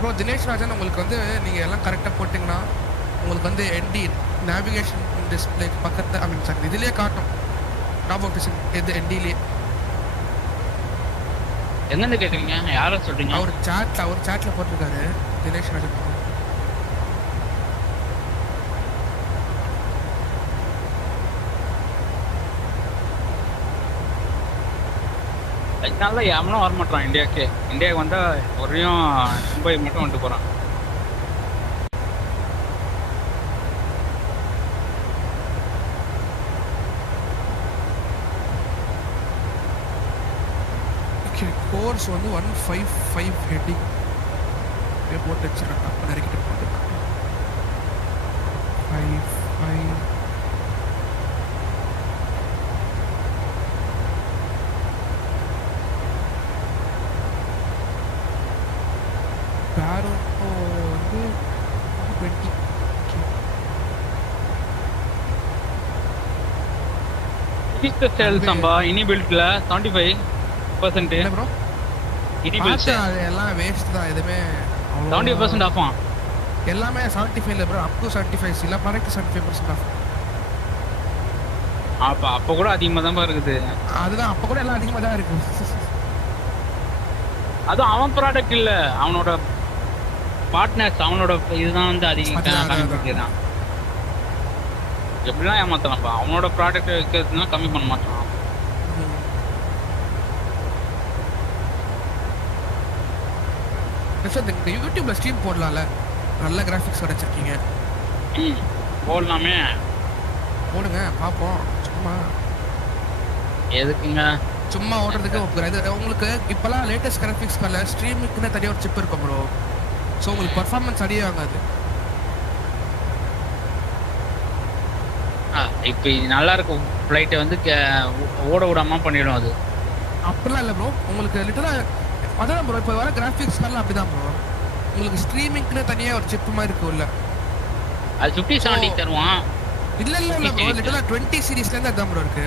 ப்ரோ. தினேஷ் ராஜன் உங்களுக்கு வந்து நீங்க எல்லாம் கரெக்டா போட்டீங்கன்னா உங்களுக்கு வந்து என்டி நேவிகேஷன் டிஸ்பிளே பக்கத்துல ஐ மீன் சார் இதுலயே காட்டும். டாப் ஆப்ஷன் இது என்டிலே. எங்கன்னு கேக்குறீங்க? யாரை சொல்றீங்க? அவர் சாட்ல போட்டிருக்காரு தினேஷ் ராஜன். அதனால யாரும் வர மாட்டான் இந்தியாவுக்கு வந்தா ஒரையும் மும்பை மட்டும் வந்துட்டு போறான். கோர்ஸ் வந்து 155 ஹெட்டிங் போட்டு வச்சுருக்காங்க. அப்போ நெருக்கிட்டு போட்டு 55 பேரோ வந்து 20 ரிஜிஸ்டர் சேல்ஸ் அம்பா இனிபில்ட்ல 75% என்ன ப்ரோ இனிபில்ட்ஸ் அது எல்லாம் வேஸ்ட் தான் எதுவுமே 70% ஆஃப் எல்லாமே 75 ல ப்ரோ அப் டு 75 சில ப்ராடக்ட் 75% ஆஃப் அப்ப கூட அதிகமா தான் இருக்குது. அதுதான் அப்ப கூட எல்லாம் அதிகமா தான் இருக்கு. அதுவும் அவன் ப்ராடக்ட் இல்ல, அவனோட பார்ட்னர்ஸ் அவனோட இதுதான் வந்து அதிகம் கம்மி பண்ணிக்கிறான். எப்படிலாம் ஏமாத்தலாம்ப்பா, அவனோட ப்ராடக்ட் வைக்கிறதுனா கம்மி பண்ண மாட்டான். இந்த யூடியூப்ல ஸ்ட்ரீம் போடலாம்ல, நல்ல கிராஃபிக்ஸ் கிடைச்சிருக்கீங்க. போடலாமே, போடுங்க பாப்போம். சும்மா எதுக்குங்க சும்மா ஓடுறதுக்கு உங்களுக்கு இப்போலாம் லேட்டஸ்ட் கிராஃபிக்ஸ்க்கால ஸ்ட்ரீமுக்குன்னு தனியாக ஒரு சிப் இருக்கும் ப்ரோ. ஸோ உங்களுக்கு பர்ஃபார்மன்ஸ் அடியாகாது. இப்போ இது நல்லா இருக்கும் ஃப்ளைட்டை வந்து ஓட விடாம பண்ணிடும். அது அப்படிலாம் இல்லை ப்ரோ, உங்களுக்கு லிட்டராக அதான் ப்ரோ. இப்போ வர கிராஃபிக்ஸ்லாம் அப்படி தான் ப்ரோ. உங்களுக்கு ஸ்ட்ரீமிங்க்குன்னு தனியாக ஒரு சிப் மாதிரி இருக்கும்ல, அது 5070 தருவான். இல்லை இல்லை இல்லை ப்ரோ, லிட்டராக 20 சீரீஸ்லேருந்து அதுதான் ப்ரோ இருக்கு.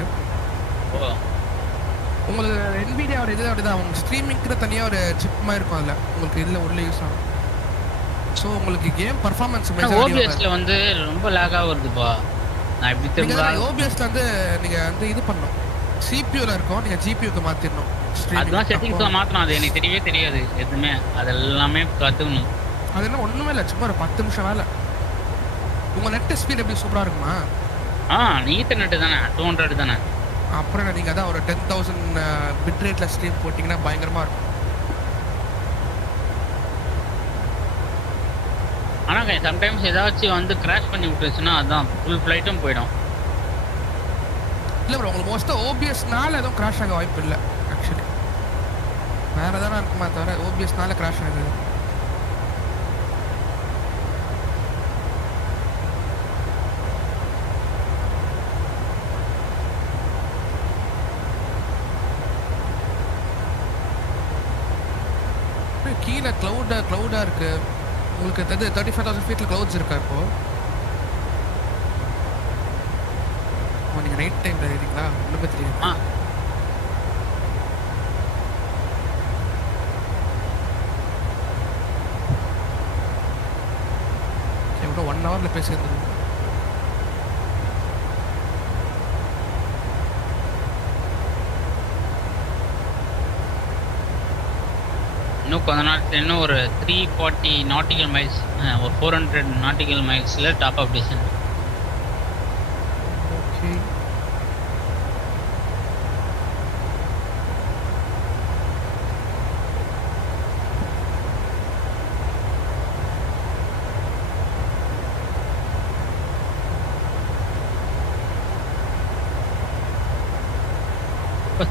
உங்களுக்கு NVIDIAவோட இது அப்படிதான், உங்களுக்கு ஸ்ட்ரீமிங்க்குன்னு தனியாக ஒரு சிப் மாதிரி இருக்கும். அதில் உங்களுக்கு இதில் உள்ள யூஸ் ஆகும். ஸோ உங்களுக்கு கேம் பர்ஃபார்மன்ஸ் OBSல வந்து ரொம்ப லேகாக வருதுப்பா. நான் எப்படி தெரியுமா OBSல வந்து நீங்கள் வந்து இது பண்ணணும், CPUல இருக்கும், நீங்கள் GPUக்கு மாற்றிடணும். அதுதான் செட்டிங்ஸ்ல மாற்றணும். அது எனக்கு தெரியவே தெரியாது எதுவுமே, அதெல்லாமே கற்றுக்கணும். அது என்ன ஒன்றுமே இல்லை, சும்மா ஒரு 10 நிமிஷம் வேலை. உங்கள் நெட் ஸ்பீட் எப்படி சூப்பராக இருக்குமா? ஈத்தர்நெட் தானே, 200 தானே. அப்புறம் நீங்கள் அதான் ஒரு 10,000 பிட் ரேட்டில் ஸ்ட்ரீம் போட்டிங்கன்னா பயங்கரமாக இருக்கும். ஆனால் சம்டைம்ஸ் ஏதாச்சும் வந்து கிராஷ் பண்ணி விட்டுருச்சுன்னா அதுதான் ஃபுல் ஃப்ளைட்டும் போயிடும். இல்லை ப்ரோ, உங்களுக்கு மோஸ்ட்டாக OBSனால எதுவும் கிராஷ் ஆக வாய்ப்பு இல்லை. ஆக்சுவலி வேறு எதனா இருக்குமா தவிர OBSனால கிராஷ் ஆகுது. கீழே க்ளவுடாக இருக்குது. உங்களுக்கு 35,000 ஃபீட்டில் க்ளவுட்ஸ் இருக்கா இப்போ? நீங்கள் நைட் டைமில் இருக்கீங்களா? ஒன்றுமே தெரியும். எவ்வளோ 1 ஹவரில் பேசியிருந்துருவோம். இன்னும் கொஞ்ச நாள், இன்னும் ஒரு 340 நாட்டிக்கல் மைல்ஸ், ஒரு 400 நாட்டிக்கல் மைல்ஸில் டாப் அப் டிஸ்டன்ஸ். ஓகே, இப்போ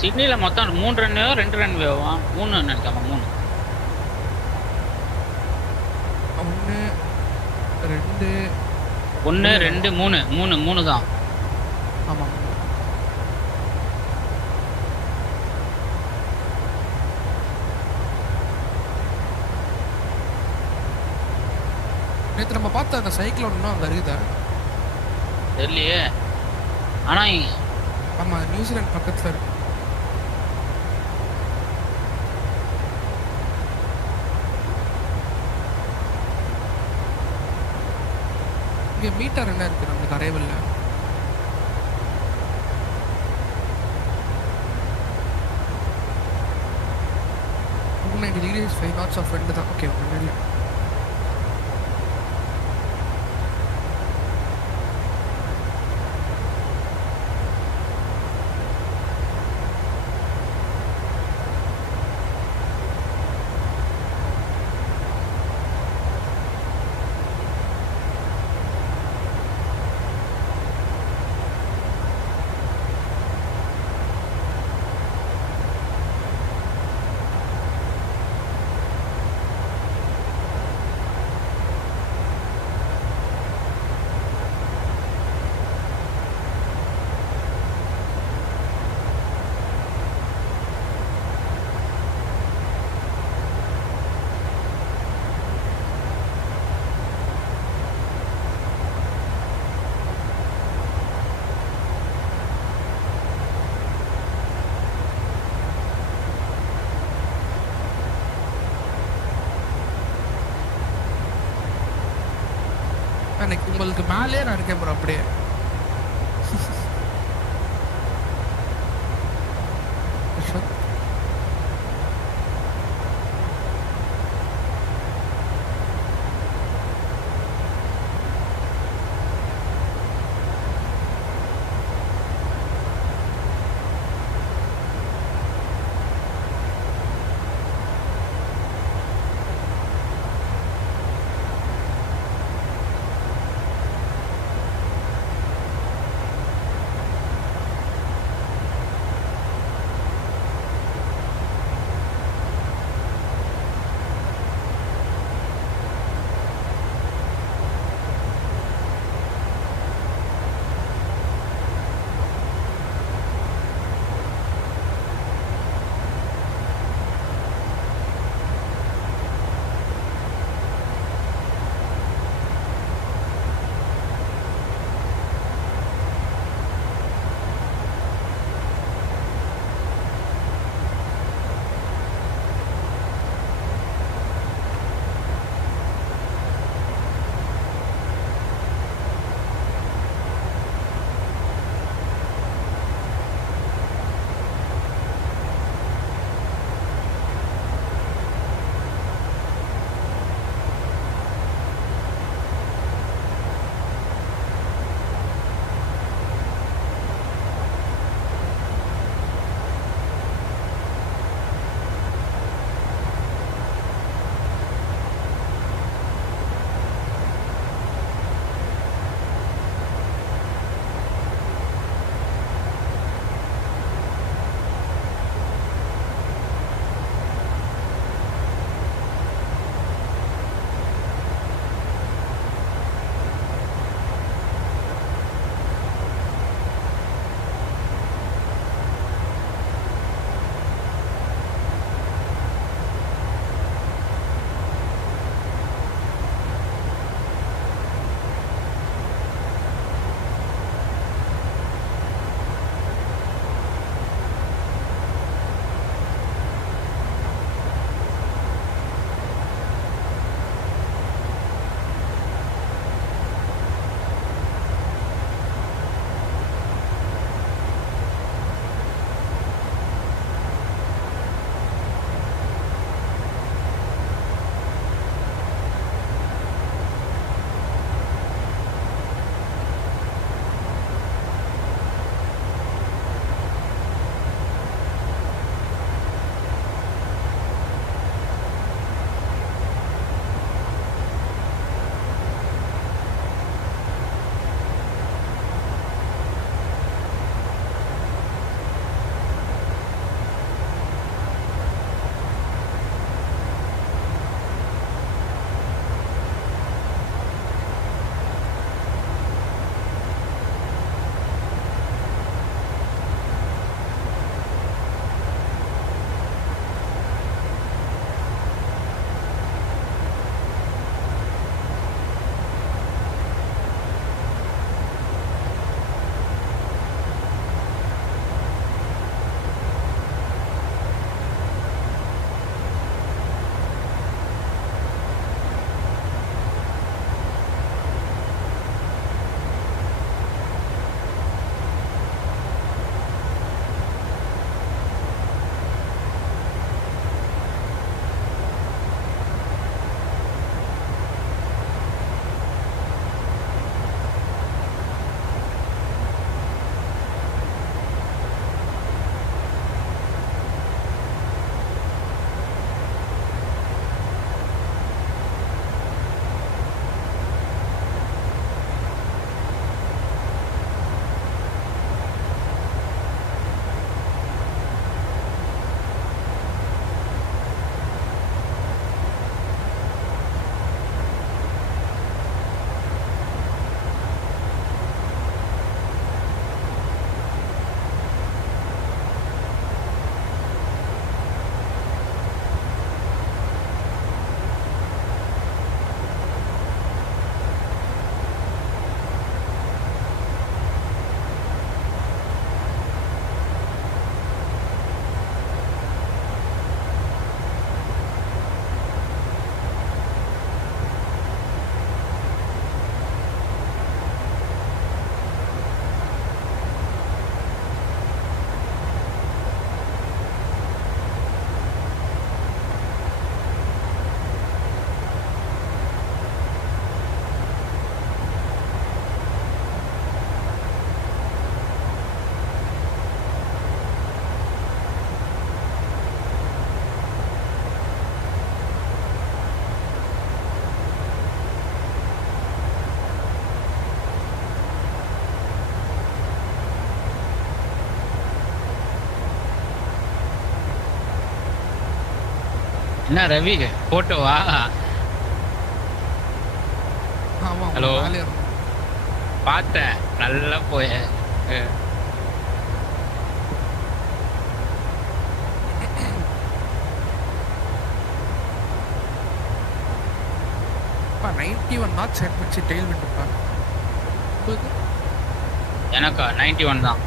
சிட்னியில் மொத்தம் 3 ரன்வேவா 2 ரன்வேவா 3 நினைக்காம 3 1 2 3 தான். ஆமாம். நேற்று நம்ம பார்த்த அந்த சைக்கிள் ஒன்றும் அங்கே இருக்குதா தெரியலையே. ஆனால் ஆமாம், நியூசிலாந்து பக்கத்தில் இருக்கு. இங்கே மீட்டர் என்ன இருக்குது நம்மளுக்கு அரைவலில்? 290 degrees 5 knots of wind தான். ஓகே, ஒன்றும் இல்லை. நான் உங்களுக்கு மேலே நான் இருக்கேன் ப்ரோ அப்படியே. என்ன ரவி போட்டோவா? ஆமா ஹலோ மேலே இருக்கும். பார்த்தேன் நல்லா போய. அப்பா 91 நாட் செட் வச்சு டெயில் விட்டுப்பா. எனக்கா 91 தான்.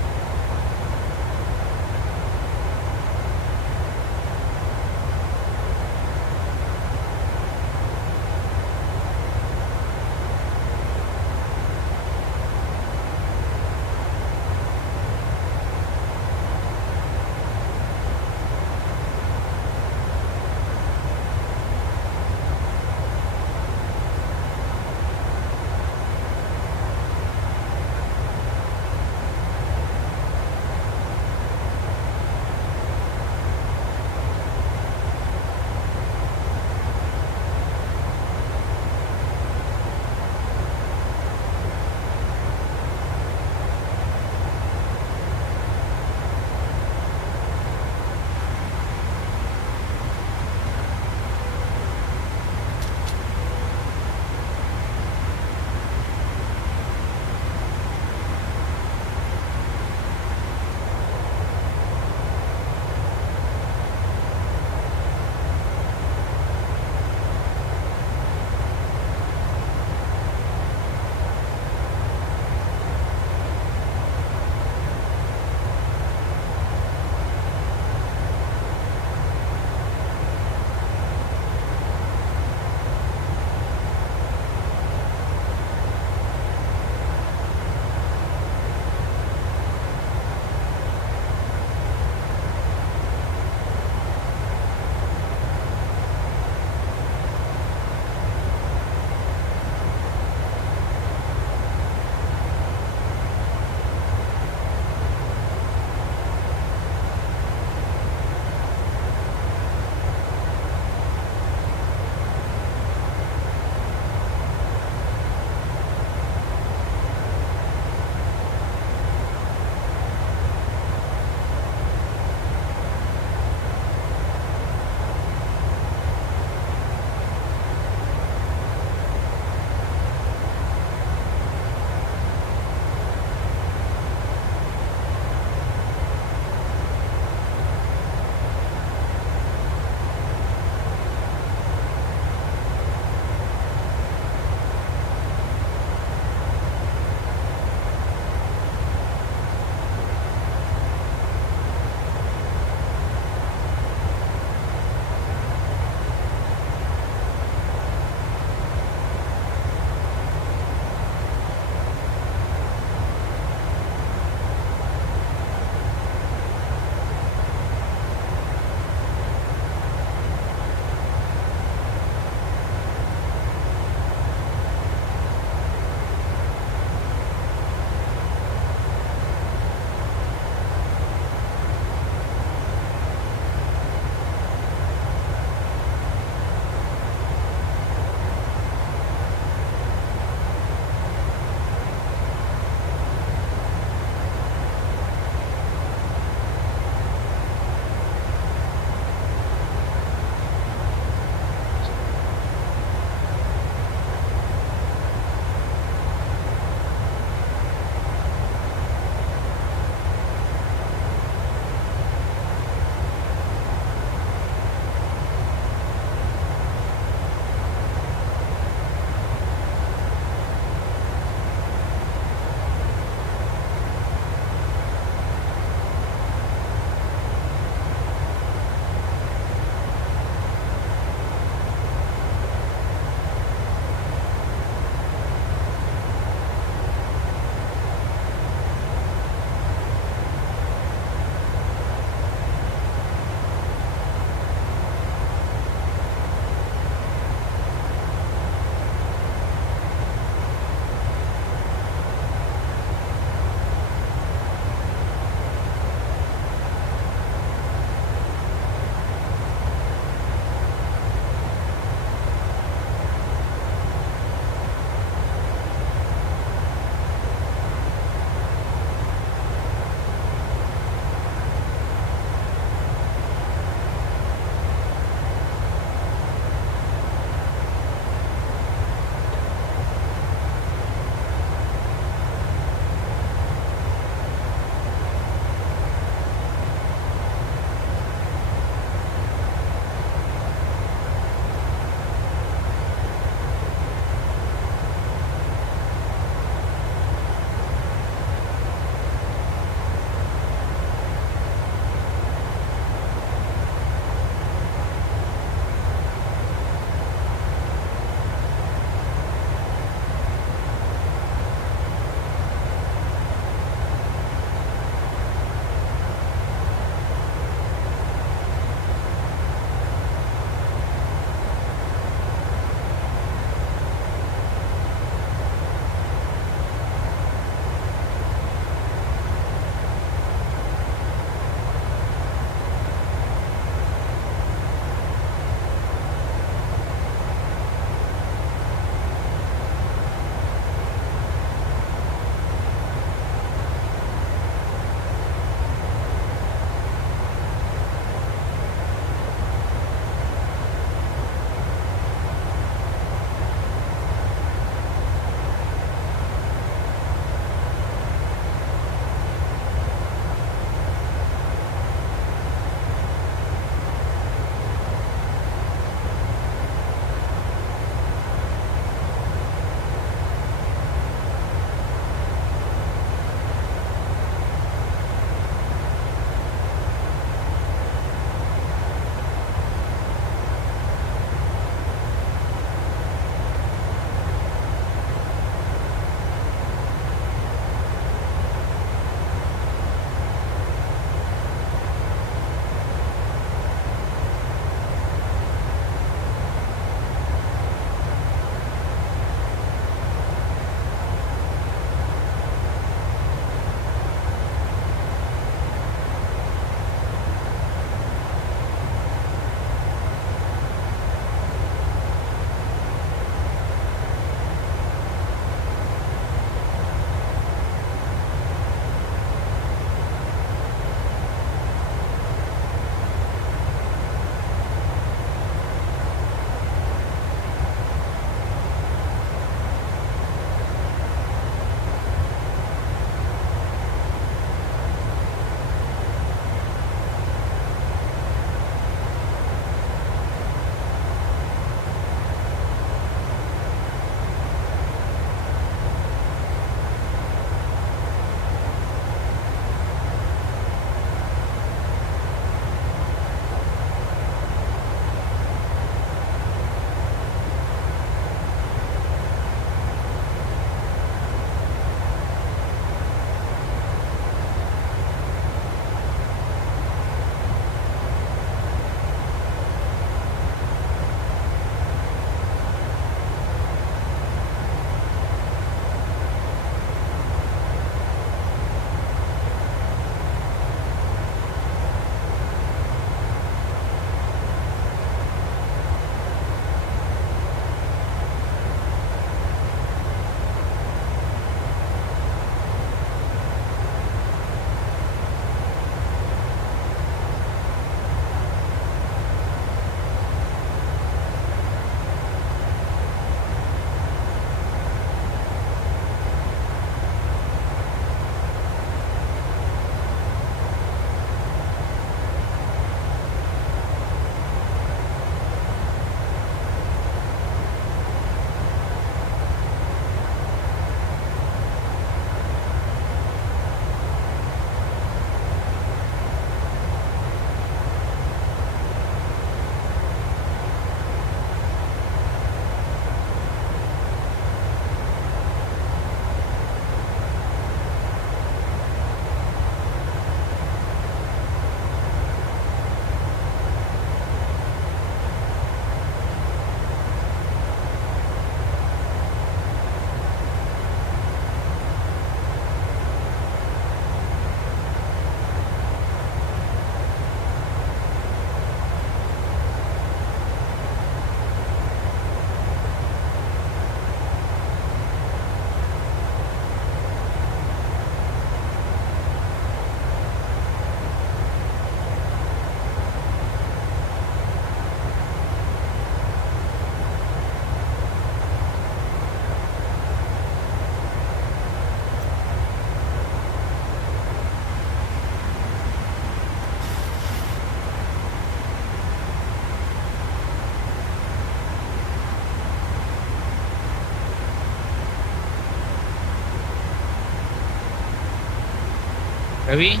Ravi?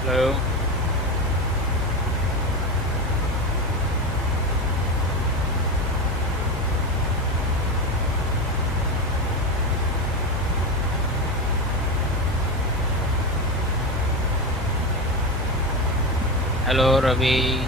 Hello? Hello, Ravi.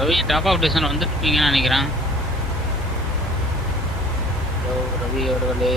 Ravi top of descent வந்துருப்பீங்கன்னு நினைக்கிறேன். ஹலோ ரவி அவர்களே.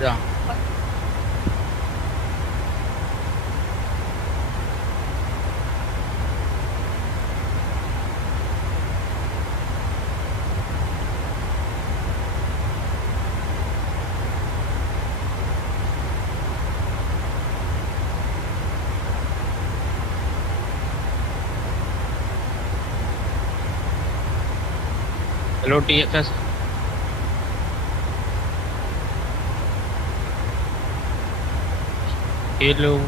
Yeah. Hello, TFS. Hello.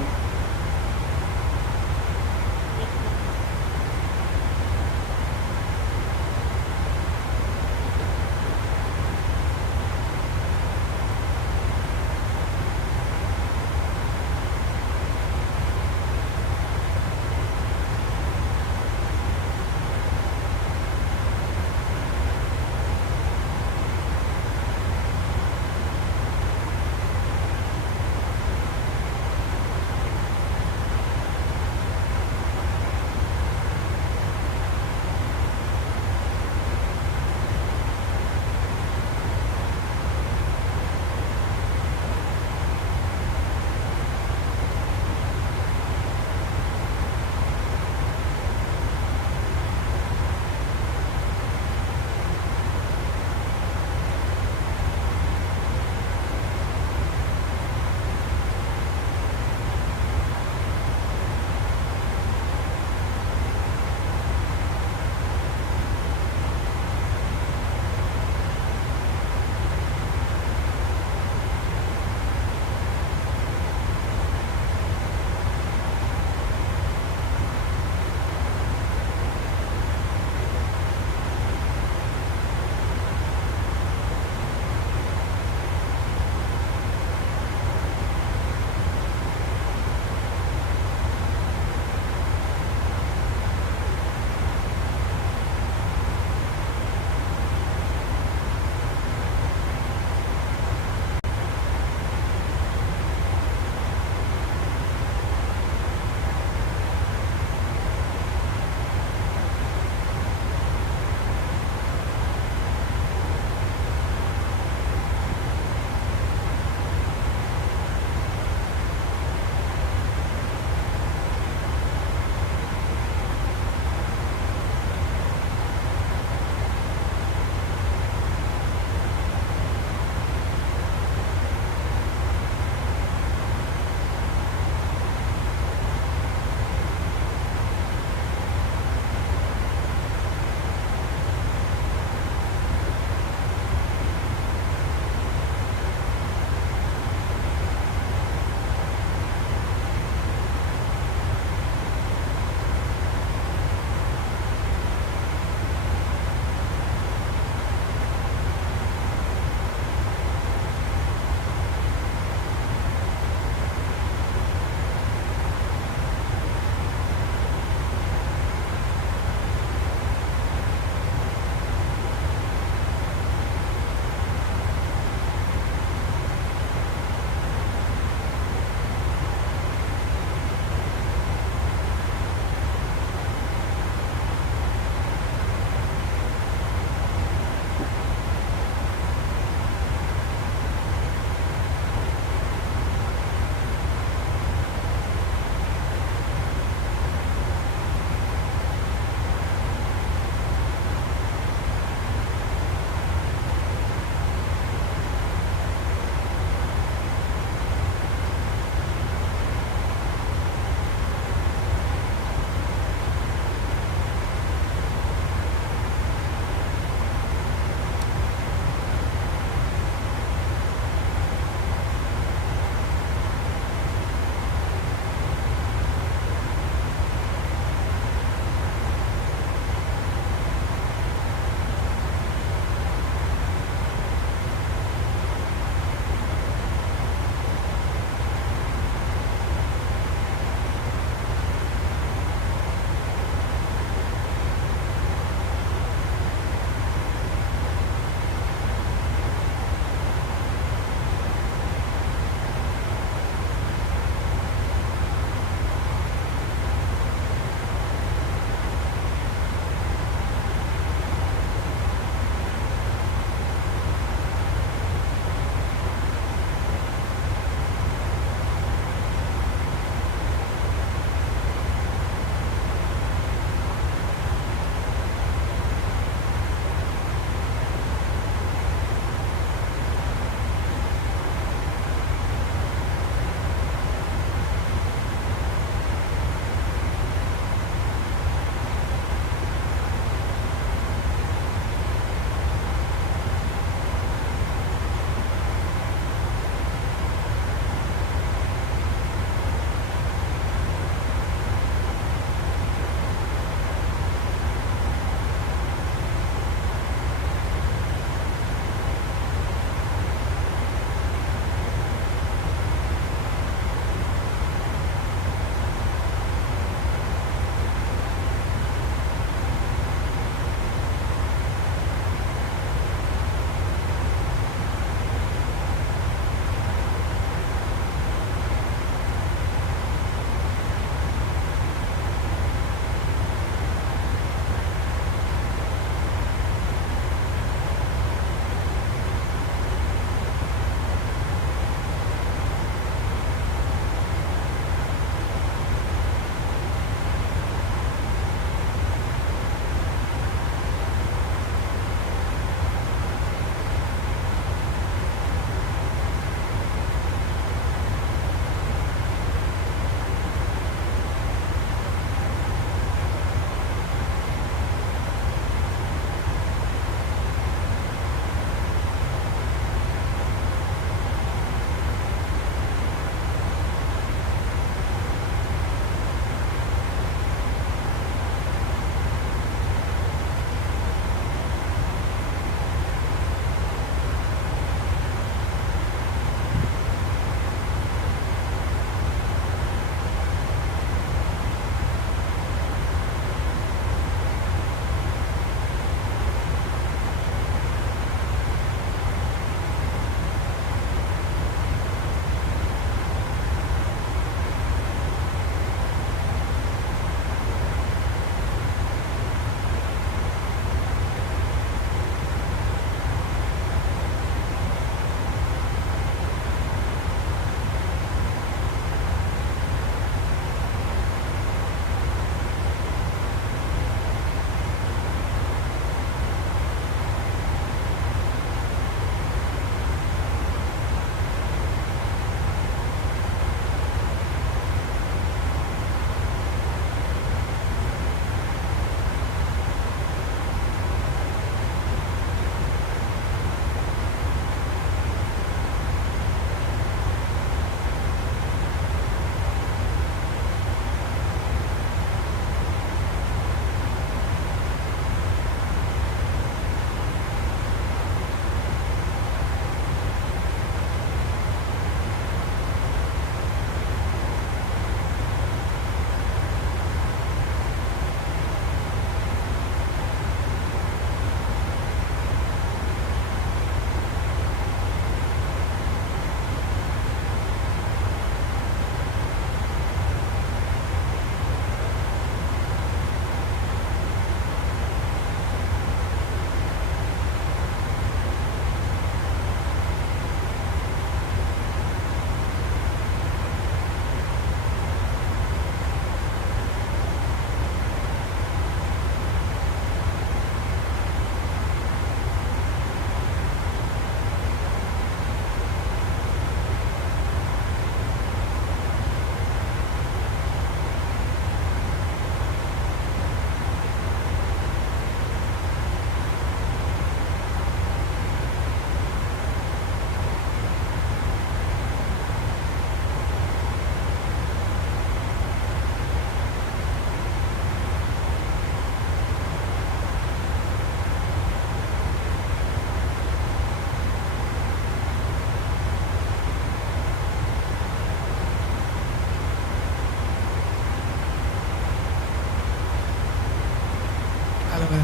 Hello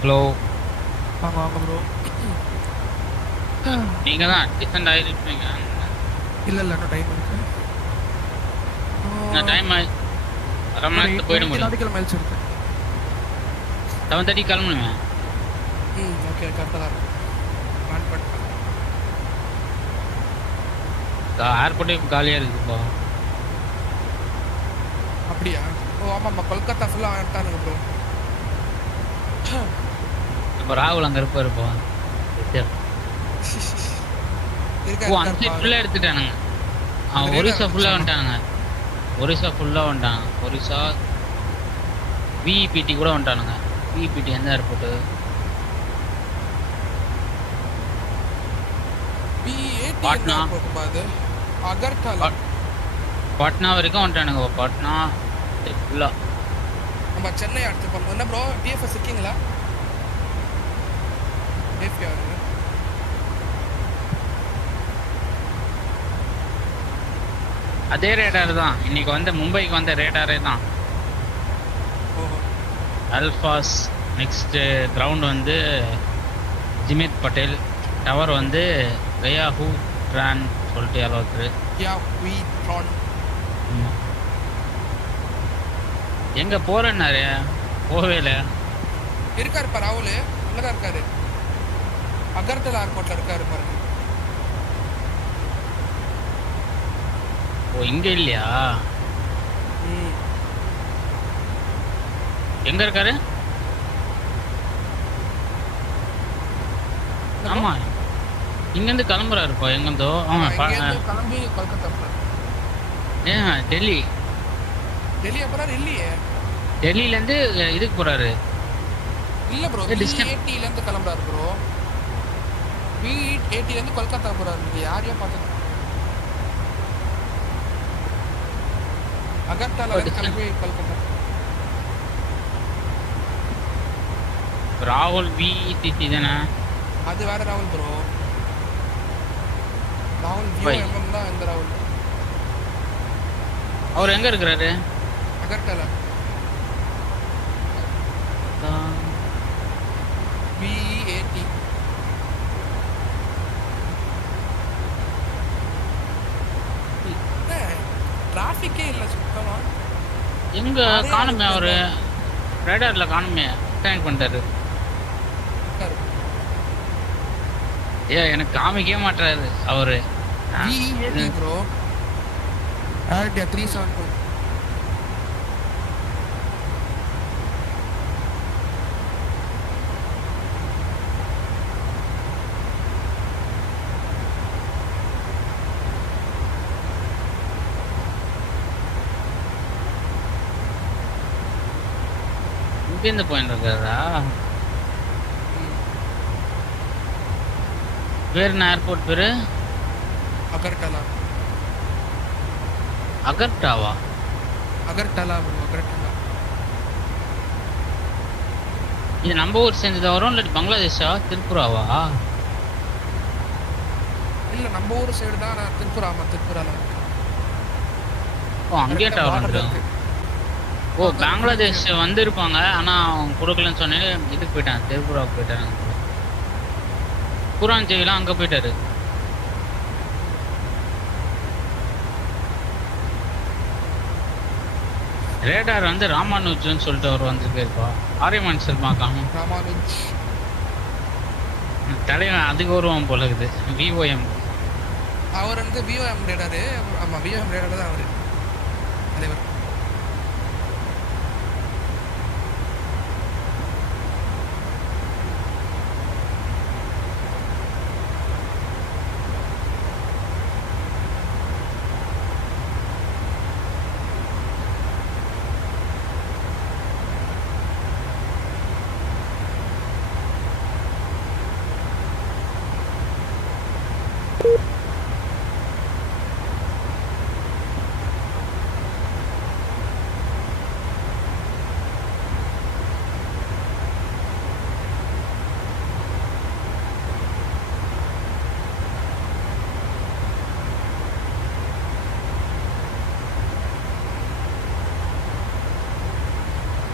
hello வாங்க வாங்க ப்ரோ. நீங்க தான் டிசென்ட் ஆயிருப்பீங்க. இல்ல இன்னும் டைம் இருக்கு. நான் டைம் அரை மணி நேரத்துக்கு போயிட முடியும். கிலோமீட்டர் இருக்கு. 7:30 கிளம்பணுமே. ஓகே கரெக்டாக தான் பிளான் பண்ணிட்டேன். ஏர்போர்ட்டே காலியாக இருக்குப்பா. அப்படியா? ஓ ஆமாம்மா, கொல்கத்தா ஃபுல்லாக வந்துட்டானுங்க ப்ரோ. இப்போ ராகுல் அங்கே இருப்பாருப்பா. ஓ அந்த சைட் ஃபுல்லாக எடுத்துட்டானுங்க. அவன் ஒரிசா ஃபுல்லாக வந்துட்டானுங்க. ஒரிசா விஇபிடி கூட வந்துட்டானுங்க. விஇபிடி எந்த ஏர்போர்ட்டு? பாட்னா. பாட்னா வரைக்கும் வந்துட்டானுங்க. பாட்னா ஃபுல்லாக. நம்ம சென்னை அடுத்து போகணும். என்ன ப்ரோ டிஎஃப்எஸ் இருக்கீங்களா? அதே ரேடார் தான் இன்னைக்கு வந்து மும்பைக்கு வந்த ரேடாரே தான். அல்ஃபாஸ். நெக்ஸ்ட் கிரவுண்ட் வந்து ஜிமித் பட்டேல். டவர் வந்து கயாஹூ ட்ரான் சொல்லிட்டு யாரோ ஒருத்தர். எங்க போறேன்னாரு போவே இல்லை. இருக்காருப்பா ராகுல், நல்லதான் இருக்காரு. அகர்தலா ஏர்போர்ட்ல இருக்காரு பாருங்க. ஓ இங்க இல்லையா? எங்க இருக்காரு? ஆமா இங்கேருந்து கிளம்புறாருப்பா. எங்கேருந்தோ கிளம்பி கொல்கத்தா. டெல்லி. டெல்லி அப்புறம் இல்லையே. டெல்லியிலேருந்து இதுக்கு போறாரு. இல்ல ப்ரோ, B80 இருந்து கிளம்புறாரு ப்ரோ. B80 இருந்து கொல்கத்தா போறாரு. நீங்க யாரையா பார்த்தது? அகர்தலா கிளம்பி கொல்கத்தா. ராகுல் விசிசி தானே? அது வேற ராகுல் ப்ரோ. ராகுல் விஎம்எம் தான். இந்த ராகுல் அவர் எங்க இருக்கிறாரு? அகர்தலா. B80. டிராஃபிக்கே இல்ல சுத்தமா. எங்க காணுமே அவரு? ரேடார்ல காணுமே. ஸ்டாண்ட் பண்ணிட்டாரு. எனக்கு காமிக்கவே மாட்டாரு அவரு. ப்ரோ 372. இங்கேருந்து போயிட்டு இருக்காரா? பேர் என்ன ஏர்போர்ட் பேரு? அகர்டலா. அகர்டாவா? அகர்டலா ப்ரோ, அகர்டலா. இது நம்ம ஊர் சேர்ந்ததா வரும் இல்லாட்டி பங்களாதேஷா திரிபுராவா? இல்ல நம்ம ஊர் சைடு தான். நான் திருப்பூரால. ஓ அங்கேயே டவர் வந்துடும். ஓ பங்களாதேஷ் வந்திருப்பாங்க ஆனால் அவங்க கொடுக்கலன்னு சொன்னேன். இதுக்கு போயிட்டாங்க, திரிபுராவுக்கு போயிட்டாங்க. புராஞ்செவிலாம் அங்கே போயிட்டாரு. ரேடார் வந்து ராமானுஜ்னு சொல்லிட்டு அவர் வந்திருக்காருப்பா. ஆரியமான் சர்மா காணும். ராமானுஜ் தலைவன் அதுக்கு வருவான் போல இருக்குது. விஓஎம் அவர் வந்து விஓஎம் ரேடாரு. ஆமா விஓஎம் ரேடார் தான் அவரு தலைவர்.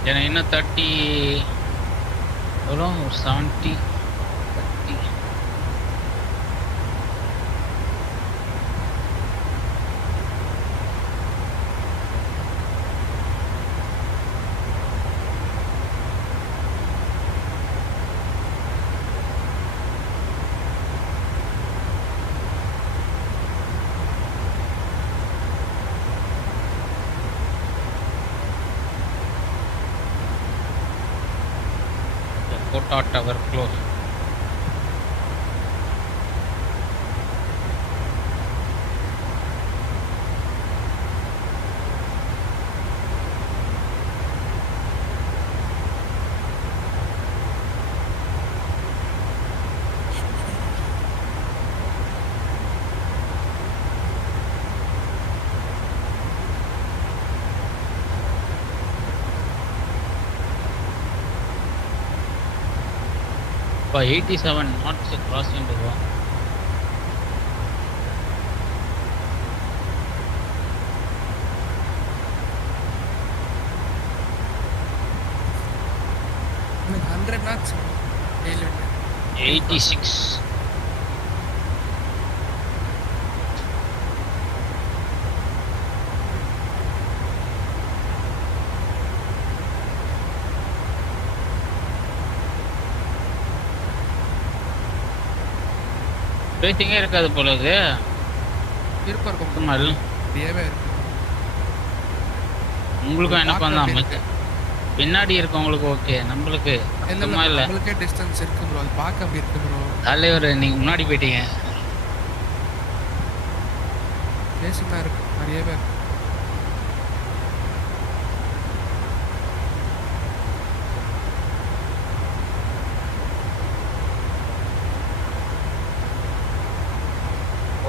எனக்கு இன்னும் 30 எவ்வளோ ஒரு 70 30 Kota Tower close. இப்போ 87 knots crossing இருக்கும். எனக்கு 100 knots tail wind. 86. பேசிங்கே இருக்காது போல இது. இருக்கும் சும்மா அப்படியே இருக்கும். உங்களுக்கும் எனக்கும் தான் அமைச்சு. பின்னாடி இருக்கவங்களுக்கு ஓகே, நம்மளுக்கு சும்மா இல்ல. நம்மளுக்கே டிஸ்டன்ஸ் இருக்கு ப்ரோ. அது பார்க்க அப்படி இருக்கு ப்ரோ. தலைவர் நீங்க முன்னாடி போயிட்டீங்க. பேசிமா இருக்கு நிறைய பேர்.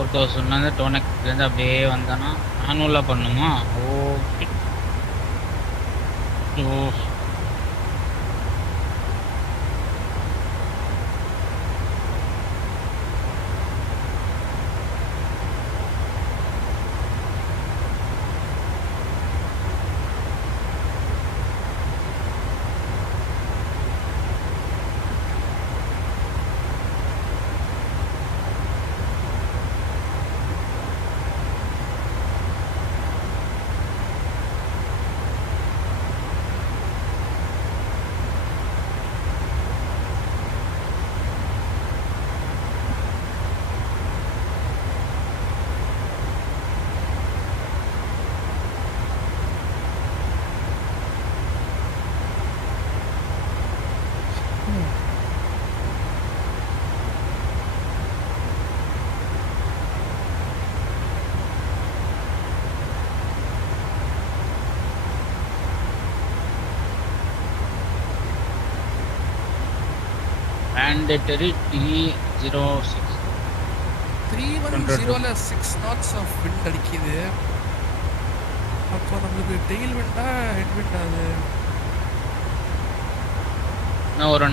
ஒரு சொன்னது டோனக்லேருந்து அப்படியே வந்தானா ஆனுவலாக பண்ணுமா? ஓ ஓ mandatory T06 310ல 6 knots ஆஃப் விண்ட் அடிக்குது. அப்போ நமக்கு டெயில் விண்டா ஹெட் விண்டா? அது நான் ஒரு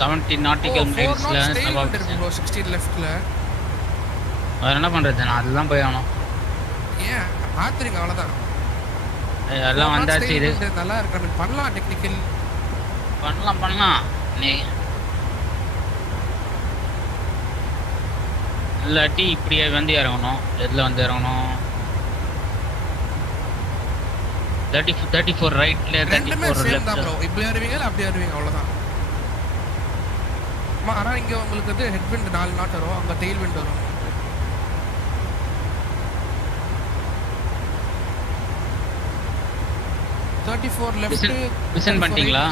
70 நாட்டிக்கல் மைல்ஸ்ல 16 லெஃப்ட்ல. வேற என்ன பண்றது? நான் அதுதான் போய் ஆகணும். ஏன் மாத்துறீங்க? அவ்வளவுதான். எல்லாம் வந்தாச்சு. இது நல்லா இருக்கு. பண்ணலாம், டெக்னிக்கல் பண்ணலாம். நீ இல்லாட்டி இப்படியே வந்து இறங்கணும். எதில் வந்து இறங்கணும்? 34 ரைட்ல 34 லெஃப்ட்ல. இப்படி ஏறுவீங்க இல்ல அப்படி ஏறுவீங்க? அவ்வளவுதான். ஆனா இங்க உங்களுக்கு வந்து ஹெட் விண்ட் 4 நாட் வரும், அங்க டெயில் விண்ட் வரும். லெஃப்ட் மிஷன் பண்ணிட்டீங்களா?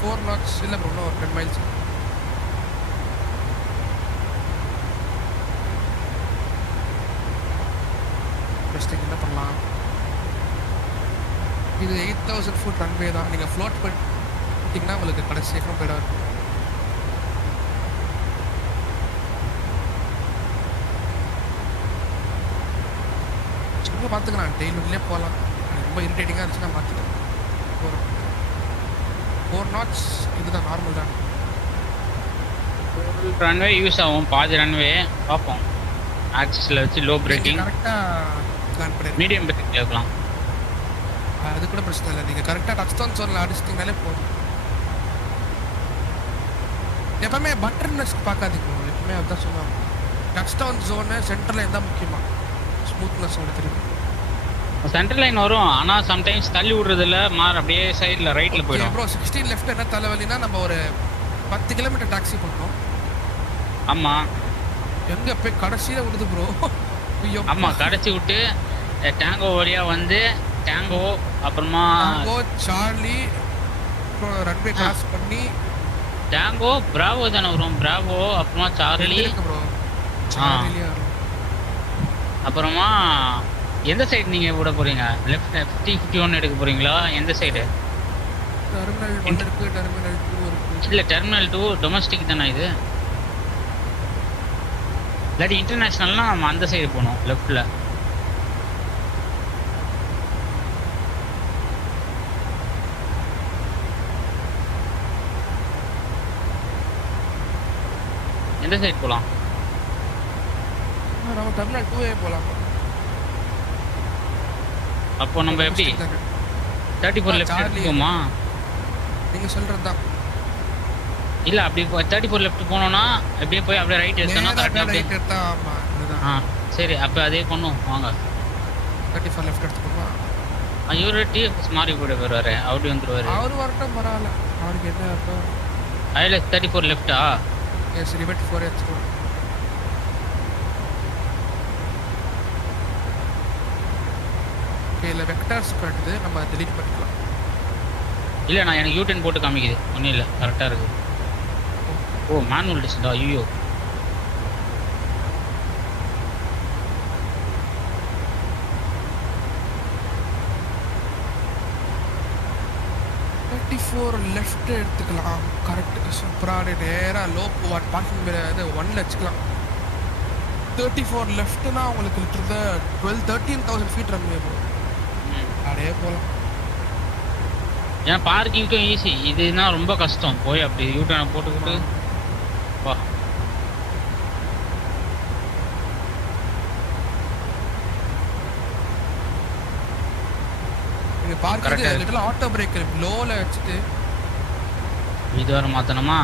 4 knots இல்ல ப்ரோ, இன்னும் 10 miles. ஃபர்ஸ்ட் என்ன பண்ணலாம்? இது 8000 ஃபுட் ரன்வே தான். நீங்க ஃப்ளோட் பண்ணிட்டீங்கன்னா உங்களுக்கு கடைசி சீக்கிரம் போயிடாது. சும்மா பார்த்துக்கலாம், டெய்ல் விண்ட்லேயே போகலாம். ரொம்ப இரிட்டேட்டிங்காக இருந்துச்சுன்னா மாற்றிக்கலாம். 4 knots இதுதான் நார்மல் தான். ரன்வே யூஸ் ஆகும், பாதி ரன்வே பார்ப்போம். ஆக்சிஸில் வச்சு லோ பிரேக்கிங், கரெக்டாக பிளான் பண்ணி மீடியம் பிரேக்கில் வைக்கலாம். அது கூட பிரச்சனை இல்லை, நீங்கள் கரெக்டாக டச் டவுன் ஜோனில் அடிச்சிட்டிங்கனாலே போதும். எப்பவுமே பட்டர்னஸ் பார்க்காதீங்க bro. எப்பவுமே அதுதான் சொல்லுவாங்க, touch down zone centre line தான் முக்கியமாக. ஸ்மூத்னஸ் உங்களுக்கு தெரியும். சென்ட்ரல் லைன் வரும், ஆனால் சம்டைம்ஸ் தள்ளி விடுறதில்ல அப்படியே சைடில் ரைட்டில் போயிடும். ப்ரோ 16 லெஃப்ட் என்ன தலைவலினா நம்ம ஒரு 10 கிலோமீட்டர் டாக்ஸி பண்ணோம். ஆமாம், எங்கே போய் கடைசியில் விடுது ப்ரோ. ஆமாம், கடைசி விட்டு டேங்கோ வழியாக வந்து டேங்கோ அப்புறமா சார்லி அப்புறம் ரன்வே கிராஸ் பண்ணி டேங்கோ பிராவோ தானே வரும். பிராவோ அப்புறமா சார்லி ப்ரோ. அப்புறமா எந்த சைடு நீங்கள் விட போகிறீங்க? லெஃப்ட் 50-51 எடுக்க போகிறீங்களா? எந்த சைடு? டெர்மினல் 1 இருக்கு, டெர்மினல் 2 இருக்கு. இல்லை, டெர்மினல் 2 டொமஸ்டிக் தானே இது. இல்லாட்டி இன்டர்நேஷ்னல்னால் நம்ம அந்த சைடு போகணும் லெஃப்டில். எந்த சைடு போகலாம்? நம்ம டெர்மினல் 2 போகலாம். அப்போ நம்ம எப்படி 34 லெஃப்ட் எடுத்துக்கோமா? நீங்கள் சொல்கிறது தான். இல்லை, அப்படி 34 லெஃப்ட் போனோன்னா அப்படியே போய் அப்படியே ரைட் எடுத்தோம்னா கரெக்டாக எடுத்தா. ஆமாம், சரி, அப்போ அதே பண்ணும் வாங்க. 34 லெஃப்ட் எடுத்துக்கோமா? இவரு டிஎஃப்எஸ் மாறி போய்ட்டு வருவார், அப்படி வந்துடுவார். அவர் வரட்டும், பரவாயில்ல. அவருக்கு என்ன அர்த்தம்? அதில் 34 லெஃப்டா? எஸ், ரிவெட் 4 எடுத்துக்கோ. இல்லை வெக்டார்ஸ் காட்டுது, நம்ம டெலீட் பண்ணிக்கலாம். இல்லை, நான் எனக்கு யூ10 போட்டு காமிக்குது. ஒன்றும் இல்லை, கரெக்டாக இருக்குது. ஓ, மேனுவல் டிஸ்டா? ஐயோ, லெஃப்ட் எடுத்துக்கலாம். கரெக்ட், சூப்பராக நேராக லோ பார்க்கிங் இது 1 வச்சுக்கலாம். 34 லெஃப்ட்னா உங்களுக்கு இருக்கிறத 13,000 ஃபீட் ரன்வே போகும். அப்படியே போகலாம். ஏன்னா பார்க்கிங்க்கும் ஈஸி, இதுனா ரொம்ப கஷ்டம். போய் அப்படி யூட்டர்னை போட்டுக்கிட்டு வா. நீங்கள் பார்க்கிங் ஆட்டோ பிரேக் லோவில் வச்சுட்டு இது வர மாற்றணுமா?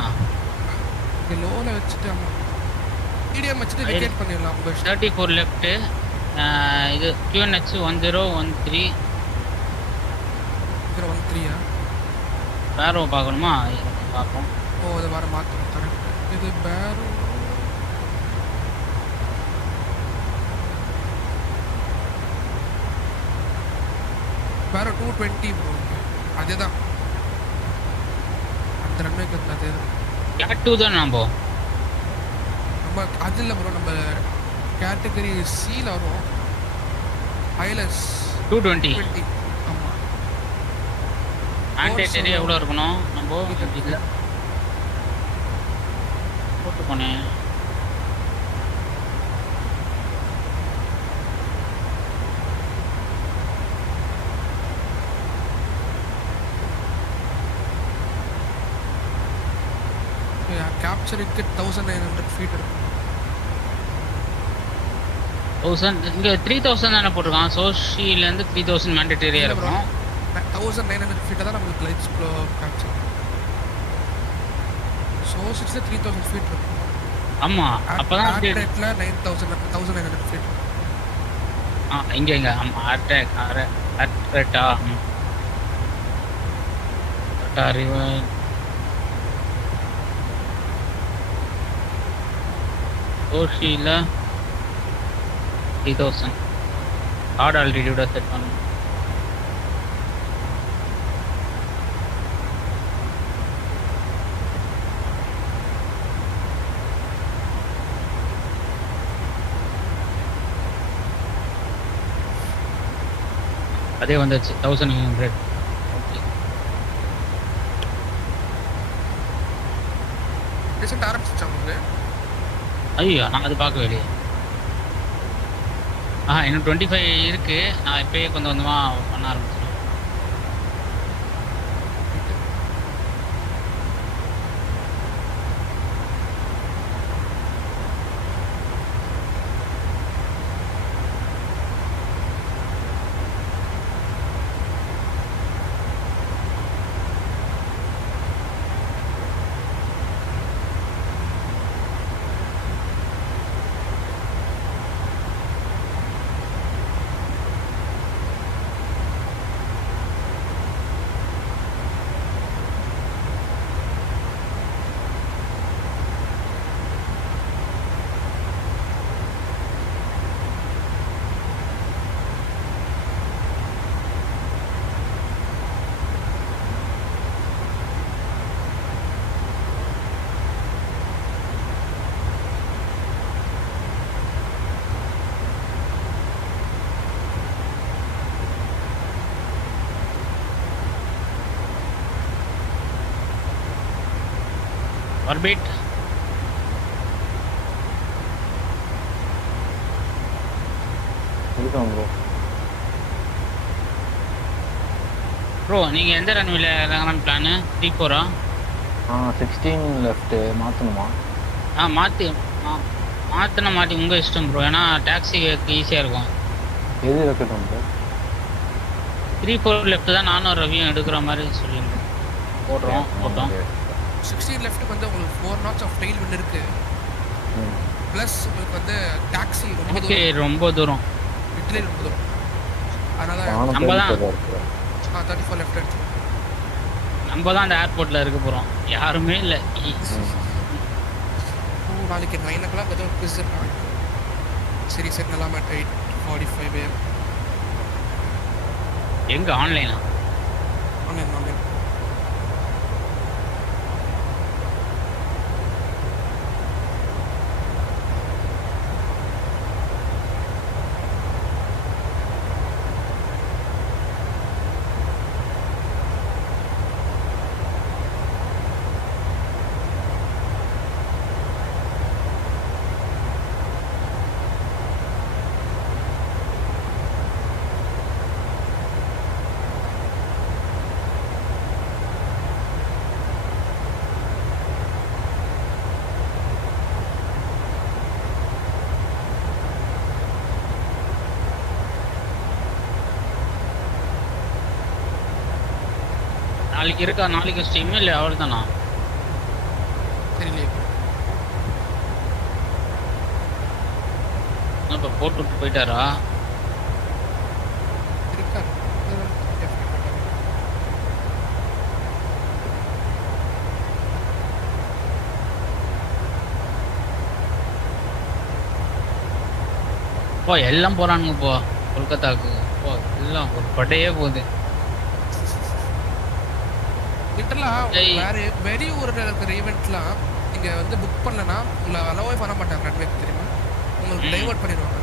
லோவில் வச்சுட்டு ஆமாம் மீடியம் வச்சுட்டு விக்கெட் பண்ணிடலாம். 34 லெஃப்ட்டு. இது QNH 1013 13 பேரோ பார்க்கணுமா? பார்ப்போம். ஓ, அது வர மாற்றணும். கரெக்ட். இது பேரோ பேரோ 220 ப்ரோ. அதே தான், அந்த ரன்வேக்கு அதே தான். கேட் 2 தான் நம்ம அது இல்லை ப்ரோ, நம்ம கேட்டகரி சியில் வரும். ஐஎல்எஸ் 220. ஆமாம். ஆண்டேட்டரி எவ்வளோ இருக்கணும்? நம்ம இதில் போட்டு போனேன். கேப்சருக்கு 1900 ஃபீட் இருக்கும். 1000 இங்கே 3000 தானே போட்டிருக்கான். சோஷியிலேருந்து 3000 மேண்டேட்டரியாக இருக்கும். 1900 ஃபீட்டை தான் நம்மளுக்கு லைட்ஸ் ப்ளோ கேப்சர். சோஷியில் 3000 ஃபீட் இருக்கும். ஆமாம், அப்போ தான் ஆட்ரேட்டில் 1900 ஃபீட். இங்கே ஆமாம். ஆட்ரேட்டா ரிவர் சோஷியில் 3000 ஹார்ட் ஆல்டிடியூடாக செட் பண்ணணும். அதே வந்துச்சு 1100. ரிசல்ட் ஆரம்பிச்சிச்சா உங்களுக்கு? ஐயோ, நான் அது பார்க்கவே இல்லையே. இன்னும் 25 இருக்கு. நான் இப்பயே கொஞ்சம் கொஞ்சமாக பண்ண ஆரம்பிச்சிடுவேன். ஆர்பிட் இருக்கோம் ப்ரோ. ப்ரோ நீங்கள் எந்த ரன்வேல இறங்கலான்னு பிளானு? 3-4 16 லெஃப்ட்டு மாற்றணுமா? மாற்றினா மாட்டி உங்கள் இஷ்டம் ப்ரோ. ஏன்னா டாக்ஸிக்கு ஈஸியாக இருக்கும். எது இருக்கட்டும் ப்ரோ? 3-4 லெஃப்ட் தான் நானும் ரவியும் எடுக்கிற மாதிரி சொல்லியிருந்தேன். போட்டோம் 16 லெஃப்ட்டுக்கு வந்து உங்களுக்கு 4 knots ஆஃப் டெயில் விண்ட் இருக்கு. ப்ளஸ் உங்களுக்கு வந்து டாக்ஸி ரொம்ப தூரம் லிட்டரலி ரொம்ப தூரம். அதனால நம்ம தான் 34 லெஃப்ட் எடுத்து நம்ம தான் அந்த ஏர்போர்ட்டில் இருக்க போகிறோம். யாருமே இல்லை. நாளைக்கு 9 o'clock ஏதோ குவிஸ் இருக்காங்க. சரி சரி நல்லா மேட் 8:45 AM. எங்கே ஆன்லைனா? ஆன்லைன் நாளைக்கு இருக்கா? நாளைக்கு ஸ்ட்ரீம் இல்லை அவள் தானா? தெரியலையே. இப்போ போட்டு விட்டு போயிட்டாரா? இருக்காரு. போ எல்லாம் போகிறானுங்க. போ கொல்கத்தாவுக்கு போ. எல்லாம் ஒரு படையே போகுது. வேற வெளியூரில் இருக்கிற ஈவெண்ட்லாம் நீங்கள் வந்து புக் பண்ணலன்னா உங்களை அலோவே பண்ண மாட்டாங்க. ரன்வேக்கு தெரியுமா? உங்களுக்கு டைவர்ட் பண்ணிடுவாங்க.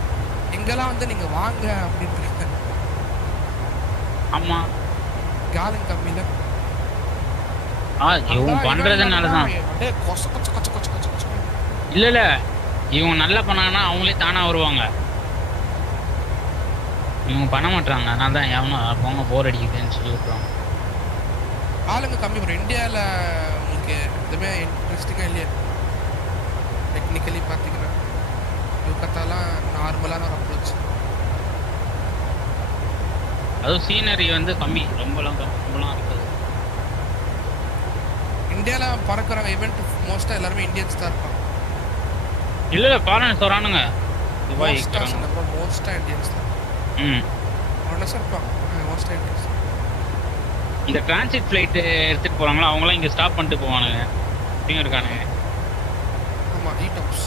எங்கெல்லாம் வந்து நீங்கள் வாங்க அப்படின்ட்டு. ஆமாம் காலன் கம்மியில் இவங்க பண்ணுறதுனால தான். இல்லை இவங்க நல்லா பண்ணாங்கன்னா அவங்களே தானாக வருவாங்க. இவங்க பண்ண மாட்டாங்க. அதனால தான் எவனும் போங்க போர் அடிக்குதுன்னு சொல்லி விட்டுருவாங்க. ஆளுங்க கம்மி ப்ரோ. இந்தியாவில் உங்களுக்கு எதுவுமே இன்ட்ரெஸ்டிங்காக இல்லையா? டெக்னிக்கலி பார்த்தீங்கன்னா கொல்கத்தாலாம் நார்மலான ஒரு அப்ரோச். அதுவும் சீனரி வந்து கம்மி. ரொம்பலாம் இருக்குது. இந்தியாவில் பறக்கிற ஈவெண்ட் மோஸ்ட்டாக எல்லாருமே இந்தியன்ஸ் தான் இருப்பாங்க. இல்லை ஃபாரினர்ஸ் வரானுங்க. மோஸ்ட்டாக இந்தியன்ஸ் தான். ஃபாரினர்ஸாக இருப்பாங்க. மோஸ்ட்டாக இந்தியன்ஸ். இந்த டிரான்சிட் ஃப்ளைட்டு எடுத்துகிட்டு போகிறாங்களோ அவங்களாம் இங்கே ஸ்டாப் பண்ணிட்டு போவானுங்க. இப்படியும் இருக்கானுங்க. ஆமாம் ஈடாப்ஸ்.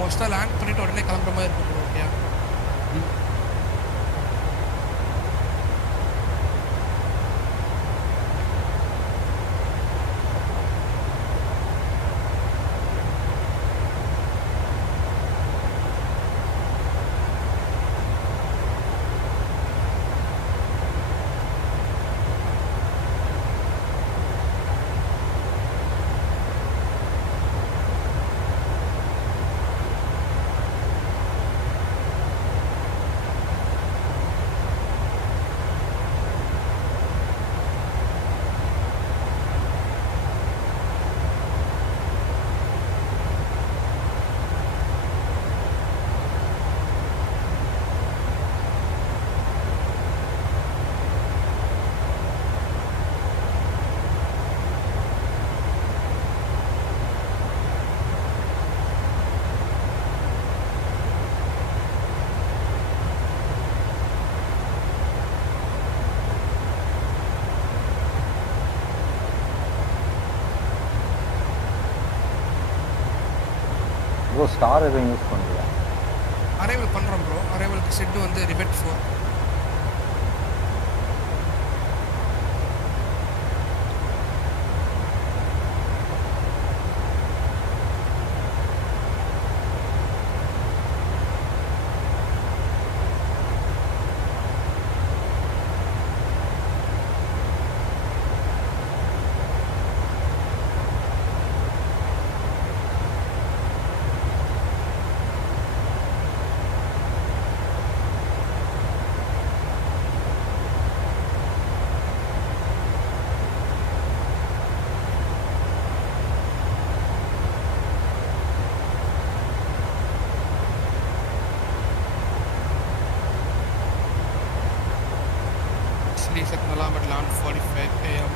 மோஸ்ட்டாக லேண்ட் பண்ணிட்டு உடனே கிளம்புற மாதிரி இருக்கும். ஓகே ப்ரோ ஸ்டார் எதுவும் யூஸ் பண்ணலையா? அரைவல் பண்ணுறோம் ப்ரோ. அரைவலுக்கு செட்டு வந்து rivet 4. Set alarm at 11:45 AM.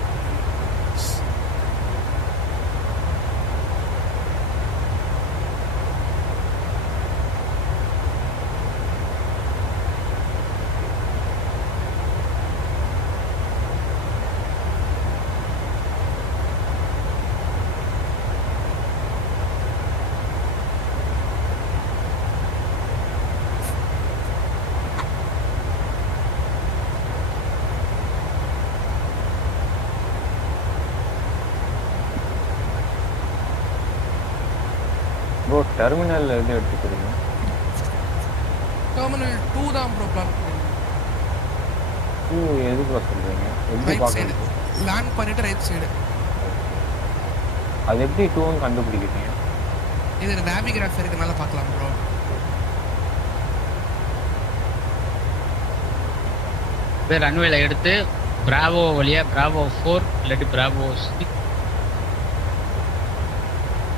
Bro terminal எது எடுத்துக்கிறீங்க? டெர்மினல் 2 தான் ப்ரோ பிளான் பண்ணுறோம். 2 எதுக்கு சொல்கிறீங்க? எப்படி பார்க்குறீங்க? லேண்ட் பண்ணிட்டு ரைட் சைடு. அது எப்படி 2ன்னு கண்டுபிடிக்கிறீங்க? இது நேவிகிராஃப் இருக்கனால பார்க்கலாம் ப்ரோ. ரன்வேல எடுத்து பிராவோ வழியா பிராவோ 4 இல்லாட்டி பிராவோ 6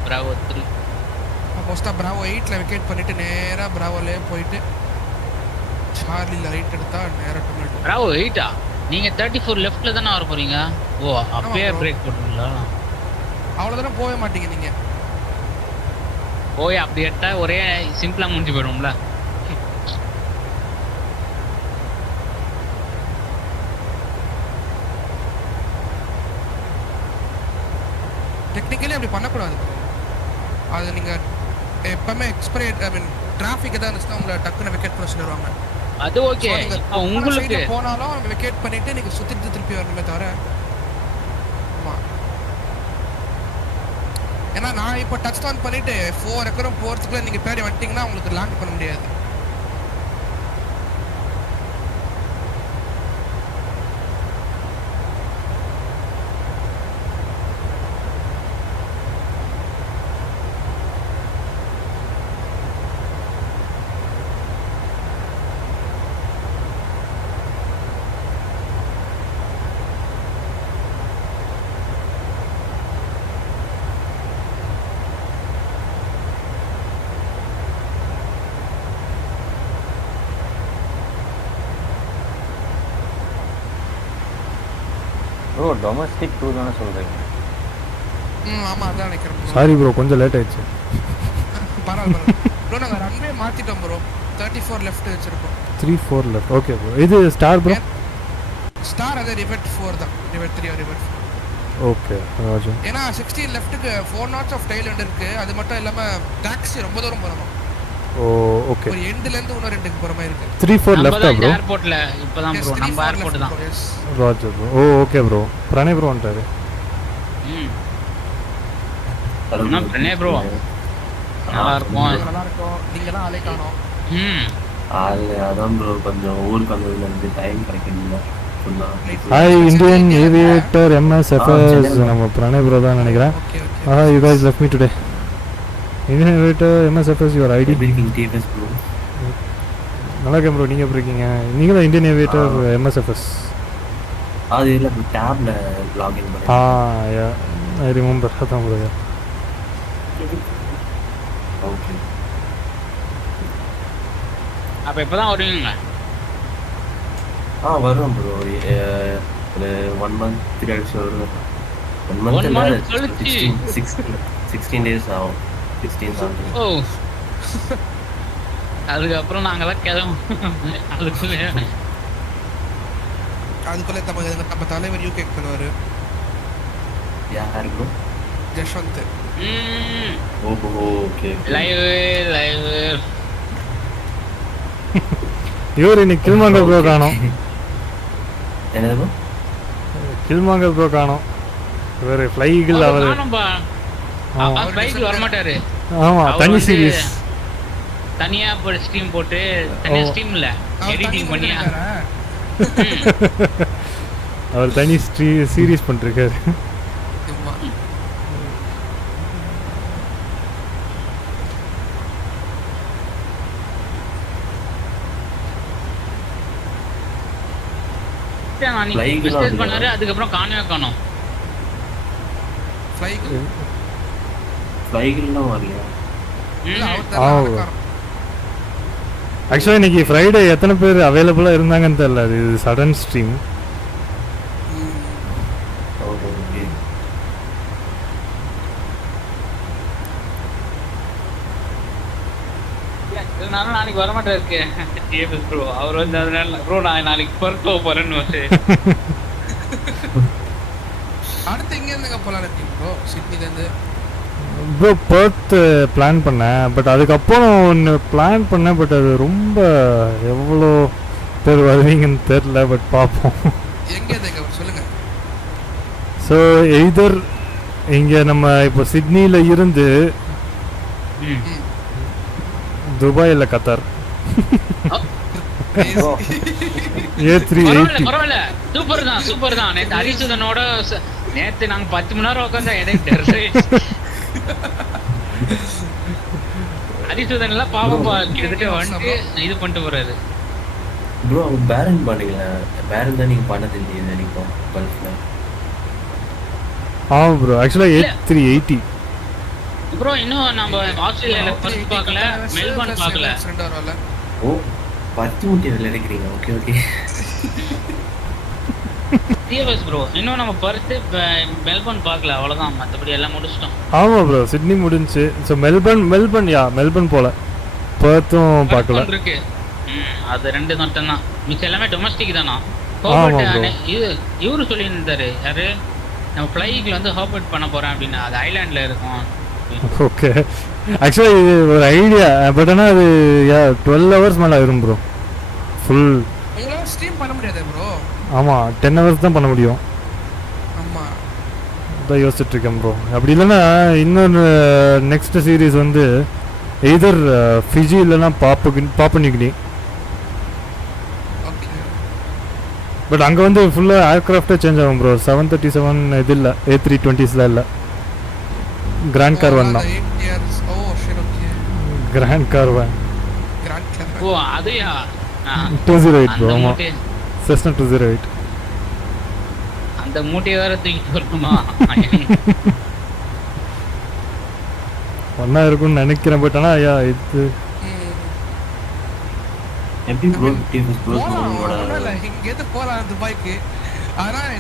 பிராவோ 3 மோஸ்ட்டாக பிராவோ 8ல் விக்கெட் பண்ணிட்டு நேராக பிராவோலே போயிட்டு சார்லியில் ரைட் எடுத்தா நேராக டொமேட்டோ. பிராவோ 8ஆ? நீங்கள் 34 லெஃப்டில் தானே வர போகிறீங்க? ஓ அப்பயே பிரேக் போட்டுங்களா? அவ்வளோதானே போக மாட்டீங்க நீங்கள். போய் அப்படி எடுத்தால் ஒரே சிம்பிளாக முடிஞ்சு போயிடும்ல. டெக்னிக்கலி அப்படி பண்ணக்கூடாது. அது நீங்கள் எப்பவுமே எக்ஸ்பைரி டிராஃபிக் எதாவது இருந்துச்சுன்னா உங்களை டக்குன்னு விக்கெட் பண்ண சொல்லிடுவாங்க. அது ஓகே. உங்களுக்கு போனாலும் விக்கெட் பண்ணிட்டு நீங்கள் சுற்றிட்டு திருப்பி வரணுமே தவிர. ஆமாம், ஏன்னா நான் இப்போ டச் டவுன் பண்ணிட்டு 4 ஏக்கரும் போகிறதுக்குள்ள நீங்கள் பேடி வந்துட்டீங்கன்னா உங்களுக்கு லேண்ட் பண்ண முடியாது. ப்ரோ டொமஸ்டிக் 2 தானே சொல்கிறீங்க? ஆமாம் அதான் நினைக்கிறேன். சாரி ப்ரோ, கொஞ்சம் லேட் ஆயிடுச்சு. பரவாயில்ல ப்ரோ, நாங்கள் ரன்வே மாற்றிட்டோம் ப்ரோ. 34 லெஃப்ட் வச்சுருக்கோம். 34 லெஃப்ட். Okay bro. இது ஸ்டார் ப்ரோ? ஸ்டார் அது ரிவெட் 4 தான். Rivet 3 rivet 4. ஓகே ராஜு. ஏன்னா 16 லெஃப்ட்டுக்கு 4 knots ஆஃப் டெயில் எண்ட் இருக்குது. அது மட்டும் இல்லாமல் டாக்ஸி ரொம்ப தூரம் போகணும். ஓ ஓகே. ஒரு எண்ட்லேருந்து இன்னொரு எண்டுக்கு போகிற மாதிரி இருக்குது. 34 லெஃப்ட்டா ப்ரோ? ஏர்போர்ட்டில் இப்போ தான் ப்ரோ, நம்ம ஏர்போர்ட் தான். Raju bro. Oh okay bro. Pranay bro வந்துட்டாரு. பிரணய் ப்ரோ நல்லா இருக்கும். நீங்களாம் ஆளே காணோம். அதான் ப்ரோ கொஞ்சம் ஊருக்கு வந்ததுலேருந்து டைம் கிடைக்கல. Hi Indian Aviator MSFS. நம்ம பிரணய் ப்ரோ தான் நினைக்கிறேன். You guys left me today. Indian Aviator MSFS your ID. TFS bro. நல்லா இருக்கேன் ப்ரோ. நீங்கள் எப்படி இருக்கீங்க? நீங்கள் தான் இந்தியன் ஏவியேட்டர் MSFS. அது இல்லை ப்ரோ, டேப்ல லாகின் பண்ணி. யா ஐ ரிமெம்பர். அதான் ப்ரோ. ஓகே. அப்போ இப்போ தான் வருவீங்க? வருவோம் ப்ரோ. ஒரு 1 month 3 days வருவோம். 1 month இல்லை 16 days ஆகும். 16 something. ஓ அதுக்கப்புறம் நாங்களாம் கிளம்பும். அதுக்குள்ளே நம்ம தலைவர் யூகே பண்ணுவார். யார் ப்ரோ? ஜஷ்வந்த். ஓஹோ ஓகே. லைவ் இவர் இன்னைக்கு கில்மாங்கர் ப்ரோ காணோம். என்னது கில்மாங்கர் ப்ரோ காணோம். இவர் ஃப்ளைகில் அவர் ஃப்ளைகில் வர மாட்டாரு. ஆமா தனி சீரிஸ் தனியா போய் ஸ்ட்ரீம் போட்டு தனியா ஸ்ட்ரீம் இல்ல எடிட்டிங் பண்ணியா அவர் தனி சீரிஸ் பண்ணிருக்காரு. பண்ணாரு. அதுக்கப்புறம் காணோம் ஃப்ளைகில்லாம் வரலையா? ஆக்சுவலாக இன்னைக்கு ஃப்ரைடே எத்தனை பேர் அவைலபிளாக இருந்தாங்கன்னு தெரியல. அது சடன் ஸ்ட்ரீம். நாளைக்கு வரமாட்டா இருக்கு ப்ரோ. அவர் வந்து அதனால ப்ரோ நான் நாளைக்கு பர்த் போறேன்னு அடுத்து எங்க இருந்துங்க போலாம் இருக்கீங்க ப்ரோ? சிட்னில இருந்து ப்ரோ பர்த் பிளான் பண்ணேன். பட் அதுக்கப்புறம் ஒன்று பிளான் பண்ணேன். பட் அது ரொம்ப எவ்வளோ பேர் வருவீங்கன்னு தெரில. பட் பார்ப்போம். எங்கே சொல்லுங்க. ஸோ எய்தர் இங்கே நம்ம இப்போ சிட்னியில் இருந்து துபாய் இல்லை கத்தார். A380 பரவாயில்ல சூப்பர் தான். நேற்று ஹரிசுதனோட நேற்று நாங்கள் 10 மணி நேரம் உட்காந்தா எனக்கு ஹரிசுதன் எல்லாம் பாவம் கிட்டத்தட்ட வந்துட்டு இது பண்ணிட்டு போறாரு. ப்ரோ அவங்க பேரன் பண்ணீங்களா? பேரன் தான் நீங்கள் பண்ணது இல்லையே நினைப்போம் கல்ஃப்ல. ஆமாம் ப்ரோ. ஆக்சுவலாக A380 ப்ரோ இன்னும் நம்ம ஆஸ்திரேலியால ஃபர்ஸ்ட் பார்க்கல, மெல்பர்ன் பார்க்கல. ஓ பர்த் முட்டி விளையாடுறீங்க. Okay okay. டிஎஸ் ப்ரோ இன்னும் நம்ம ஃபர்ஸ்ட் மெல்பர்ன் பார்க்கல. அவ்வளவுதான். மற்றபடி எல்லாம் முடிச்சிட்டோம். ஆமாம் ப்ரோ சிட்னி முடிஞ்சு. ஸோ மெல்பர்ன் போல. பர்த்தும் பார்க்கல இருக்கு. அது ரெண்டு மட்டும் தான். மிச்சம் எல்லாமே டொமஸ்டிக் தானா. இவரு சொல்லியிருந்தாரு யாரு நம்ம ஃப்ளைகில் வந்து ஹார்பர்ட் பண்ண போறேன் அப்படின்னு. அது ஐலாண்டில் இருக்கும். ஓகே ஆக்சுவலாக இது ஒரு ஐடியா. பட் ஆனால் அது 12 hours மேலே ஆயிரும் ப்ரோ. ஃபுல் உங்களால் ஸ்ட்ரீம் பண்ண முடியாது ப்ரோ. ஆமாம் 10 hours தான் பண்ண முடியும். ஆமாம் அதான் யோசிச்சுட்டு இருக்கேன் ப்ரோ. அப்படி இல்லைன்னா இன்னொரு நெக்ஸ்ட் சீரீஸ் வந்து எய்தர் ஃபிஜி இல்லைன்னா பாப்புனிகினி. பட் அங்கே வந்து ஃபுல்லாக ஏர்க்ராஃப்டே சேஞ்ச் ஆகும் ப்ரோ. 737 இது இல்லை, A320 இல்லை. கிராண்ட் கார்வான் தான். கிராண்ட் கார்வான். ஓ அதுயா 208 ப்ரோ. ஆமாம் செஸ்னா 208. அந்த மூட்டையை வேற தூக்கிட்டு வரணுமா? ஒன்றா இருக்கும்னு நினைக்கிறேன். பட் ஆனால் ஐயா இது எப்படி ப்ரோ இங்கேருந்து போகலாம் துபாய்க்கு. ஆனால்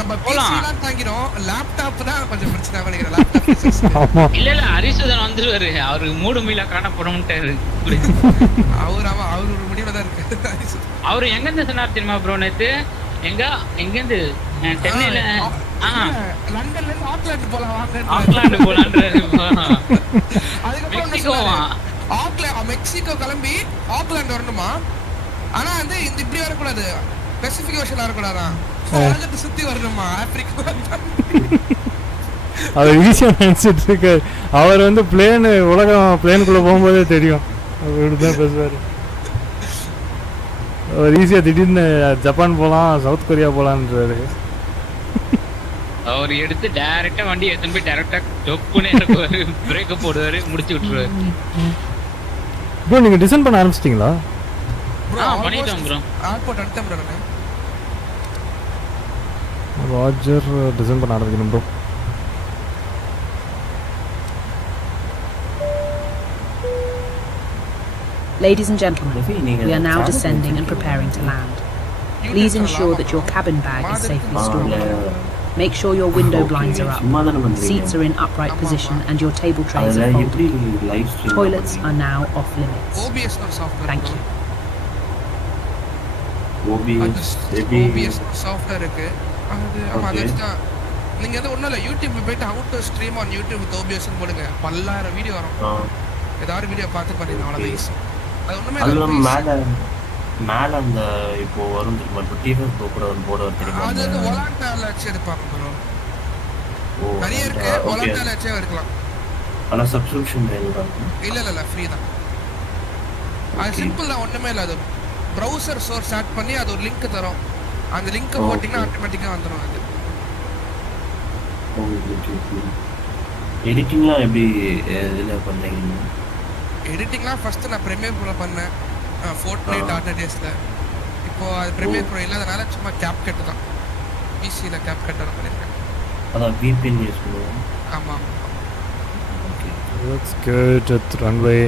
நம்ம போலாம் தாங்கிறோம். லேப்டாப் தான் கொஞ்சம் பிரச்சனை பண்ணிக்கிறேன். லேப்டாப் இல்ல ஹரிசுதன் வந்துருவாரு. அவருக்கு 3 மீலா காணப்படும்ட்டாரு. அவர் ஒரு முடிவுல தான் இருக்கு. அவரு எங்க இருந்து சொன்னார் தெரியுமா ப்ரோ? நேத்து எங்கேருந்து சென்னையில லண்டன்ல இருந்து ஆக்லாந்து போலாம். ஆக்லாந்து போலான்றாரு. மெக்சிகோ கிளம்பி ஆக்லாந்து வரணுமா? ஆனா வந்து இந்த இப்படி வரக்கூடாது. பெசிபிக் ஓஷன் வரக்கூடாதான். சுத்தி வரணுமா ஆப்பிரிக்கா? அவர் ஈஸியா நினைச்சிட்டு இருக்க. அவர் வந்து பிளேனுக்குள்ள போகும்போதே தெரியும். அப்படிதான் பேசுவாரு. அவர் ஈஸியா திடீர்னு ஜப்பான் போலாம், சவுத் கொரியா போலான்றாரு. அவர் எடுத்து டைரக்டா வண்டி எடுத்துட்டு போய் டைரக்டா டொப்புனே இறக்குவாரு. பிரேக் போடுவாரு, முடிச்சு விட்டுருவாரு. ப்ரோ நீங்க டிசைன் பண்ண ஆரம்பிச்சிட்டீங்களா? பண்ணிட்டோம் ப்ரோ. ஏர்போர்ட் அடுத்த ப்ரோ. ராஜர் டிசைன் பண்ண ஆரம்பிக்கணும் bro. Ladies and gentlemen, we are now descending and preparing to land. Please ensure that your cabin bag is safely stored. Make sure your window blinds are up, seats are in upright position and your table trays are folded. Toilets are now off limits. Thank you. OBS software இருக்கு. அது நீங்க எது ஒண்ணும் இல்ல யூடியூப்ல போயிட்டு how to stream on YouTube with OBS ன்னு போடுங்க 10,000 வீடியோ வரும். ஏதாவது வீடியோ பார்த்து பண்ணிடலாம் அவ்வளவுதான் ஈஸி. அது ஒண்ணுமே இல்ல. மேல அந்த இப்போ வரும் தெரியுமா இப்போ டிஃபன் கூட ஒரு போர்டு வரும் தெரியுமா அது வந்து ஒலாண்டால வச்சு எடுப்பாங்க ப்ரோ. நிறைய இருக்கு ஒலாண்டால வச்சே எடுக்கலாம். ஆனா சப்ஸ்கிரிப்ஷன் வேணும். இல்ல ஃப்ரீ தான். அது சிம்பிள் தான் ஒண்ணுமே இல்ல. அது ப்ரௌசர் சோர்ஸ் ஆட் பண்ணி அது ஒரு லிங்க் தரும். அந்த லிங்க் போட்டீங்கன்னா ஆட்டோமேட்டிக்கா வந்துரும் அது. எடிட்டிங்லாம் எப்படி இதுல பண்ணீங்க? எடிட்டிங்லாம் ஃபர்ஸ்ட் நான் பிரீமியர் ப்ரோ பண்ணேன். Fortnite ஆர்டிஸ்ட்ல. இப்போ அது பிரீமியர் ப்ரோ இல்லாதனால சும்மா CapCut தான். PC ல CapCut ரன் பண்ணிருக்கேன். அத VPN யூஸ் பண்ணுவோம். ஆமா. Okay. Looks good at runway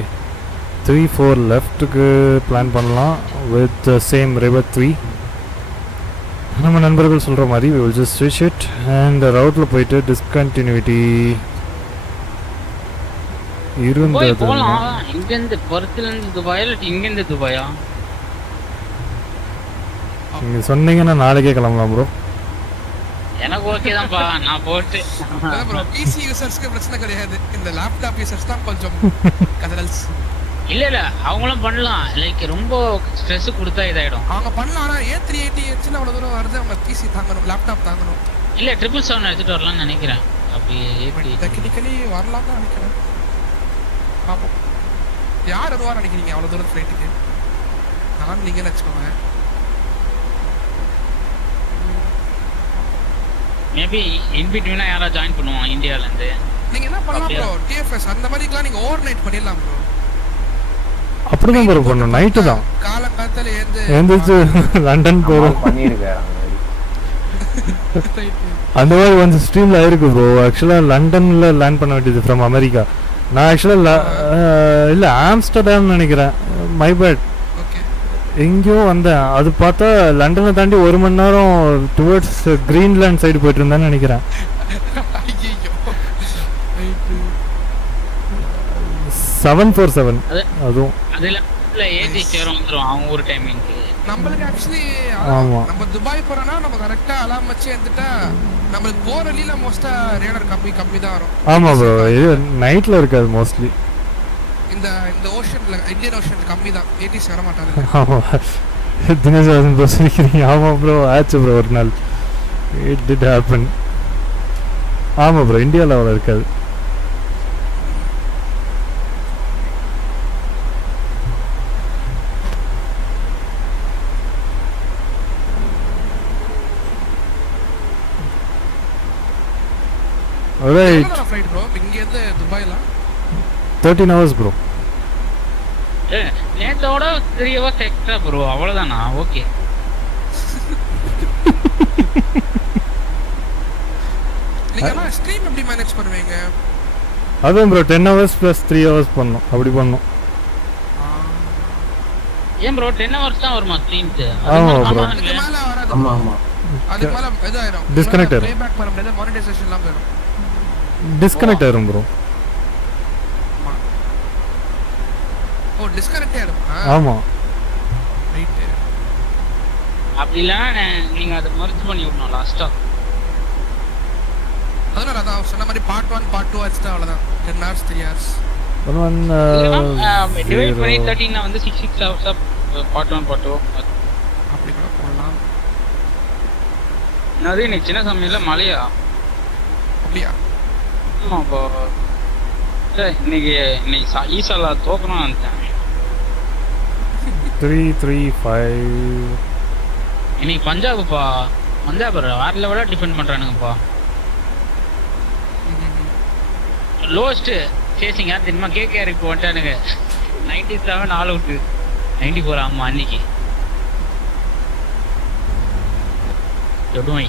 34 left க்கு பிளான் பண்ணலாம் with the same river 3. நம்ம நண்பர்கள் சொல்ற மாதிரி we will just switch it and routeல போயிட்டு discontinuity இருந்தது. போலாம். இங்க இருந்து பர்த்ல இருந்து துபாயா இல்ல இங்க இருந்து துபாயா? நீங்க சொன்னீங்கன்னா நாளைக்கே கிளம்பலாம் ப்ரோ. எனக்கு ஓகே தான் பா. நான் போட்டு ப்ரோ PC யூசர்ஸ்க்கு பிரச்சனை கிடையாது. இந்த லேப்டாப் யூசர்ஸ் தான் கொஞ்சம் கதறல்ஸ். இல்ல அவங்களும் பண்ணலாம். லைக் ரொம்ப ஸ்ட்ரெஸ் கொடுத்தா இதாயிடும். அவங்க பண்ணலாம். ஆனா A380 ல அவ்வளவு தூரம் வருது. அவங்க PC தாங்கணும், லேப்டாப் தாங்கணும். இல்ல 777 எடுத்துட்டு வரலாம்னு நினைக்கிறேன். அப்படி டெக்னிக்கலி வரலாம் தான் நினைக்கிறேன். பாப்போம். யார் வருவார் நினைக்கிறீங்க அவ்வளவு தூரம் ஃப்ளைட்டுக்கு? நான் நீங்க நினைச்சுக்கோங்க. மேபி இன் பிட்வீனா யாரா ஜாயின் பண்ணுவாங்க இந்தியால இருந்து. நீங்க என்ன பண்ணலாம் ப்ரோ? TFS அந்த மாதிரிலாம் நீங்க ஓவர் நைட் பண்ணிடலாம் ப்ரோ. அப்படிதான் ப்ரோ பண்ணணும். நைட்டு தான் காலங்காத்தால எழுந்திருச்சு லண்டன் போறோம் பண்ணிருக்கேன். அந்த மாதிரி வந்து ஸ்ட்ரீம்ல ஆயிருக்கு ப்ரோ. ஆக்சுவலா லண்டன்ல லேண்ட் பண்ண வேண்டியது ஃப்ரம் அமெரிக்கா. நான் ஆக்சுவலா இல்ல ஆம்ஸ்டர்டாம் நினைக்கிறேன். My bad. எங்கேயோ வந்தேன். அது பார்த்தா லண்டனை தாண்டி 1 மணி நேரம் டுவர்ட்ஸ் கிரீன்லாண்ட் சைடு போயிட்டு இருந்தேன்னு நினைக்கிறேன். 747 அதுவும் அதுல ஏடி சேரும் வந்துரும் அவங்க ஒரு டைமிங்க்கு. நமக்கு एक्चुअली நம்ம துபாய் போறோம்னா நம்ம கரெக்ட்டா அலாம் வச்சு வந்துட்டா நமக்கு போற வழியில மோஸ்டா ரேடார் கம்மி தான் வரும். ஆமா ப்ரோ. இது நைட்ல இருக்காது மோஸ்ட்லி. இந்த ஓஷன்ல இந்தியன் ஓஷன் கம்மி தான். ஏடிஸ் வர மாட்டாங்க. ஆமா தினேஷ் ப்ரோ சொல்லிக்கிறீங்க. ஆமா ப்ரோ ஆச்சு ப்ரோ ஒரு நாள். It did happen. ஆமா ப்ரோ இந்தியால அவ்வளோ இருக்காது. Alright. Flight bro. இங்க இருந்து துபாய்ல 13 hours bro. நேத்தோட 3 hours extra bro. அவ்வளவுதானா? ஓகே. நீங்க ஸ்ட்ரீம் எப்படி மேனேஜ் பண்ணுவீங்க? அதான் bro 10 hours plus 3 hours பண்ணனும். அப்படி பண்ணனும். ஏன் bro 10 hours தான் வருமா ஸ்ட்ரீம்க்கு? ஆமா bro. ஆமா. அதுக்கு மேல இதாயிரும். டிஸ்கனெக்ட் ஆயிரும். ப்ளேபேக் பண்ண முடியாது. மானிடைசேஷன் எல்லாம் போயிடும். டிஸ்கனெக்ட் ஆயிரும் ப்ரோ. ஓ டிஸ்கனெக்ட் ஆயிரும். ஆமா. ரைட். அப்படினா நீங்க அத மர்ஜ் பண்ணி விடணும் லாஸ்டா. அதனால அதான் சொன்ன மாதிரி பார்ட் 1 பார்ட் 2 ஆச்சுட்டா அவ்வளவுதான். 10 hours 3 hours. டிவைட் பண்ணி 13 னா வந்து 6 hours பார்ட் 1 பார்ட் 2 அப்படி கூட போடலாம். நதி நீ சின்ன சமயத்துல மலையா? அப்படியா? ஆமா போ. இன்னைக்கு ஈசாலா தோக்கணும் நினைச்சேன். 335 இன்னைக்கு பஞ்சாப்ப்பா. பஞ்சாப் வேற லெவலா டிஃபெண்ட் பண்றானுங்கப்பா. லோஸ்ட் சேசிங் யார் தெரியுமா? கேகேஆர் இப்போ வந்துட்டானுங்க. 97 ஆல் அவுட். 94 ஆமா அன்னைக்கு. எடுமை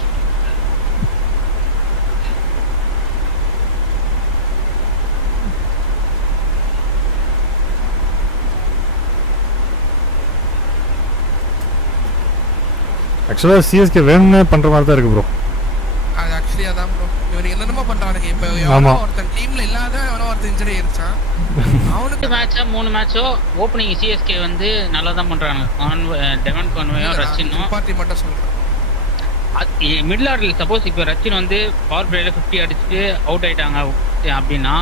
ஆக்சுவலா சிஎஸ்கே வேணும்னே பண்ற மாதிரி தான் இருக்கு ப்ரோ. அது ஆக்சுவலி அதான் ப்ரோ. இவங்க என்னென்னமோ பண்றானுங்க. இப்போ ஒருத்தன் டீம்ல இல்லாத ஒருத்தன் இன்ஜரி ஆயிருச்சான். அவனுக்கு மேட்சா 3 மேட்சோ ஓப்பனிங் சிஎஸ்கே வந்து நல்லா தான் பண்றாங்க. டெவன் கான்வேயும் ரச்சினும் பார்ட்டி மட்டும் சொல்றேன். மிடில் ஆர்டரில் சப்போஸ் இப்போ ரச்சின் வந்து பவர் பிளேயில் 50 அடிச்சுட்டு அவுட் ஆயிட்டாங்க அப்படின்னா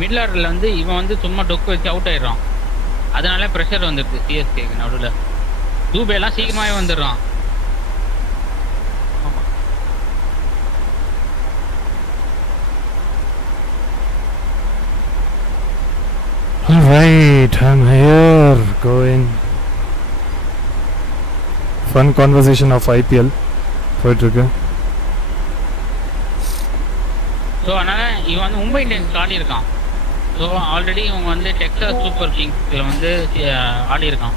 மிடில் ஆர்டரில் வந்து இவன் வந்து சும்மா டொக்கு வச்சு அவுட் ஆயிடுறான். அதனால ப்ரெஷர் வந்துடுது சிஎஸ்கேக்கு நடுவில். தூபேலாம் சீக்கிரமாகவே வந்துடுறான். Alright, I'm here going. Fun conversation of IPL போயிட்டு இருக்கு. ஸோ அதனால் இவன் வந்து மும்பை இந்தியன்ஸ் ஆடி இருக்கான். ஸோ ஆல்ரெடி இவங்க வந்து டெக்சாஸ் சூப்பர் கிங்ஸில் வந்து ஆடி இருக்கான்.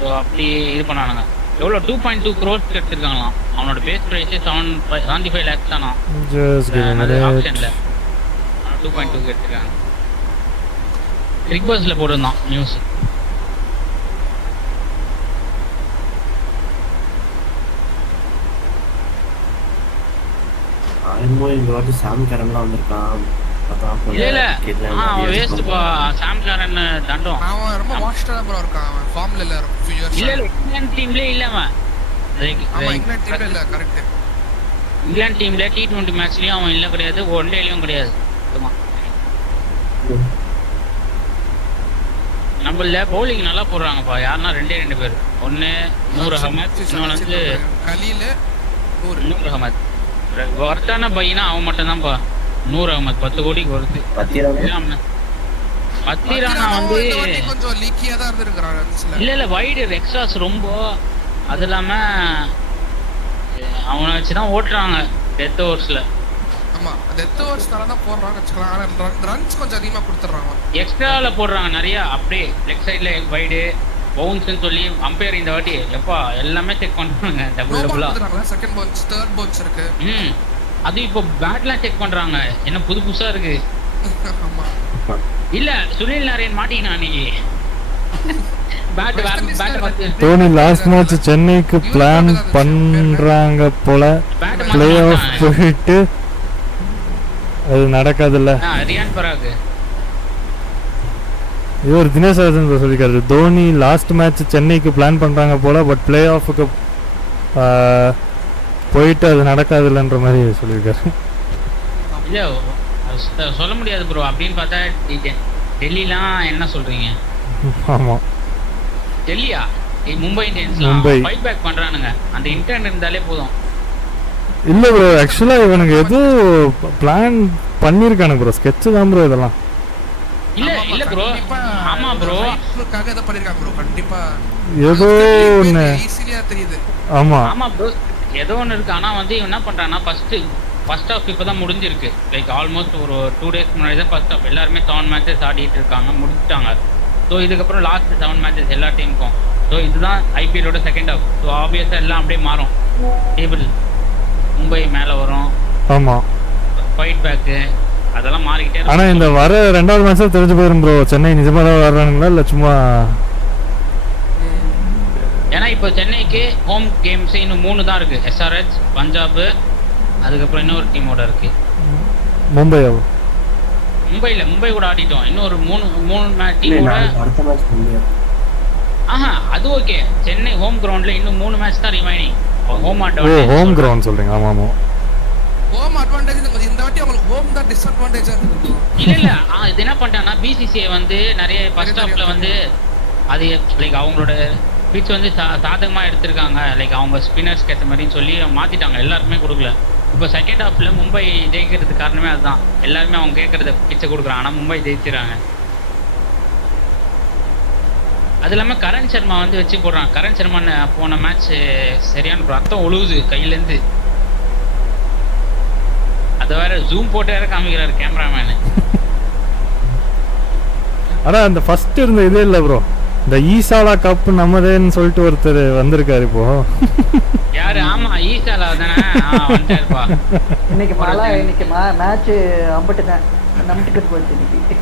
ஸோ அப்படி இது பண்ணானுங்க. எவ்வளோ 2.2 crores எடுத்துருக்காங்களாம். அவனோட பேஸ் ப்ரைஸே 75 lakhs தானா ஆப்ஷனில். 2.2 எடுத்துருக்காங்க. பிக் பாஸ்ல போட்டிருந்தான் நியூஸ். இந்த வாட்டி சாம் கேரன்லாம் வந்திருக்கான். இல்ல அவன் வேஸ்ட் பா. சாம் கேரன் தண்டம். அவன் ரொம்ப மாஸ்டரா ப்ரோ இருக்கான். அவன் ஃபார்ம்ல இல்ல. இல்ல இங்கிலாந்து டீம்ல இல்ல அவன். ஆமா இங்கிலாந்து டீம்ல இல்ல. கரெக்ட். இங்கிலாந்து டீம்ல T20 மேட்ச்லயும் அவன் இல்ல கிடையாது. ஒன் டேலயும் கிடையாது. சும்மா நம்மள பவுலிங் நல்லா போடுறாங்கப்பா. யாருன்னா ரெண்டே பேர். ஒன்னு நூர் அகமத், இன்னொன்னு வந்து கலீல். நூர் அகமத் வர்த்தான பையனா அவன் மட்டும் தான்ப்பா. நூர் அகமத் 10 கோடிக்கு வருது. பத்திரானா வந்து கொஞ்சம் லீக்கியா தான் இருந்திருக்கான். இல்ல வைடு எக்ஸ்ட்ராஸ் ரொம்ப. அது இல்லாம அவனை வச்சுதான் ஓட்டுறாங்க டெத் ஓவர்ஸ்ல. ஆமா டெத் ஓவர்ஸ்னால தான் போடுறாங்க வச்சுக்கலாம். ஆனா ரன்ஸ் கொஞ்சம் அதிகமா கொடுத்துறாங்க. எக்ஸ்ட்ரால போடுறாங்க நிறைய. அப்படியே லெக் சைடுல வைடு பவுன்ஸ்னு சொல்லி அம்பையர் இந்த வாட்டி எப்பா எல்லாமே செக் பண்றாங்க. டபுளா செகண்ட் பவுன்ஸ் தேர்ட் பவுன்ஸ் இருக்கு. அது இப்போ பேட்லாம் செக் பண்றாங்க. என்ன புதுசா இருக்கு. ஆமா இல்ல சுனில் நாராயண் மாட்டினா அன்னைக்கு தோனி லாஸ்ட் மேட்ச் சென்னைக்கு பிளான் பண்றாங்க போல. பிளே ஆஃப் போயிட்டு அது நடக்காதுல்ல. ரியான் பராக் இவர் தினேஷ் ராஜன் சொல்லிருக்காரு. தோனி லாஸ்ட் மேட்ச் சென்னைக்கு பிளான் பண்றாங்க போல, பட் பிளே ஆஃபுக்கு போயிட்டு அது நடக்காதுல்லன்ற மாதிரி சொல்லியிருக்காரு. இல்ல சொல்ல முடியாது ப்ரோ. அப்படின்னு பார்த்தா டெல்லிலாம் என்ன சொல்றீங்க? ஆமா டெல்லியா மும்பை இந்தியன்ஸ்லாம் ஃபைட் பேக் பண்றானுங்க. அந்த இன்டர்ன் இருந்தாலே போதும். இல்ல ப்ரோ ஆக்சுவலா இவனுக்கு ஏதோ பிளான் பண்ணிருக்கானு ப்ரோ. ஸ்கெட்ச் தான் ப்ரோ இதெல்லாம். இல்ல ப்ரோ. ஆமா ப்ரோ க்காக இத பண்ணிருக்காங்க ப்ரோ. கண்டிப்பா ஏதோ ஒன்னு ஈஸியா தெரியுது. ஆமா ப்ரோ ஏதோ ஒன்னு இருக்கு. ஆனா வந்து என்ன பண்றானா ஃபர்ஸ்ட் ஆஃப் இப்பதான் முடிஞ்சிருக்கு. லைக் ஆல்மோஸ்ட் ஒரு 2 days முன்னாடி தான் ஃபர்ஸ்ட் ஆஃப். எல்லாருமே 7 matches ஆடிட்டு இருக்காங்க, முடிச்சிட்டாங்க. ஸோ இதுக்கப்புறம் லாஸ்ட் 7 matches எல்லா டீமுக்கும். ஸோ இதுதான் ஐபிஎலோட செகண்ட் ஆஃப். ஸோ ஆப்வியஸா எல்லாம் அப்படியே மாறும். டேபிள் மும்பை மேல வரும். ஆமா ஃபைட் பேக்கு அதெல்லாம் மாறிக்கிட்டே. ஆனா இந்த வர ரெண்டாவது மேட்ச் தெரிஞ்சு போயிரும் ப்ரோ. சென்னை நிஜமா தான் வர்றானுங்களா இல்ல சும்மா? ஏன்னா இப்போ சென்னைக்கு ஹோம் கேம்ஸ் இன்னும் 3 தான் இருக்கு. SRH, பஞ்சாப், அதுக்கப்புறம் இன்னொரு டீமோட இருக்கு. மும்பை கூட ஆடிட்டோம். இன்னொரு 3 டீமோட. அது ஓகே. சென்னை ஹோம் கிரவுண்ட்ல இன்னும் 3 மேட்ச் தான் remaining. Home advantage. Home ground சொல்றீங்க? ஆமா ஆமா ஹோம் அட்வான்டேஜ் இந்த வாட்டி உங்களுக்கு ஹோம் தான் டிஸ்அட்வான்டேஜா இருக்கு. இல்ல இது என்ன பண்ணிட்டானா பிசிசிஐ வந்து நிறைய ஃபர்ஸ்ட் ஹாஃப்ல வந்து அது லைக் அவங்களோட பிட்ச் வந்து சாதகமா எடுத்திருக்காங்க. லைக் அவங்க ஸ்பின்னர்ஸ்க்கு ஏற்ற மாதிரின்னு சொல்லி மாத்திட்டாங்க. எல்லாருக்குமே கொடுக்கல. இப்போ செகண்ட் ஹாஃப்ல மும்பை ஜெயிக்கிறதுக்கு காரணமே அதுதான். எல்லாருமே அவங்க கேட்கறத பிச்சை கொடுக்குறாங்க. ஆனா மும்பை ஜெயிச்சிடறாங்க. அது இல்லாமல் கரண் சர்மா வந்து வச்சு போடுறான். கரண் சர்மா போன மேட்ச் சரியான ரத்தம் ஒழுகுது கையிலேருந்து. அதை வேற ஜூம் போட்டு வேற காமிக்கிறாரு கேமராமேனு. ஆனா அந்த ஃபர்ஸ்ட் இருந்த இதே இல்லை ப்ரோ. இந்த ஈசாலா கப் நம்மதேன்னு சொல்லிட்டு ஒருத்தர் வந்திருக்காரு இப்போ. யாரு? ஆமா ஈசாலா தானே வந்துட்டாருப்பா. இன்னைக்கு மேட்ச் அம்பட்டுதான் நம்பிட்டு போயிடுச்சு இன்னைக்கு.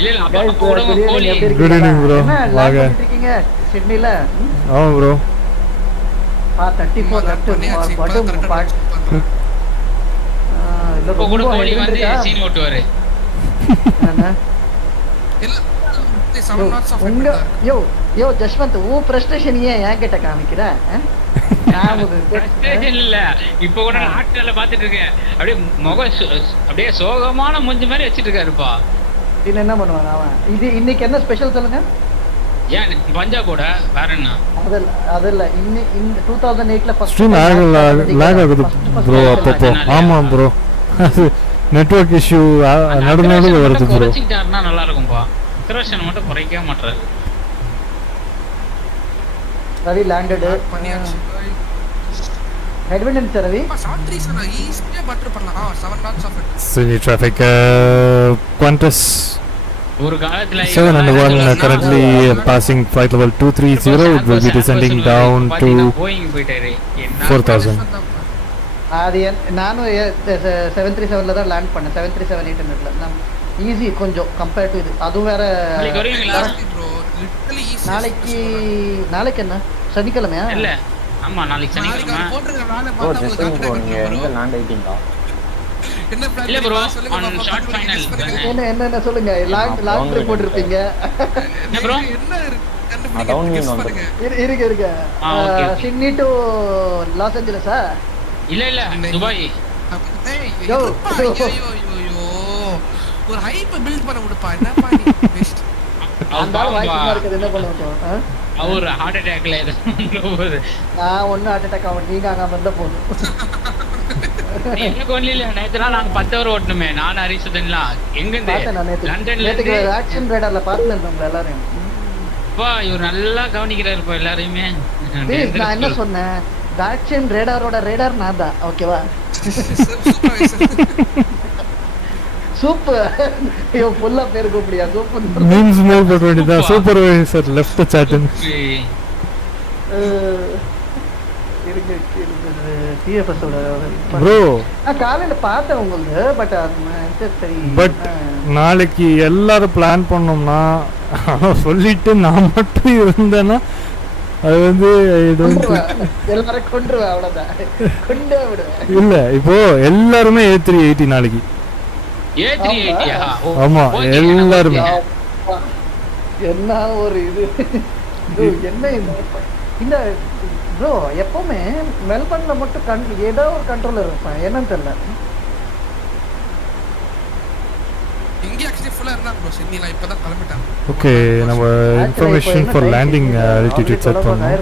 இல்ல அப்பா கூட கோலி. Good evening bro. வாங்க இருக்கீங்க சிட்னில? ஆமா ப்ரோ. 34 லெஃப்ட் படும் இப்போ கூட கோலி வந்து சீன் ஓட்டுவாரு. யோ ஜஸ்வந்த் உன் பிரஸ்டேஷன் ஏன் என்கிட்ட காமிக்கிற? இல்ல இப்ப கூட ஆட்களை பாத்துட்டு இருக்கேன். அப்படியே அப்படியே சோகமான மூஞ்சி மாதிரி வச்சிட்டு இருக்காருப்பா. இது என்ன பண்ணுவாங்க அவன்? இது இன்னைக்கு என்ன ஸ்பெஷல் சொல்லுங்க? ஏன் பஞ்சாபோட வேற என்ன? அதல்ல இந்த 2008ல ஃபர்ஸ்ட் ஸ்ட்ரீம் லாக் ஆகுது ப்ரோ அப்பப்போ. ஆமா ப்ரோ, நெட்வொர்க் இஷ்யூ நடுநடுல வருது ப்ரோ. குறைச்சிட்டாருன்னா நல்லா இருக்கும்பா. ரிசர்வேஷன் மட்டும் குறைக்கவே மாட்டாரு. ரவி லேண்டட் பண்ணியாச்சு. ஹெட்விண்ட் சார் ரவி 737 ஈஸியா பட்டர் பண்ணலாம். 7 knots of it. Sydney traffic Qantas ஒரு காலத்துல 701 currently passing flight level 230. It will be descending down to 4000. அது நானும் 737ல தான் லேண்ட் பண்ணேன். 737-800ல நான் ஈஸி கொஞ்சம் கம்பேர் டு இது. அது வேற நாளைக்கு என்ன சனிக்கிழமையா? இல்ல ஆமா நாளைக்கு சனிக்கிழமை. ப்ரோ ஜஸ்ட் நீங்க எங்க லேண்ட் ஆயிட்டீங்களா? என்ன பிளான்? இல்ல ப்ரோ ஆன் ஷார்ட் ஃபைனல். என்ன சொல்லுங்க. லாங் ட்ரிப் போட்டுருப்பீங்க. என்ன ப்ரோ? என்ன டவுன் வியூ வந்து இருக்கு. சிட்னி டு லாஸ் ஏஞ்சல்ஸா? இல்ல துபாய். ஐயோ ஒரு ஹைப் பில்ட் பண்ண விடுப்பா. என்னப்பா நீ பெஸ்ட். அந்த வாய்ஸ் இருக்குது. என்ன பண்ணுவோம்? அவர் ஹார்ட் அட்டாக்ல போகுது. நான் ஒன்னும் ஹார்ட் அட்டாக் ஆகும். நீங்க அங்க வந்தா போதும். எனக்கு ஒன்லி இல்ல. நேத்துலாம் நாங்க 10 ஹவர் ஓட்டணுமே. நான் ஹரிசுதன்லாம் எங்க இருந்து லண்டன்ல இருந்து ஆக்ஷன் ரேடார்ல பாத்துறோம் எல்லாரும். அப்பா இவர் நல்லா கவனிக்கிறாரு இப்ப எல்லாரையுமே. நான் என்ன சொன்னேன்? ஆக்ஷன் ரேடாரோட ரேடார் நான் தான். ஓகேவா? சூப்பர். ஐயோ ஃபுல்லா பேர் கூப்பிடியா? சூப்பர் மீம்ஸ் மேல் போட வேண்டியதா. சூப்பர்வைசர் லெஃப்ட் சாட்டன் இருக்கு டிஎஃப்எஸ் ஓட ப்ரோ. நான் காலையில பார்த்தேன் உங்களுக்கு. பட் சரி. பட் நாளைக்கு எல்லாரும் பிளான் பண்ணோம்னா சொல்லிட்டு நான் மட்டும் இருந்தேன்னா அது வந்து எல்லாரும் கொண்டுருவேன். அவ்வளவுதான், கொண்டே விடுவேன். இல்ல இப்போ எல்லாருமே A380 நாளைக்கு. ஆமா எல்லாருமே. என்ன ஒரு இது என்ன இந்த ப்ரோ எப்பவுமே மெல்பர்ன்ல மட்டும் ஏதோ ஒரு கண்ட்ரோல் இருப்பேன். என்னன்னு தெரியல. இங்க ஆக்சுவலி ஃபுல்லா இருந்தாங்க ப்ரோ. சிட்னில இப்பதான் கிளம்பிட்டாங்க. ஓகே, நம்ம இன்ஃபர்மேஷன் ஃபார் லேண்டிங் ஆல்டிட்யூட் செட் பண்ணோம்.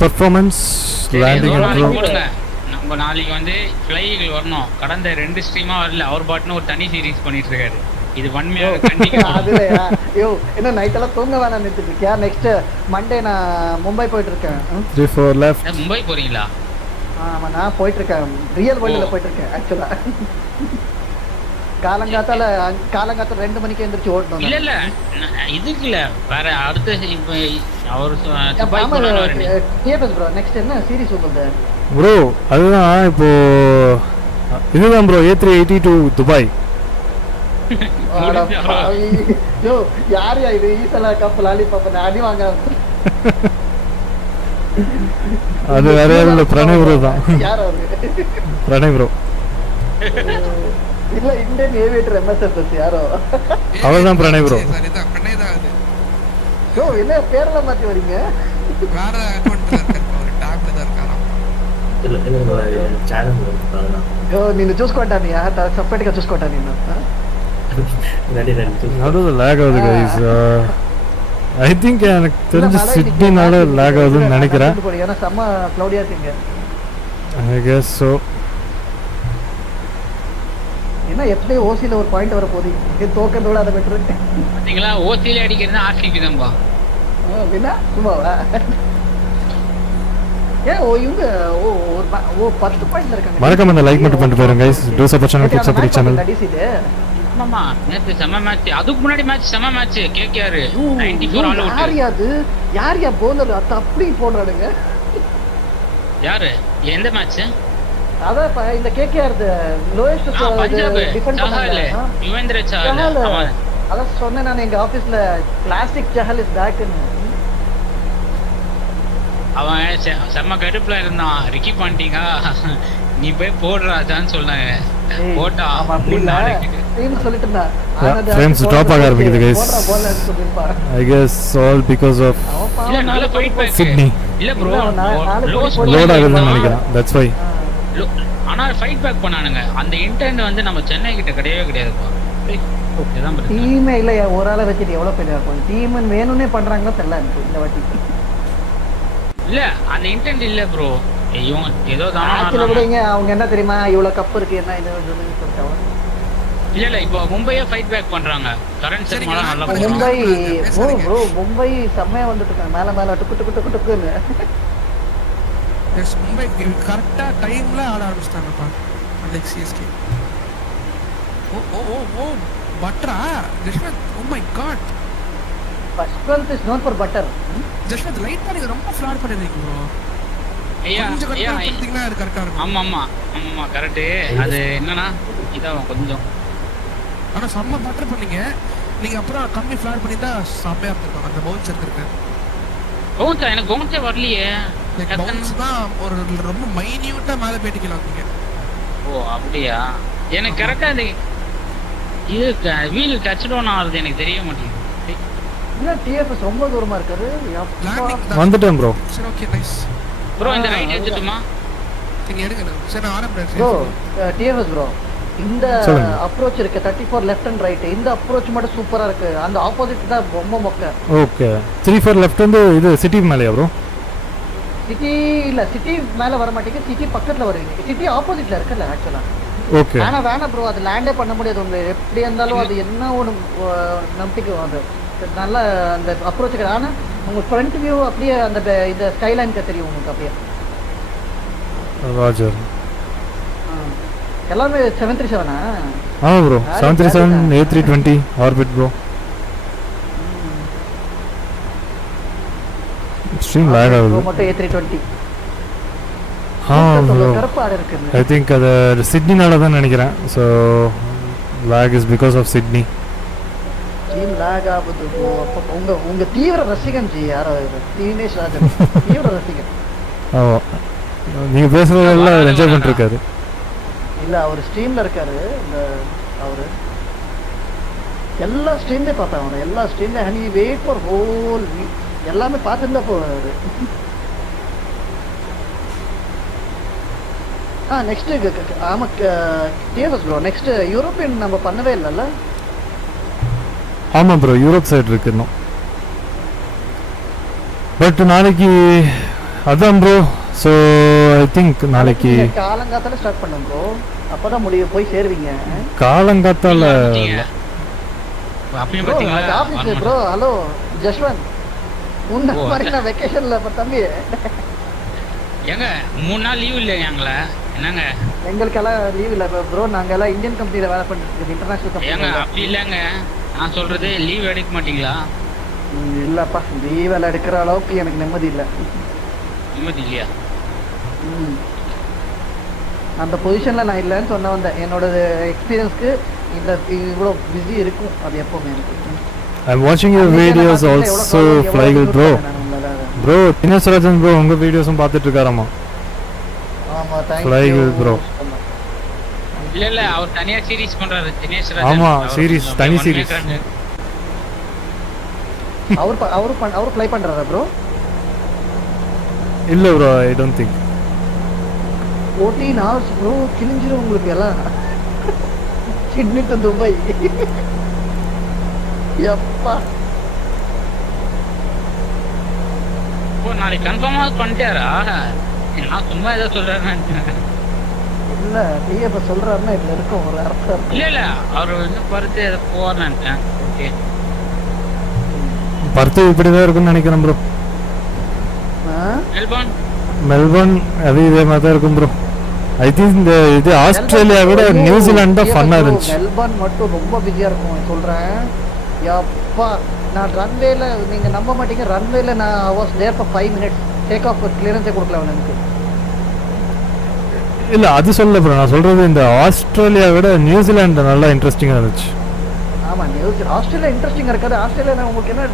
பெர்ஃபார்மன்ஸ் லேண்டிங் நம்ம நாளைக்கு வந்து ஃப்ளைகள் வரணும். கடந்த 2 ஸ்ட்ரீமா வரல. அவர் பாட்டுன்னு ஒரு தனி சீரிஸ் பண்ணிட்டு இருக்காரு. இது வன்மையா கண்டிப்பா. அதுலயா யோ என்ன நைட் எல்லாம் தூங்க வேணாம் நினைச்சிட்டு இருக்கியா? நெக்ஸ்ட் மண்டே நான் மும்பை போயிட்டு இருக்கேன். 3-4 லெஃப்ட். மும்பை போறீங்களா? ஆமா நான் போயிட்டு இருக்கேன். ரியல் வேர்ல்ட்ல போயிட்டு இருக்கேன் ஆக்சுவலா. காலங்காத்தால 2 மணிக்கு எந்திரிச்சு ஓடணும். இல்ல இதுக்கு இல்ல வேற அடுத்த இப்ப அவர் துபாய் போறாரு. டிஎஃப்எஸ் ப்ரோ நெக்ஸ்ட் என்ன சீரிஸ் உங்களுக்கு ப்ரோ? அதுதான் இப்போ இதுதான் ப்ரோ A380 டு துபாய். யோ யாரையா இது? ஈசலா கப் லாலிபாப் அடி வாங்க. அது வேற இல்ல, பிரணய் ப்ரோ தான். யார் அவரு? பிரணய் ப்ரோ இல்ல இந்தியன் ஏவியேட்டர் எம்எஸ்எஸ் யாரோ அவர்தான் பிரணய் ப்ரோ. சரிதான் பிரணய் தான் அது. யோ என்ன பேரெல்லாம் மாத்தி வரீங்க? வேற அக்கவுண்ட்ல இருக்காரு. ஒரு டாப்ல தான் இருக்காராம். இல்ல சேனல் இருக்குதா? யோ நீங்க చూసుకుంటానియా? సెపరేట్ గా చూసుకుంటా నేను. நடுவுல லாக் ஆகுது गाइस. ஐ திங்க் எனக்கு தெரிஞ்ச சிட்னினால லாக் ஆகுதுன்னு நினைக்கிறேன். ஏன்னா செம்ம க்ளௌடியா இருக்குங்க. I guess so. என்ன எப்படி ஓசில ஒரு பாயிண்ட் வர போகுது. இது தோக்கறதோட அத பெட்டர். பாத்தீங்களா ஓசில அடிக்கிறதுனா ஆர்சிபி தான்பா. என்ன சும்மாவா? இவங்க 10 பாயிண்ட்ல இருக்காங்க. மறக்காம அந்த லைக் மட்டும் பண்ணிட்டு பாருங்க guys. To support channel click support channel. ஆமாமா நேத்து செம மேட்ச். அதுக்கு முன்னாடி மேட்ச் செம மேட்ச். KKR 94 all out. யாரியா போலர் அத அப்படி போடுறானுங்க. யாரு எந்த மேட்ச்? அதான் இந்த கேகேஆர் லோயஸ்ட் டிஃபென்ஸ் பண்ணாங்க. யுவேந்திர சஹல். அத சொன்னேன் நான் எங்க ஆபீஸ்ல கிளாசிக் சஹல் இஸ் பேக் ன்னு. அவன் செம்ம கடுப்புல இருந்தான். ரிக்கி பாண்டிங்கா நீ போய் போடுறாச்சான்னு சொன்னாங்க. போட்டா அப்படி இல்ல சொல்லிட்டு இருந்தா frames drop ஆக ஆரம்பிக்குது guys. I guess all because of இல்ல நல்ல ஃபைட் பேக் Sydney. இல்ல ப்ரோ load ஆகுதுன்னு நினைக்கிறேன். That's why. ஆனா ஃபைட் பேக் பண்ணானுங்க. அந்த இன்டென்ட் வந்து நம்ம சென்னை கிட்ட கிடையவே கிடையாதுப்பா. இதுதான் பிரச்சனை. டீமே இல்ல ஒரு ஆளை வச்சிட்டு எவ்வளவு பெரிய இருக்கும். டீம் வேணும்னே பண்றாங்களா தெரியல எனக்கு இந்த வாட்டி. இல்ல அந்த இன்டென்ட் இல்ல ப்ரோ. இவங்க ஏதோ தானா ஆக்சுவலா விடுங்க. அவங்க என்ன தெரியுமா இவ்வளவு கப் இருக்கு என்ன இது சொல்லிட்டாங்க. இல்ல இப்போ மும்பையே ஃபைட் பேக் பண்றாங்க. கரண்ட் செட் மால நல்லா பண்றாங்க. மும்பை ப்ரோ மும்பை செம்மையா வந்துட்டு இருக்காங்க. மேல டுக்கு டுக்கு டுக்கு டுக்குன்னு. மும்பை கரெக்டா டைம்ல ஆட ஆரம்பிச்சிட்டாங்கப்பா. Alex CSK. ஓ பட்டரா Jashwant. Oh my God. Jashwant is known for butter. Jashwant லைட்டா நீங்க ரொம்ப ஃப்ளாட் பண்ணிருக்கீங்க ப்ரோ. ஐயா கொஞ்சம் அது கரெக்டா இருக்கும். ஆமா கரெக்ட். அது என்னன்னா இதா கொஞ்சம் ஆனா செம்ம பட்டர் பண்ணீங்க. நீங்க அப்புறம் கம்மி ஃப்ளாட் பண்ணிட்டா செம்மையா இருக்கும். அந்த பவுன்ஸ் இருக்கு. பவுன்ஸ் எனக்கு பவுன்ஸே வரலையே. பவுன்ஸ் தான் ஒரு ரொம்ப மைன்யூட்டா மேல போயிட்டீங்க நீங்க. ஓ அப்படியா? எனக்கு கரெக்டா இந்த இது வீல் டச் டவுன் ஆகுது எனக்கு தெரிய மாட்டேங்குது. இல்ல டிஎஃப்எஸ் ரொம்ப தூரமா இருக்காரு. வந்துட்டேன் ப்ரோ. சரி ஓகே நைஸ். ப்ரோ இந்த ரைட் எடுத்துட்டுமா? நீங்க எடுங்க. சரி நான் ஆரம்பிக்கிறேன். ப்ரோ டிஎஃப்எஸ் ப்ரோ இந்த அப்ரோச் இருக்கு 34 லெஃப்ட் அண்ட் ரைட். இந்த அப்ரோச் மட்டும் சூப்பரா இருக்கு. அந்த ஆப்போசிட் தான் ரொம்ப மொக்க. ஓகே 34 லெஃப்ட் வந்து இது சிட்டி மேலயா ப்ரோ? சிட்டி இல்ல சிட்டி மேல வர மாட்டீங்க. சிட்டி பக்கத்துல வருவீங்க. சிட்டி ஆப்போசிட்ல இருக்குல்ல ஆக்சுவலா. ஓகே வேணா ப்ரோ அது லேண்டே பண்ண முடியாது. உங்க எப்படி இருந்தாலும் அது என்ன ஒரு நம்பிக்கை அது நல்ல அந்த அப்ரோச். ஆனா உங்க ஃப்ரண்ட் வியூ அப்படியே அந்த இந்த ஸ்கைலைன் தெரியும் உங்களுக்கு அப்படியே. ராஜர் எல்லாமே 737 ஆமா bro 737 A320 orbit bro. Extreme lag ஆகுது மட்டும் A320. ப்ரோ ஐ திங்க் அது சிட்னினால தான் நினைக்கிறேன். So lag is because of Sydney. Lag ஆகுது ப்ரோ. உங்க தீவிர ரசிகன் ஜி யாரோ தினேஷ் ராஜன் தீவிர ரசிகன். ஆமா நீங்க பேசுறதெல்லாம் என்ஜாய் பண்ணிட்டு இருக்காரு. இல்ல அவர் ஸ்ட்ரீம்ல இருக்காரு. இந்த அவரு எல்லா ஸ்ட்ரீம்ல பார்த்தாங்க. எல்லா ஸ்ட்ரீம்ல ஹனி வெயிட் ஃபார் ஹோல் எல்லாமே பார்த்துட்டு தான் போவாரு. நெக்ஸ்ட் ஆமா டிஎஃப்எஸ் ப்ரோ நெக்ஸ்ட் யூரோப்பியன் நம்ம பண்ணவே இல்லைல்ல. ஆமா ப்ரோ யூரோப் சைடு இருக்கு இன்னும். பட் நாளைக்கு அதான் ப்ரோ. ஸோ ஐ திங்க் நாளைக்கு காலங்காத்தால ஸ்டார்ட் பண்ணுங்க ப்ரோ. அப்பதான் முடியும் போய் சேருவீங்க. காலங்காத்தால ஆஃபீஸ் ப்ரோ. ஹலோ ஜஸ்வந்த் உன்ன மாதிரி நான் வெக்கேஷன்ல தம்பி ஏங்க 3 நாள் லீவ் இல்லையாங்களா? என்னங்க எங்களுக்கெல்லாம் லீவ் இல்லை ப்ரோ. நாங்கெல்லாம் இந்தியன் கம்பெனியில் வேலை பண்ணிட்டு இன்டர்நேஷனல் கம்பெனி. ஏங்க அப்படி இல்லைங்க நான் சொல்றது லீவ் எடுக்க மாட்டீங்களா? இல்லப்பா லீவ் எல்லாம் எடுக்கிற அளவுக்கு எனக்கு நிம்மதி இல்லை. நிம்மதி இல்லையா? அந்த பொசிஷனில் நான் இல்லைன்னு சொன்ன வந்தேன். என்னோட எக்ஸ்பீரியன்ஸ்க்கு இந்த இவ்வளோ பிஸி இருக்கும் அது எப்போவுமே எனக்கு. I'm watching your videos also Flygil bro. Bro Dinesh Rajan bro உங்க வீடியோஸும் பார்த்துட்டு இருக்காராமா. ஆமா தேங்க் யூ Flygil bro. இல்ல அவர் தனியா சீரிஸ் பண்றாரு தினேஷ் ராஜன். ஆமா சீரிஸ் தனி சீரிஸ். அவர் ப்ளே பண்றாரா bro? இல்ல bro I don't think. 14 hours bro கிழிஞ்சிரும் உங்களுக்கு எல்லாம். Sydney to Dubai. யப்பா ஓ நாளைக்கு கன்ஃபார்மா பண்ணிட்டாரா? நான் சும்மா ஏதோ சொல்றேன். இல்ல டிஎஃப் சொல்றாருன்னா இதுல இருக்கும் ஒரு அர்த்தம். இல்ல அவர் இன்னும் பருத்து ஏதோ போறான்னு. ஓகே பருத்து இப்படிதான் இருக்கும்னு நினைக்கிறேன் ப்ரோ. மெல்பர்ன் அது இதே மாதிரி தான் இருக்கும் ப்ரோ. ஐ திங்க் இந்த இது ஆஸ்திரேலியா விட நியூசிலாந்து தான் ஃபன்னா இருந்துச்சு. மெல்பர்ன் மட்டும் ரொம்ப பிஸியா இருக்கும் சொல்றேன். யப்பா நான் ரன்வேல நீங்க நம்ப மாட்டீங்க. ரன்வேல நான் was there for 5 minutes take off கிளியரன்ஸே கொடுக்கல எனக்கு. இல்ல அது சொல்ல ப்ரோ நான் சொல்றது இந்த ஆஸ்திரேலியா விட நியூசிலாந்து நல்லா இன்ட்ரெஸ்டிங்கா இருந்துச்சு. ஆமா ஆஸ்திரேலியா இன்ட்ரெஸ்டிங்கா இருக்காது. ஆஸ்திரேலியா உங்களுக்கு என்ன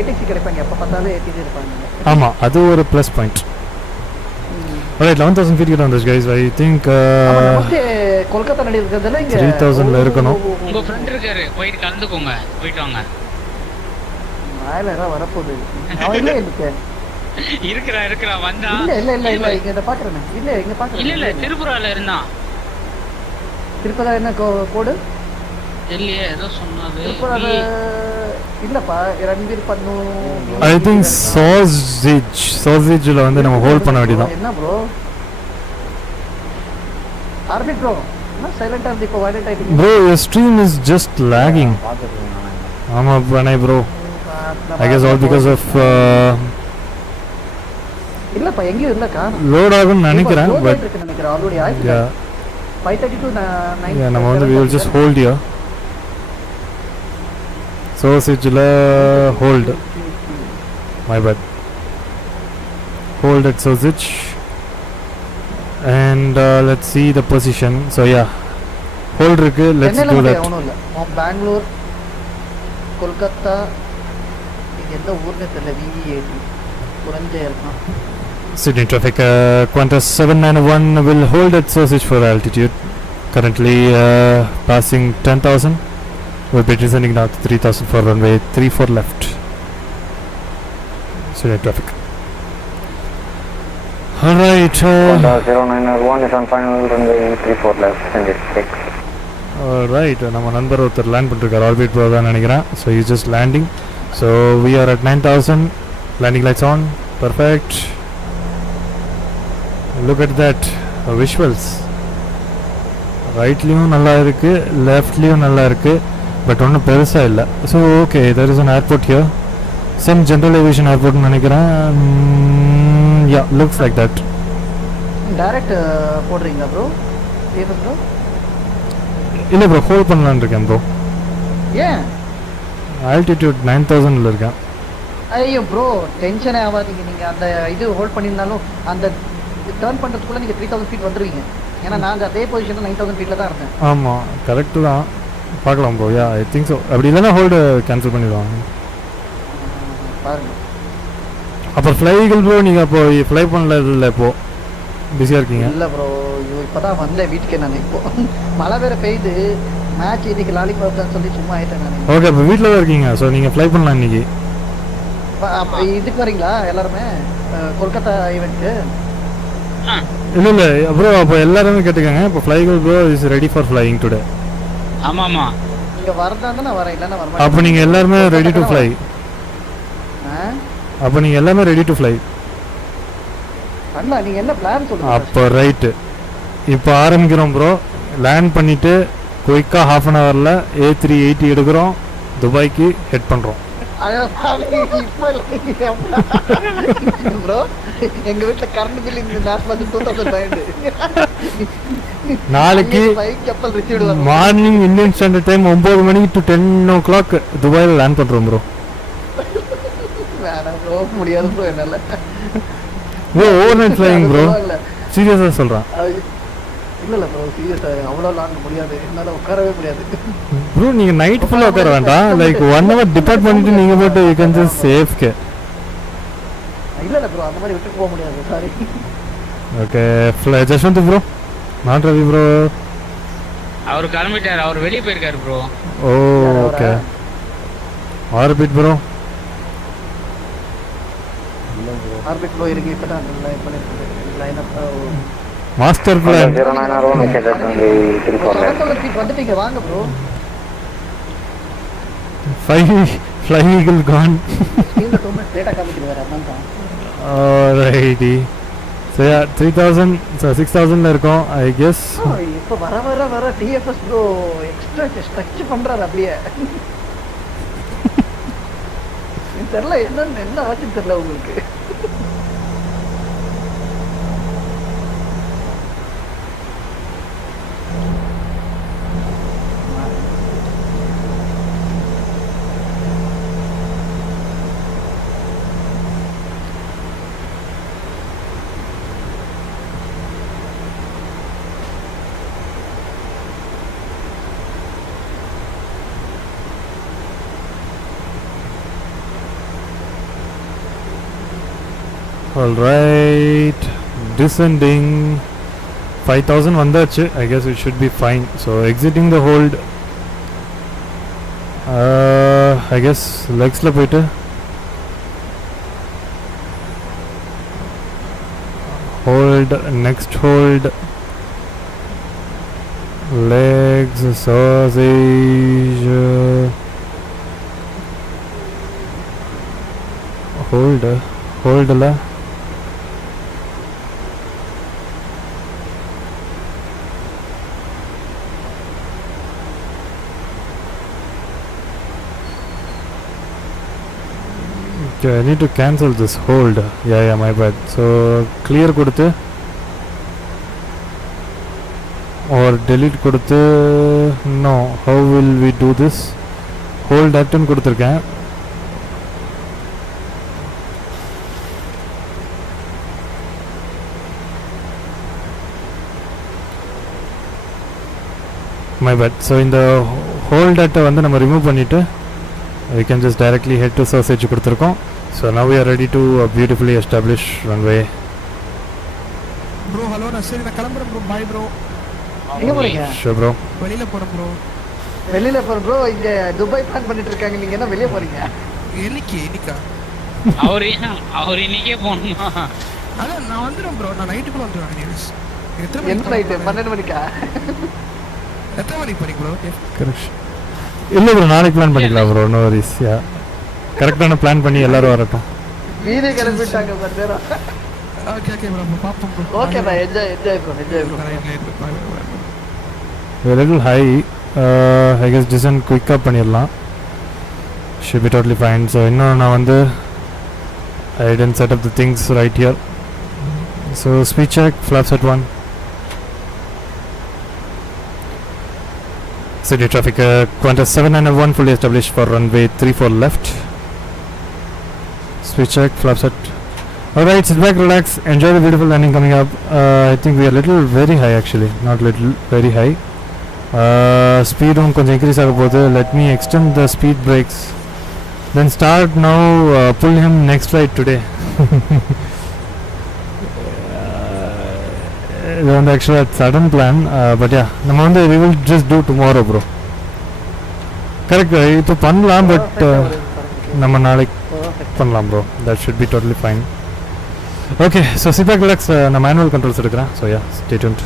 ஏடிசி கிடைப்பாங்க எப்ப பார்த்தாலும் ஏடிசி இருப்பாங்க. ஆமா அது ஒரு ப்ளஸ் பாயிண்ட். Alright, 11,000 feet கிட்ட வந்துச்சு guys. I think நமக்கு கொல்கத்தா நடிக்கிறதுல இங்க 3,000ல இருக்கணும். உங்க ஃப்ரெண்ட் இருக்காரு, போயிட்டு கலந்துக்கோங்க, போயிட்டு வாங்க. மேல ஏதாவது வரப்போகுது. அவன் இல்ல எனக்கு இருக்கறா வந்தா. இல்ல இங்க இத பாக்குறேன். இல்ல இங்க பாக்குறேன். இல்ல திருப்புரால இருந்தான். திருப்பதா என்ன கோடு? இல்லையே ஏதோ சொன்னாரு. திருப்புரால இல்லப்பா ரன்வீர் பண்ணு. I think sausageல வந்து நம்ம ஹோல்ட் பண்ண வேண்டியதான். என்ன bro? Orbit bro. நான் சைலண்டா இருந்து இப்போ வயலண்ட் ஆயிட்டீங்க. Bro, your stream is just lagging. ஆமா Pranay bro. I guess all because of இல்லப்பா எங்கயும் இல்லக்கா. லோட் ஆகும்னு நினைக்கிறேன் but ஆல்ரெடி ஆயிடுச்சு. yeah 5:32 9. yeah நம்ம வந்து we will just hold here. Sausageல hold. My bad. Hold at sausage. And let's see the position. So yeah, hold இருக்கு. Let's do that. Bangalore Kolkata இது எந்த ஊர்னே தெரியல. VE80 குறஞ்சே இருக்கான். Sydney traffic. Qantas 791 will hold at sausage for altitude. Currently passing 10,000. We'll be descending now to 3,000 for runway 34 left. Sydney traffic. Alright. 0901 is on final runway 34 left and it's 6. Alright, நம்ம நண்பர் ஒருத்தர் land பண்ணிருக்கார். Orbit bro தான் நினைக்கிறேன். So he's just landing. So we are at 9,000. Landing lights on. Perfect. Look at that visuals. ரைட்லேயும் நல்லா இருக்குது, லெஃப்ட்லேயும் நல்லா இருக்குது, பட் ஒன்றும் பெருசாக இல்லை. So okay, there is an airport here. Some general aviation airportனு நினைக்கிறேன். Yeah, looks like that. Direct போடுறீங்களா bro? ஏன் ப்ரோ? இல்லை ப்ரோ, ஹோல்ட் பண்ணலான்னு இருக்கேன் ப்ரோ. ஏன்? ஆல்டிடியூட் 9,000ல இருக்கேன். ஐயோ ப்ரோ, டென்ஷனே ஆகாதீங்க. நீங்கள் அந்த இது ஹோல்ட் பண்ணியிருந்தாலும் அந்த டர்ன் பண்ணுறதுக்குள்ளே நீங்கள் 3,000 ஃபீட் வந்துடுவீங்க. ஏன்னா நாங்கள் அதே பொசிஷனில் 9,000 ஃபீட்டில் தான் இருந்தேன். ஆமாம், கரெக்டு தான். பார்க்கலாம் bro. Yeah I think so. அப்படி இல்லைன்னா ஹோல்டு கேன்சல் பண்ணிடுவாங்க. பாருங்கள். அப்புறம் ஃப்ளைகள் ப்ரோ, நீங்கள் அப்போ ஃப்ளை பண்ணல இல்லை, இப்போது பிஸியாக இருக்கீங்க? இல்லை ப்ரோ, இப்போ தான் வந்தேன் வீட்டுக்கே. நான் இப்போது மழை வேறு பெய்யுது. மேட்ச் இன்னைக்கு லாலிபாப் தான் சொல்லி சும்மா ஆகிட்டேன் நான். ஓகே, அப்போ வீட்டில் தான் இருக்கீங்க. ஸோ நீங்கள் ஃப்ளை பண்ணலாம் இன்னைக்கு. இதுக்கு வரீங்களா எல்லாருமே கொல்கத்தா ஈவெண்ட்டுக்கு? இல்லை இல்லை ப்ரோ, அப்போ எல்லாருமே கேட்டுக்கோங்க. இப்போ ஃப்ளைகள் bro is ready for flying today. ஆமாம்மா, இங்கே வரதா தான் நான் வரேன், இல்லைன்னா வரமாட்டேன். அப்போ நீங்கள் எல்லாருமே ரெடி டு ஃப்ளை. அப்போ நீங்கள் எல்லாமே ரெடி டு ஃப்ளை. அண்ணா நீங்கள் என்ன பிளான் சொல்லுங்கள். அப்போ ரைட்டு, இப்போ ஆரம்பிக்கிறோம் ப்ரோ. லேண்ட் பண்ணிவிட்டு குயிக்காக ½ அன் ஹவரில் A380 எடுக்கிறோம், துபாய்க்கு ஹெட் பண்ணுறோம். ப்ரோ எங்கள் வீட்டில் கரண்ட் பில் இந்த நேரம் வந்து 2000 நாளைக்கு மார்னிங் இந்தியன் ஸ்டாண்டர்ட் டைம் 9 மணிக்கு to 10 o'clock துபாயில் லேண்ட் பண்ணுறோம் ப்ரோ. வேணாம் ப்ரோ, முடியாது ப்ரோ என்னால். Bro over night flying bro, சீரியஸாக சொல்கிறேன். இல்லை ப்ரோ, சீரியஸாக அவ்வளோ லாங் முடியாது, என்னால் உட்காரவே முடியாது ப்ரோ. நீங்கள் நைட் ஃபுல்லாக உட்கார வேண்டாம், லைக் 1 hour டிபார்ட் பண்ணிட்டு நீங்கள் போட்டு யூ கேன் ஜஸ்ட் சேஃப்கே. இல்லை ப்ரோ, அந்த மாதிரி விட்டு போக முடியாது, சாரி. ஓகே, ஜஸ்வந்த் ப்ரோ, நான் ரவி ப்ரோ. அவர் கிளம்பிட்டார், அவர் வெளியே போயிருக்காரு bro. Oh okay. Orbit bro. Orbit bro இருக்கு, இப்போ தான் லைன் பண்ணிட்டு லைன் அப் மாஸ்டர் பிளான். வந்துட்டீங்க, வாங்க ப்ரோ. Fly Eagle gone. இந்த 2 minutes லேட்டா காமிக்குது வேற, அதான் தான். Alrighty. So yeah, 3,000, so 6,000ல இருக்கோம் I guess. இப்போ வர TFS ப்ரோ எக்ஸ்ட்ரா ஸ்ட்ரக்சர் பண்றாரு அப்படியே. தெரியல என்ன ஆச்சு தெரியல உங்களுக்கு. Alright, descending 5000 vandachu. I guess it should be fine. So exiting the hold. I guess legs la poitu hold, next hold, legs, sausage, hold la okay. I need to cancel this hold. Yeah, my bad. So clear koduthu or delete koduthu. No, how will we do this? Hold action koduthirken. My bad. So in the hold data வந்து நம்ம remove பண்ணிட்டு we can just directly head to sausage கொடுத்திருக்கோம். So now we are ready to beautifully establish runway. Bro, hello, நான் சரி நான் கிளம்புறேன் bro. Bye bro. எங்க போறீங்க? Sure bro. வெளியில போறேன் bro. வெளியில போறேன் bro. இங்க துபாய் பிளான் பண்ணிட்டு இருக்காங்க. நீங்க என்ன வெளிய போறீங்க? இன்னைக்கா? அவர் இன்னைக்கே போணுமா? அதான் நான் வந்துறேன் bro. நான் நைட்டுக்குள்ள வந்துறேன் நியூஸ். என்ன நைட் 12 மணிக்கா? எத்தனை மணிக்கு போறீங்க bro? கரெக்ட். இல்ல bro, நாளைக்கு பிளான் பண்ணிக்கலாம் bro. No worries. Yeah. கரெக்டான பிளான் பண்ணி எல்லாரும் வரட்டும். வீடியோ கிளம்பிட்டாங்க பர்தேரா. Okay bro. பாப்போம் bro. Okay bye. enjoy bro. A little high. I guess descent quick up பண்ணிரலாம். Should be totally fine. So இன்னும் நான் வந்து I didn't set up the things right here. So speed check, flaps at 1. City traffic, Qantas 791 fully established for runway 34 left. Speed check, flaps at. Alright, sit back, relax, enjoy the beautiful landing coming up. I think we are little very high actually, not little, very high. Speed on konja increase agapodhu. Let me extend the speed brakes. Then start now, pull him next flight today. இது வந்து ஆக்சுவலாக sudden plan. But yeah நம்ம வந்து we will just do tomorrow bro. Correct, இப்போ பண்ணலாம் but நம்ம நாளைக்கு பண்ணலாம் bro. that should be totally fine. Okay, so sit back, relax. நான் மேனுவல் கண்ட்ரோல்ஸ் எடுக்கிறேன். so yeah, stay tuned.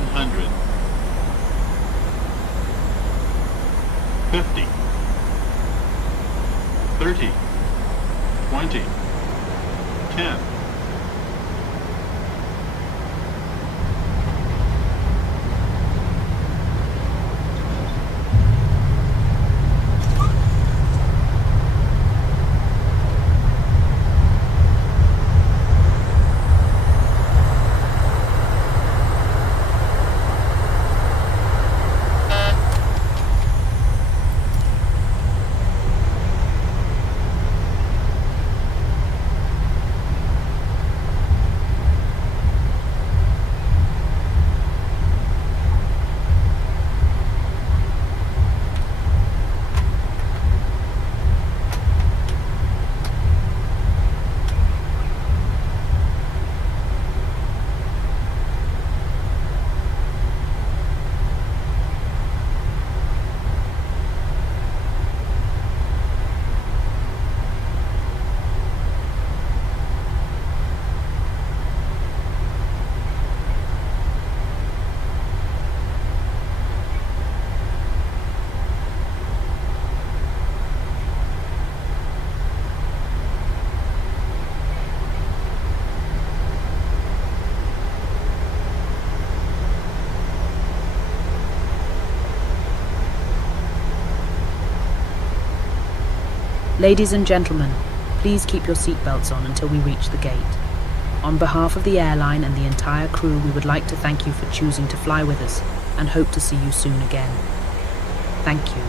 100. 50. 30. 20. 10. Ladies and gentlemen, please keep your seatbelts on until we reach the gate. On behalf of the airline and the entire crew, we would like to thank you for choosing to fly with us and hope to see you soon again. Thank you.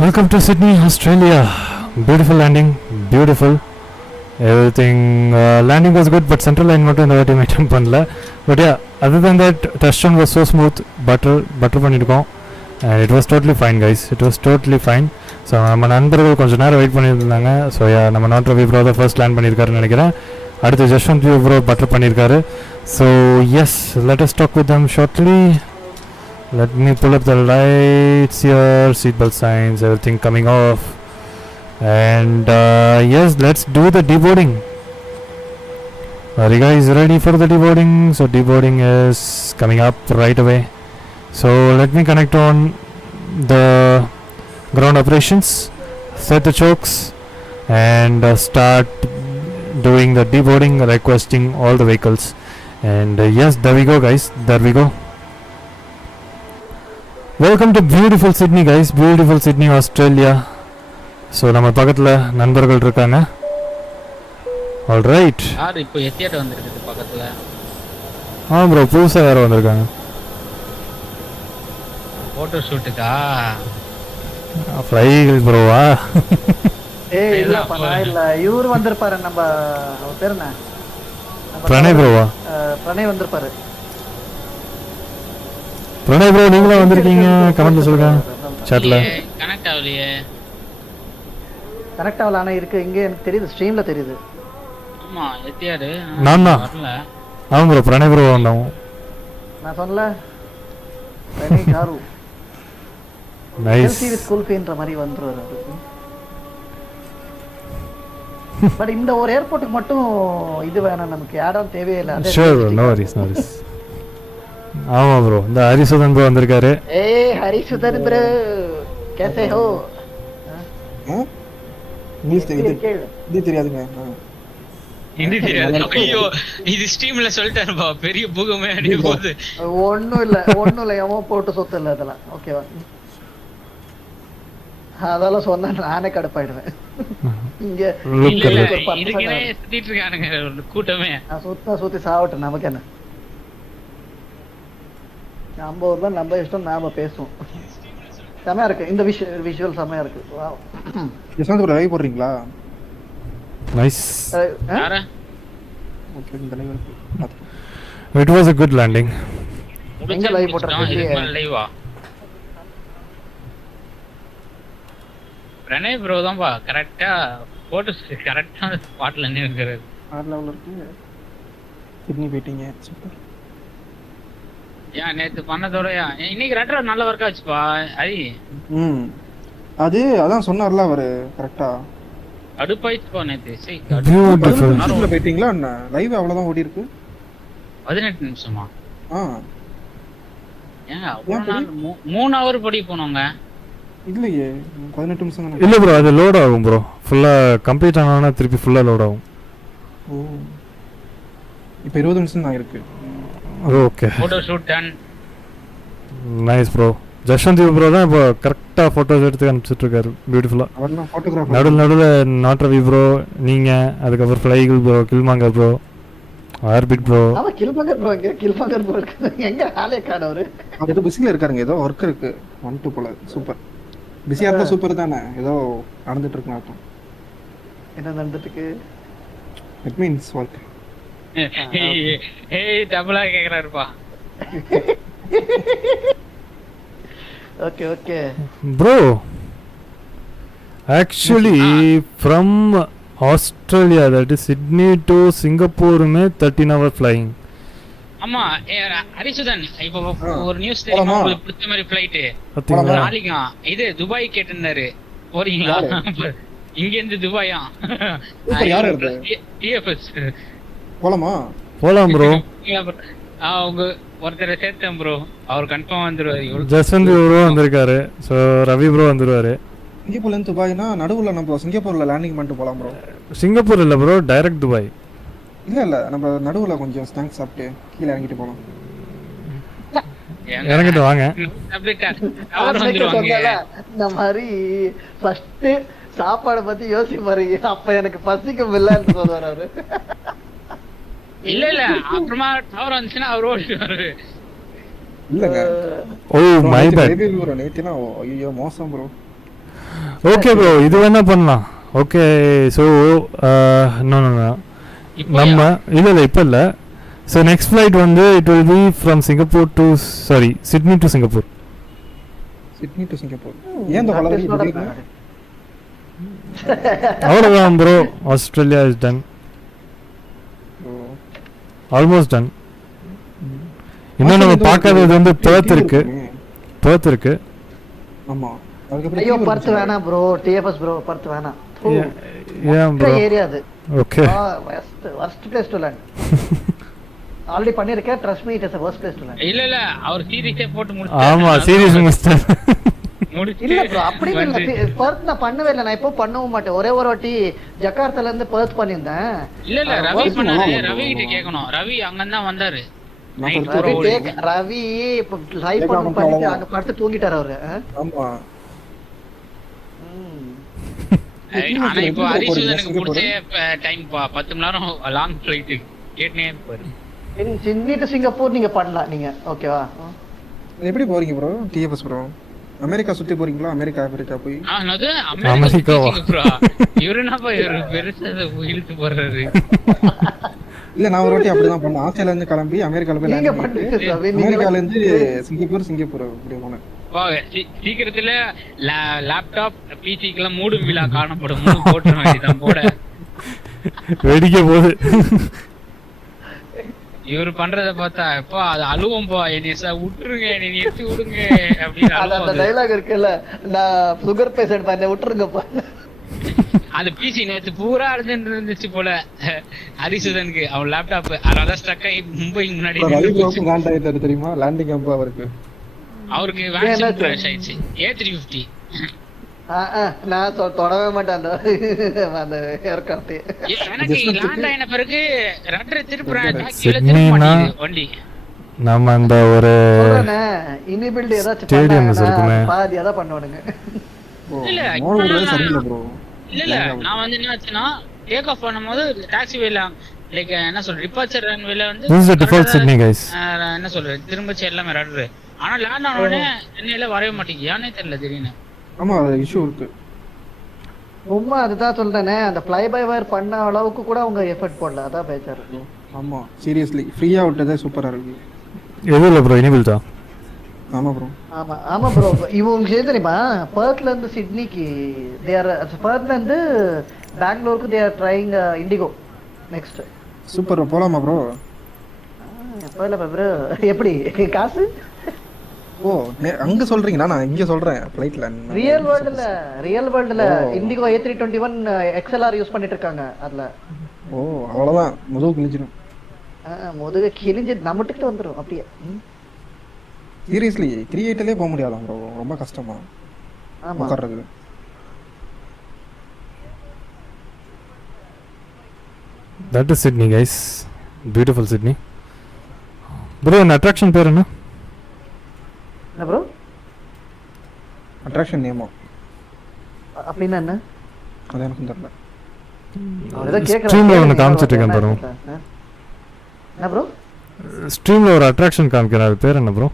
Welcome to Sydney, Australia. Beautiful landing, beautiful. Everything landing was good, but central line மட்டும் இந்த வாட்டி maintain பண்ணல. But yeah, other than that, test run was so smooth. Butter பண்ணிருக்கோம். And it was totally fine, guys. It was totally fine. So நம்ம நண்பர்கள் கொஞ்ச நேரம் wait பண்ணியிருந்தாங்க. So yeah, நம்ம நாட் ரவி ப்ரோ தான் ஃபர்ஸ்ட் லேண்ட் பண்ணியிருக்காருன்னு நினைக்கிறேன். அடுத்து ஜஸ்வந்த் ப்ரோ பட்டர் பண்ணியிருக்காரு. So yes, let us talk with them shortly. Let me pull up the lights here, seatbelt signs, everything coming off. And yes, let's do the deboarding. Are you guys ready for the deboarding? So deboarding is coming up right away. So let me connect on the ground operations, set the chokes, and start doing the deboarding, requesting all the vehicles. And yes, there we go, guys, there we go. Welcome to beautiful Sydney, guys. Beautiful Sydney, Australia. So நம்ம பக்கத்துல நண்பர்கள் இருக்காங்க. All right. யார் இப்போ எத்தியாட்ட வந்திருக்கு பக்கத்துல? bro, புதுசா யாரோ வந்திருக்காங்க. போட்டோ ஷூட்டுக்கா? ஃப்ளைகள் ப்ரோவா? இல்லப்பா நான் இல்ல. இவர் வந்திருப்பாரு நம்ம அவர் பேர் என்ன? பிரணய் ப்ரோவா? பிரணய் வந்திருப்பாரு. பிரணய் ப்ரோ நீங்களும் வந்திருக்கீங்க, கமெண்ட்ல சொல்லுங்க சாட்ல. கனெக்ட் ஆகலையே. கனெக்ட் ஆகல, ஆனா இருக்கு இங்க எனக்கு தெரியுது, ஸ்ட்ரீம்ல தெரியுது. ஆமா எத்தியாரு நான் தான். வரல. ஆமாம் ப்ரோ பிரணய் ப்ரோ வந்தோம். நான் சொன்னல Pranay garu nice. Selfie with குல்ஃபின்ற மாதிரி வந்துருவாரு அவரு. பட் இந்த ஒரு ஏர்போர்ட்டுக்கு மட்டும் இது வேணாம், நமக்கு யாரும் தேவையில்லை. Sure bro, no worries no worries. ஆமாம் ப்ரோ, இந்த ஹரிசுதன் ப்ரோ வந்திருக்காரு. ஏய் ஹரிசுதன் ப்ரோ कैसे हो? இங்கிலீஷ் தெரியாதுங்க. ஹிந்தி தெரியாது. ஐயோ இது ஸ்ட்ரீம்ல சொல்லிட்டாருப்பா, பெரிய பூகமே அடிக்க போகுது. ஒண்ணும் இல்ல எவன் போட்டு சொத்து இல்ல அதெல்லாம். ஓகேவா? அதெல்லாம் சொன்னா நானே கடுப்பாயிடுவேன். இங்க இதுக்கே சுத்திட்டு இருக்கானுங்க கூட்டமே. சுத்தி சாவட்டும், நமக்கு என்ன. நம்ம ஊர் தான் நம்ம இஷ்டம், நாம பேசுவோம். செமையா இருக்கு இந்த விஷுவல், செமையா இருக்கு. வாவ். யசவந்த் ப்ரோ லைவ் போடுறீங்களா? நைஸ். யாரா? ஓகே, இந்த லைவ் இருக்கு. It was a good landing. எங்க லைவ் போட்டறீங்க? லைவா? பிரணய் ப்ரோ தான்பா கரெக்ட்டா போட்டோஸ் கரெக்ட்டா ஸ்பாட்ல நின்னுறாரு. ஆர் லெவல்ல இருக்கு. சிட்னி போயிட்டீங்க. சூப்பர். நேத்து பண்ணதோடயா இன்னைக்கு ரெட்ரோ நல்ல வர்க் ஆச்சுப்பா. அதான் சொன்னார்ல அவரு கரெக்ட்டா. அடுப்பாயிச்சுப்பா நேத்து. சரி அடுப்புல போயிட்டீங்களா என்ன? லைவ் அவ்வளவுதான் ஓடி இருக்கு. 18 நிமிஷமா? ஏங்க 3 ஹவர் படி போனோங்க. இல்லையே 18 நிமிஷம் தான. இல்ல ப்ரோ, அது லோட் ஆகும் ப்ரோ. ஃபுல்லா கம்ப்ளீட் ஆனானா திருப்பி ஃபுல்லா லோட் ஆகும். ஓ, இப்போ 20 நிமிஷம் தான் இருக்கு. Okay, photo shoot done. Nice bro. Jashwanth bro தான் இப்போ கரெக்டா போட்டோஸ் எடுத்து அனுப்பிச்சிட்டு இருக்காரு பியூட்டிஃபுல்லா. அவர்லாம் போட்டோகிராஃபர். நடுவுல நாட் ரவி ப்ரோ, நீங்க அதுக்கப்புறம் ஃப்ளைகிள் ப்ரோ, கில்மாங்கர் ப்ரோ, ஆர்பிட் ப்ரோ. அவ கில்மாங்கர் ப்ரோ இருக்கு. எங்க ஆளே காணவரு? அது ஏதோ பிஸில இருக்காருங்க, ஏதோ வர்க் இருக்கு. 1-2 போல. சூப்பர். பிஸியா இருந்தா சூப்பர் தானே. ஏதோ நடந்துட்டு இருக்கு அர்த்தம். என்ன நடந்துட்டு இருக்கு? It means work. ஏய் டபுளா கேக்குறாருப்பா. Okay bro, actually from Australia, that is Sydney to Singapore में 13 hour flying. ஆமா ஹரிசுதன், இப்போ ஒரு நியூஸ் தெரியுமா உங்களுக்கு? பிடிச்ச மாதிரி ஃளைட் நாளைக்கு இது துபாய் கேட்டிருந்தாரு. போறீங்களா? இங்க இருந்து துபாயா? யார் இருக்கு? டிஎஃப்எஸ் போலாம் ப்ரோ. அவங்க ஒருத்தரை சேர்த்தேன் ப்ரோ, அவர் கன்ஃபார்ம் வந்துருவாரு. ஜஸ்வந்த் ப்ரோ வந்திருக்காரு. சோ ரவி ப்ரோ வந்துருவாரு. சிங்கப்பூர்ல இருந்து துபாய்னா நடுவுல நம்ம சிங்கப்பூர்ல லேண்டிங் பண்ணிட்டு போலாம் ப்ரோ. சிங்கப்பூர் இல்ல ப்ரோ, டைரக்ட் துபாய். இல்ல நம்ம நடுவுல கொஞ்சம் ஸ்நாக்ஸ் சாப்பிட்டு கீழ இறங்கிட்டு போலாம். இறங்கிட்டு வாங்க. இந்த மாதிரி ஃபர்ஸ்ட் சாப்பாடு பத்தி யோசிப்பாரு. அப்ப எனக்கு பசிக்கும் இல்லன்னு சொல்றாரு அவரு. இல்ல அப்புறமா டவர் வந்துச்சுன்னா அவர் ஓடிடுவாரு. இல்லங்க, ஓ மை பேட் ப்ரோ. நேத்தினா ஐயோ மோசம் ப்ரோ. ஓகே ப்ரோ, இது வேணா பண்ணலாம். ஓகே, சோ நோ நம்ம இல்ல இப்ப இல்ல. சோ நெக்ஸ்ட் ஃளைட் வந்து it will be from Singapore to Sydney to Singapore. ஏன் இந்த வளர்ச்சி புரியல? அவ்வளவுதான் bro. Australia is done, almost done. இன்னும் நம்ம பார்க்காதது வந்து பெர்த் இருக்கு. ஆமா, ஐயோ பர்த் வேணாம் ப்ரோ. டிஎஃப்எஸ் ப்ரோ பர்த் வேணாம். ஏன் ப்ரோ? ஏரியா அது. Okay, worst place to land. Already பண்ணிருக்கேன். Trust me, it is a worst place to land. இல்ல அவர் சீரிஸே போட்டு முடிச்சாரு. ஆமா, சீரிஸ் முடிச்சாரு. இல்ல ப்ரோ, அப்படி இல்ல. பர்த் நான் பண்ணவே இல்ல. நான் இப்போ பண்ணவும் மாட்டேன். ஒரே ஒரு வாட்டி ஜகார்த்தால இருந்து பர்த் பண்ணிருந்தேன். இல்ல ரவி பண்ணாரு. ரவி கிட்ட கேட்கணும். ரவி அங்க தான் வந்தாரு. ரவி இப்ப லைவ் பண்ணிட்டு அங்க படுத்து தூங்கிட்டாரு அவரு. ஆமா, ஆனா இப்போ ஹரிசுதனுக்கு பிடிச்ச டைம் 10 மணி நேரம் லாங் ஃளைட் கேட்னே பாரு. சிட்னி டு சிங்கப்பூர் நீங்க பண்ணலாம். நீங்க ஓகேவா? எப்படி போறீங்க ப்ரோ? டிஎஃப்எஸ் ப்ரோ அமெரிக்கா சுத்தி போறீங்களா? ஆப்பிரிக்கா போய் அது அமெரிக்கா ப்ரோ. இவருனா போய் பெருசா இழுத்து போறாரு. இல்ல நான் ஒரு வாட்டி அப்படிதான் பண்ணேன். ஆஸ்திரேலியால இருந்து கிளம்பி அமெரிக்கால போய் லேண்ட் பண்ணிட்டு அமெரிக்கால இருந்து சிங்கப்பூர் அப்படியே போனேன். சீக்கிரத்துல லேப்டாப் பிசிக்கெல்லாம் மூடும் விழா காணப்படும். போட்டுற வேண்டியதான் போட. வெடிக்க போகுது. இவர் பண்றத பார்த்தா எப்பா அது அழுவோம்பா என்னைய விட்டுருங்க என்னை நிறுத்தி விடுங்க அப்படின்னு அந்த டைலாக் இருக்குல்ல நான் சுகர் பேஷண்ட் பண்ண விட்டுருங்கப்பா. அது பிசி நேத்து பூரா அழுதுன்னு இருந்துச்சு போல ஹரிசுதனுக்கு அவன் லேப்டாப் அதனால ஸ்டக் ஆகி மும்பைக்கு முன்னாடி தெரியுமா லேண்டிங் அப்ப அவருக்கு வேக்சின் கிராஷ் ஆயிடுச்சு A350. நான் தொடவே மாட்டேன் அந்த ஏர்கிராஃப்ட். எனக்கு லேண்ட் ஆன பிறகு ரட்டரை திருப்புறேன் வண்டி. நம்ம அந்த ஒரு இனிபில்ட் ஏதாச்சும் பாதி அதான் பண்ணுவானுங்க. இல்ல இல்ல நான் வந்து என்ன ஆச்சுன்னா டேக் ஆஃப் பண்ணும்போது டாக்ஸி வேல லைக் என்ன சொல்ற டிபார்ச்சர் ரன்வேல வந்து என்ன சொல்ற திரும்ப எல்லாமே ரட்டர். ஆனா லேண்ட் ஆன உடனே என்னையில வரவே மாட்டேங்குது ஏனே தெரியல திடீர்னு. ஆமா அது இஷ்யூ இருக்கு. உண்மை அதுதான் சொல்றேனே அந்த ஃப்ளை பை வயர் பண்ண அளவுக்கு கூட அவங்க எஃபர்ட் போடல அதான் பேச்சாரு. ஆமா சீரியஸ்லி ஃப்ரீயா விட்டதே சூப்பரா இருக்கு. எதுல ப்ரோ இனிபில்டா? ஆமா ப்ரோ ஆமா ப்ரோ இவங்க ஏன் தெரியுமா பர்த்ல இருந்து சிட்னிக்கு தே ஆர் பர்த்ல இருந்து பெங்களூருக்கு they are trying IndiGo next. Super போலாமா ப்ரோ? போலாமா ப்ரோ? எப்படி காசு? ஓ அங்க சொல்றீங்களா? நான் இங்க சொல்றேன் ஃளைட்ல. ரியல் வேர்ல்ட்ல இண்டிகோ A321 XLR யூஸ் பண்ணிட்டு இருக்காங்க அதுல. ஓ அவ்வளவுதான் முதுகு கிழிஞ்சிடும். முதுகு கிழிஞ்சு நம்மகிட்ட வந்துரும் அப்படியே. சீரியஸ்லி 38லே போக முடியாதா ப்ரோ? ரொம்ப கஷ்டமா உட்கார்றது. That is Sydney guys. Beautiful Sydney. Bro an attraction பேர் என்ன? என்ன ப்ரோ? அட்ராக்ஷன் நேமா? அப்படினா என்ன? அது எனக்கு தெரியல. அத கேக்குறேன். ஸ்ட்ரீம்ல ஒன்னு காமிச்சிட்டு இருக்கேன் பாருங்க. என்ன ப்ரோ? ஸ்ட்ரீம்ல ஒரு அட்ராக்ஷன் காமிக்கிறாரு பேர் என்ன ப்ரோ?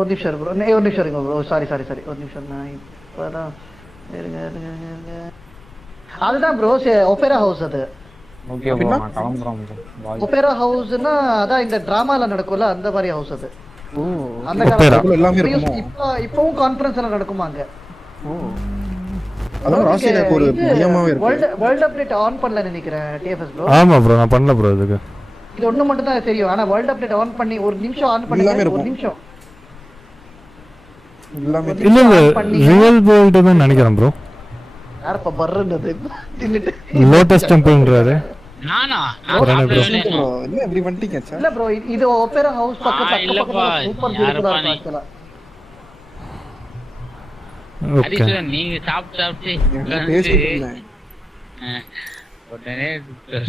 ஒரு நிமிஷம் ப்ரோ. ஒரு நிமிஷம் இருங்க ப்ரோ. சாரி ஒரு நிமிஷம் நான் இப்பதான் இருங்க. அதுதான் ப்ரோ ஒபேரா ஹவுஸ் அது. ஓகே ப்ரோ நான் கிளம்பறேன் ப்ரோ. ஒபேரா ஹவுஸ்னா அதான் இந்த டிராமால நடக்கும்ல அந்த மாதிரி ஹவுஸ் அது. ஓ அந்த காலத்துல எல்லாமே இருக்குமா? இப்போவும் கான்ஃபரன்ஸ் எல்லாம் நடக்குமா அங்க? ஓ அதான் ராசியாக்கு ஒரு நியமாவே இருக்கு. வேர்ல்ட் அப்டேட் ஆன் பண்ணல நினைக்கிறேன் டிஎஃப்எஸ் ப்ரோ. ஆமா ப்ரோ நான் பண்ணல ப்ரோ இதுக்கு. இது ஒண்ணு மட்டும் தான் தெரியும். ஆனா வேர்ல்ட் அப்டேட் ஆன் பண்ணி ஒரு நிமிஷம் ஆன் பண்ணுங்க. ஒரு நிமிஷம் எல்லாமே இல்ல ரியல் வேர்ல்ட் தான் நினைக்கிறேன் ப்ரோ. யாரப்ப பர்றனது தின்னுட்டு லோட்டஸ் டெம்பிள்ன்றாரு. நானா ப்ரோ இல்ல இப்படி வண்டிங்க சார். இல்ல ப்ரோ இது ஒபேரா ஹவுஸ் பக்கத்துல சூப்பர் பியூட்டிஃபுல்லா இருக்கு ஆக்சுவலா. ஓகே நீங்க சாப்பிட்டு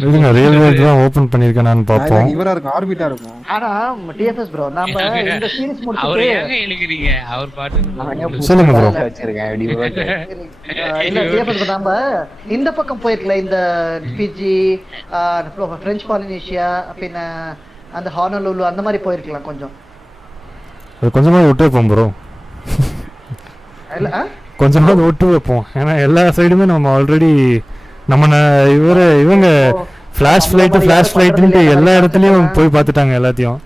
இதுங்க ரியல் வேர்ல்ட் தான் ஓபன் பண்ணிருக்கேன் நான் பாப்போம். இவரா இருக்கும் ஆர்பிட்டா இருக்கும். ஆனா டிஎஃப்எஸ் ப்ரோ நாம இந்த சீரிஸ் முடிச்சிட்டு அவர் ஏங்க எழுக்கிறீங்க அவர் பாட்டு சொல்லுங்க ப்ரோ. வச்சிருக்கேன் வீடியோ. இல்ல டிஎஃப்எஸ் நாம இந்த பக்கம் போயிருக்கல இந்த ஃபிஜி பிரெஞ்சு பாலினேஷியா பின்ன அந்த ஹானலுலு அந்த மாதிரி போயிருக்கலாம் கொஞ்சம். அது கொஞ்சமா விட்டு வைப்போம் ப்ரோ. இல்ல கொஞ்சமா விட்டு வைப்போம். ஏன்னா எல்லா சைடுமே நம்ம ஆல்ரெடி நம்ம இவங்க ஃபிளாஷ் ஃளைட்னு எல்லா இடத்துலயும் போய் பார்த்துட்டாங்க எல்லாத்தையும்.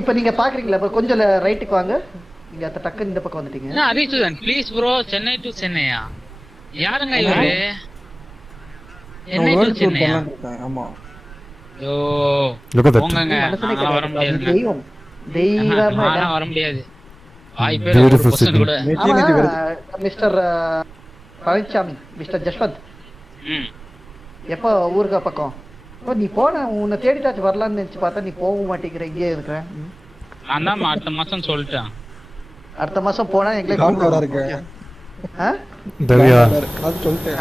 இப்போ நீங்க பாக்குறீங்களா இப்போ கொஞ்சம் ரைட்டுக்கு வாங்க. நீங்க அந்த டக்கு இந்த பக்கம் வந்துட்டீங்க. என்ன Harisudhan please bro Chennai to சென்னையா? யாருங்க இவரு? சென்னை டு சென்னையா? ஆமா யோ போங்கங்க நான் வர முடியாது. தெய்வமே நான் வர முடியாது. வாய் பேர் ஒரு பர்சன் கூட மிஸ்டர் பழனிசாமி மிஸ்டர் ஜஸ்வந்த் எப்போ ஊருக்கு பக்கம் இப்போ நீ போன உன்னை தேடிட்டாச்சு வரலான்னு நினைச்சு பார்த்தா நீ போக மாட்டேங்கிற இங்கே இருக்கிறேன். நான் அடுத்த மாசம் சொல்லிட்டேன். அடுத்த மாசம் போனா எங்களுக்கு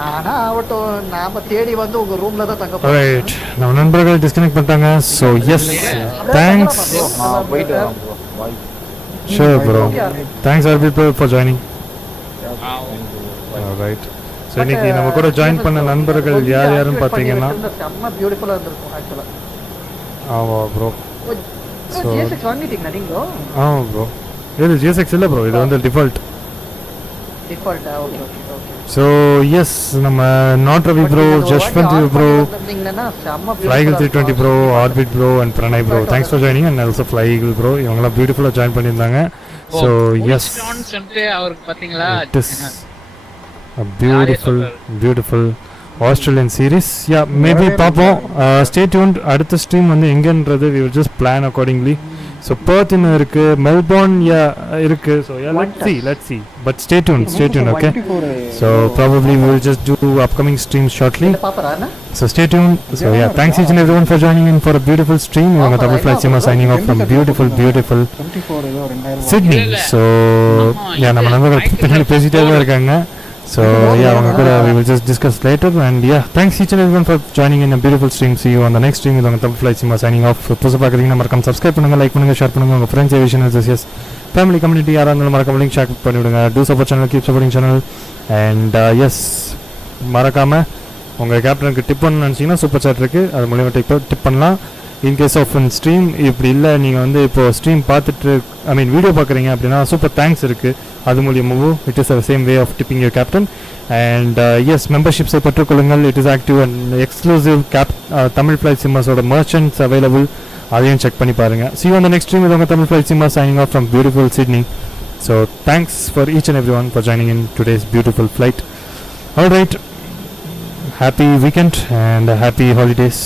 ஆனா ஆகட்டும் நாம தேடி வந்து உங்க ரூம்ல தான் தங்க போறோம். நம்ம நண்பர்கள் டிஸ்கனெக்ட் பண்ணிட்டாங்க. So yes thanks. போயிட்டு வரேன் bro. Bye. Sure bro. Thanks all people for joining. Alright. So இன்னைக்கு நம்ம கூட ஜாயின் பண்ண நண்பர்கள் யார் யாருன்னு பாத்தீங்கன்னா செம்ம பியூட்டிஃபுல்லா இருந்திருக்கும் एक्चुअली. ஆமா ப்ரோ. சோ GSX வாங்கிட்டீங்களா நீங்க? ஆமா ப்ரோ. இது GSX இல்ல ப்ரோ. இது வந்து டிஃபால்ட். ஓகே. சோ எஸ் நம்ம நாட் ரவி ப்ரோ, ஜஸ்வந்த் ப்ரோ, ஃளைகல் 320 bro, orbit bro and Pranay bro. Thanks for joining and also ஃளைகல் ப்ரோ. இவங்கலாம் பியூட்டிஃபுல்லா ஜாயின் பண்ணிருந்தாங்க. சோ எஸ் அவருக்கு பாத்தீங்களா a beautiful Australian series. Yeah maybe பார்ப்போம். Stay tuned. அடுத்த ஸ்ட்ரீம் வந்து எங்கன்றது we will just plan accordingly. So Perth இன்னும் இருக்குது, மெல்போர்ன் இருக்குது. So let's see but stay tuned okay. So probably we will just do upcoming streams shortly, so stay tuned. So yeah, thanks each and everyone for joining in for a beautiful stream. இவங்க Tamil flight Simha signing off from beautiful Sydney. So yeah, நம்ம நண்பர்கள் பின்னாடி பேசிட்டே தான் இருக்காங்க. So yeah, we will just discuss later. And yeah, thanks each and everyone for joining in a beautiful stream. See you on the next stream with Tamil Flight Cinema signing off. புதுசா பார்க்குறீங்கன்னா மறக்காம subscribe பண்ணுங்க, like பண்ணுங்க, share பண்ணுங்க. உங்க friends aviation's family community யாராக இருந்தாலும் மறக்காம லிங்க் ஷேர் பண்ணிவிடுங்க. To support channel, keep supporting channel. And yes மறக்காம உங்கள் கேப்டனுக்கு டிப் பண்ணணும்னு நினச்சிங்கன்னா சூப்பர் சாட் இருக்குது, அது மூலியமாக டிப் பண்ணலாம். இன்கேஸ் ஆஃப் ஸ்ட்ரீம் இப்படி இல்லை, நீங்கள் வந்து இப்போது ஸ்ட்ரீம் பார்த்துட்டு வீடியோ பார்க்குறீங்க அப்படின்னா சூப்பர் தேங்க்ஸ் இருக்குது, அது மூலியமாகவும் it is a same way of tipping your captain. And yes மெம்பர்ஷிப்ஸை பெற்றுக்கொள்ளுங்கள். It is active and exclusive Tamil flight சிம்மர்ஸோட மர்ச்சன்ட்ஸ் அவைலபிள், அதையும் செக் பண்ணி பாருங்கள். See you on the next stream with உங்கள் Tamil flight simmer signing off from beautiful Sydney. So thanks for each and everyone for joining in today's beautiful flight. All right, happy weekend and happy holidays.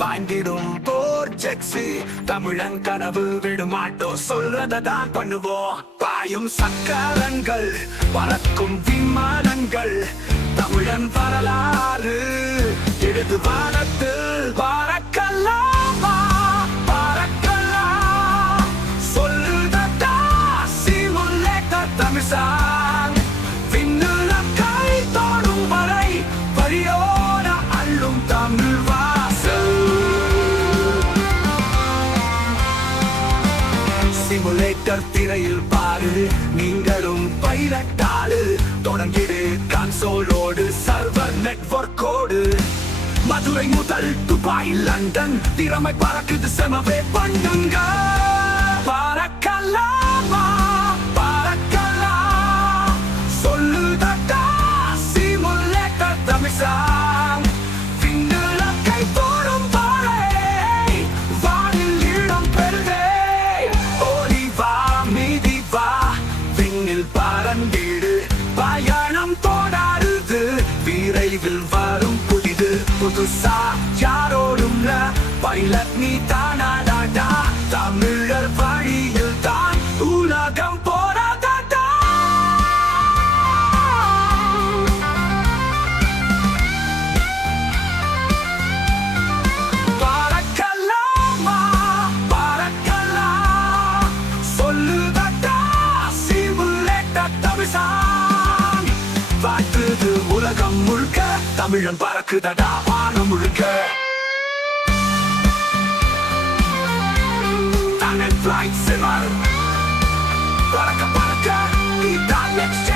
வாங்கிடும் போர் ஜெக்ஸி, தமிழன் கனவு விடுமாட்டோம், சொல்றதான் பண்ணுவோம். பாயும் சக்கரங்கள், பறக்கும் விமானங்கள், தமிழன் வரலாறு எழுது வானத்தில் பறக்கலாமா பறக்கலாம், சொல்லுதா சிமுலேட்டர் தமிழ்சான், விண்ணுல கை தோடும் வரை வரியோட அள்ளும் தமிழ். சிமுலேட்டர் திரையில் பாரு, நீங்களும் பைலட்டாடு, தொடங்கிடு கன்சோலோடு சர்வர் நெட்வொர்க்கோடு. மதுரை முதல் துபாய் லண்டன், திறமை பறக்குது செமவே பண்ணுங்க. பறக்கலாமா பறக்கலாம், சொல்லுதா சிமுலேட்டர் தமிழ்சான், விண்ணுல கை தோடும் வரை வானில் இடம் பெறுதே. பறந்திடு பயணம் தொடருது, விரைவில் வரும் புதிது புதுசா யாரோடும் பைலட் நீ தானாடா, தமிழர் வழியில் தான் உலகம் போராடா. பறக்கலாமா பறக்கலாம், சொல்லுதா சிமுலேட்டர் தமிழ்சான், வாழ்த்துது உலகம் முழுக்க, தமிழன் பறக்குதடா வானம் முழுக்க. தமிழ் ஃப்ளைட் சிம்மர் பறக்க பறக்க இதான் நெக்ஸ்ட்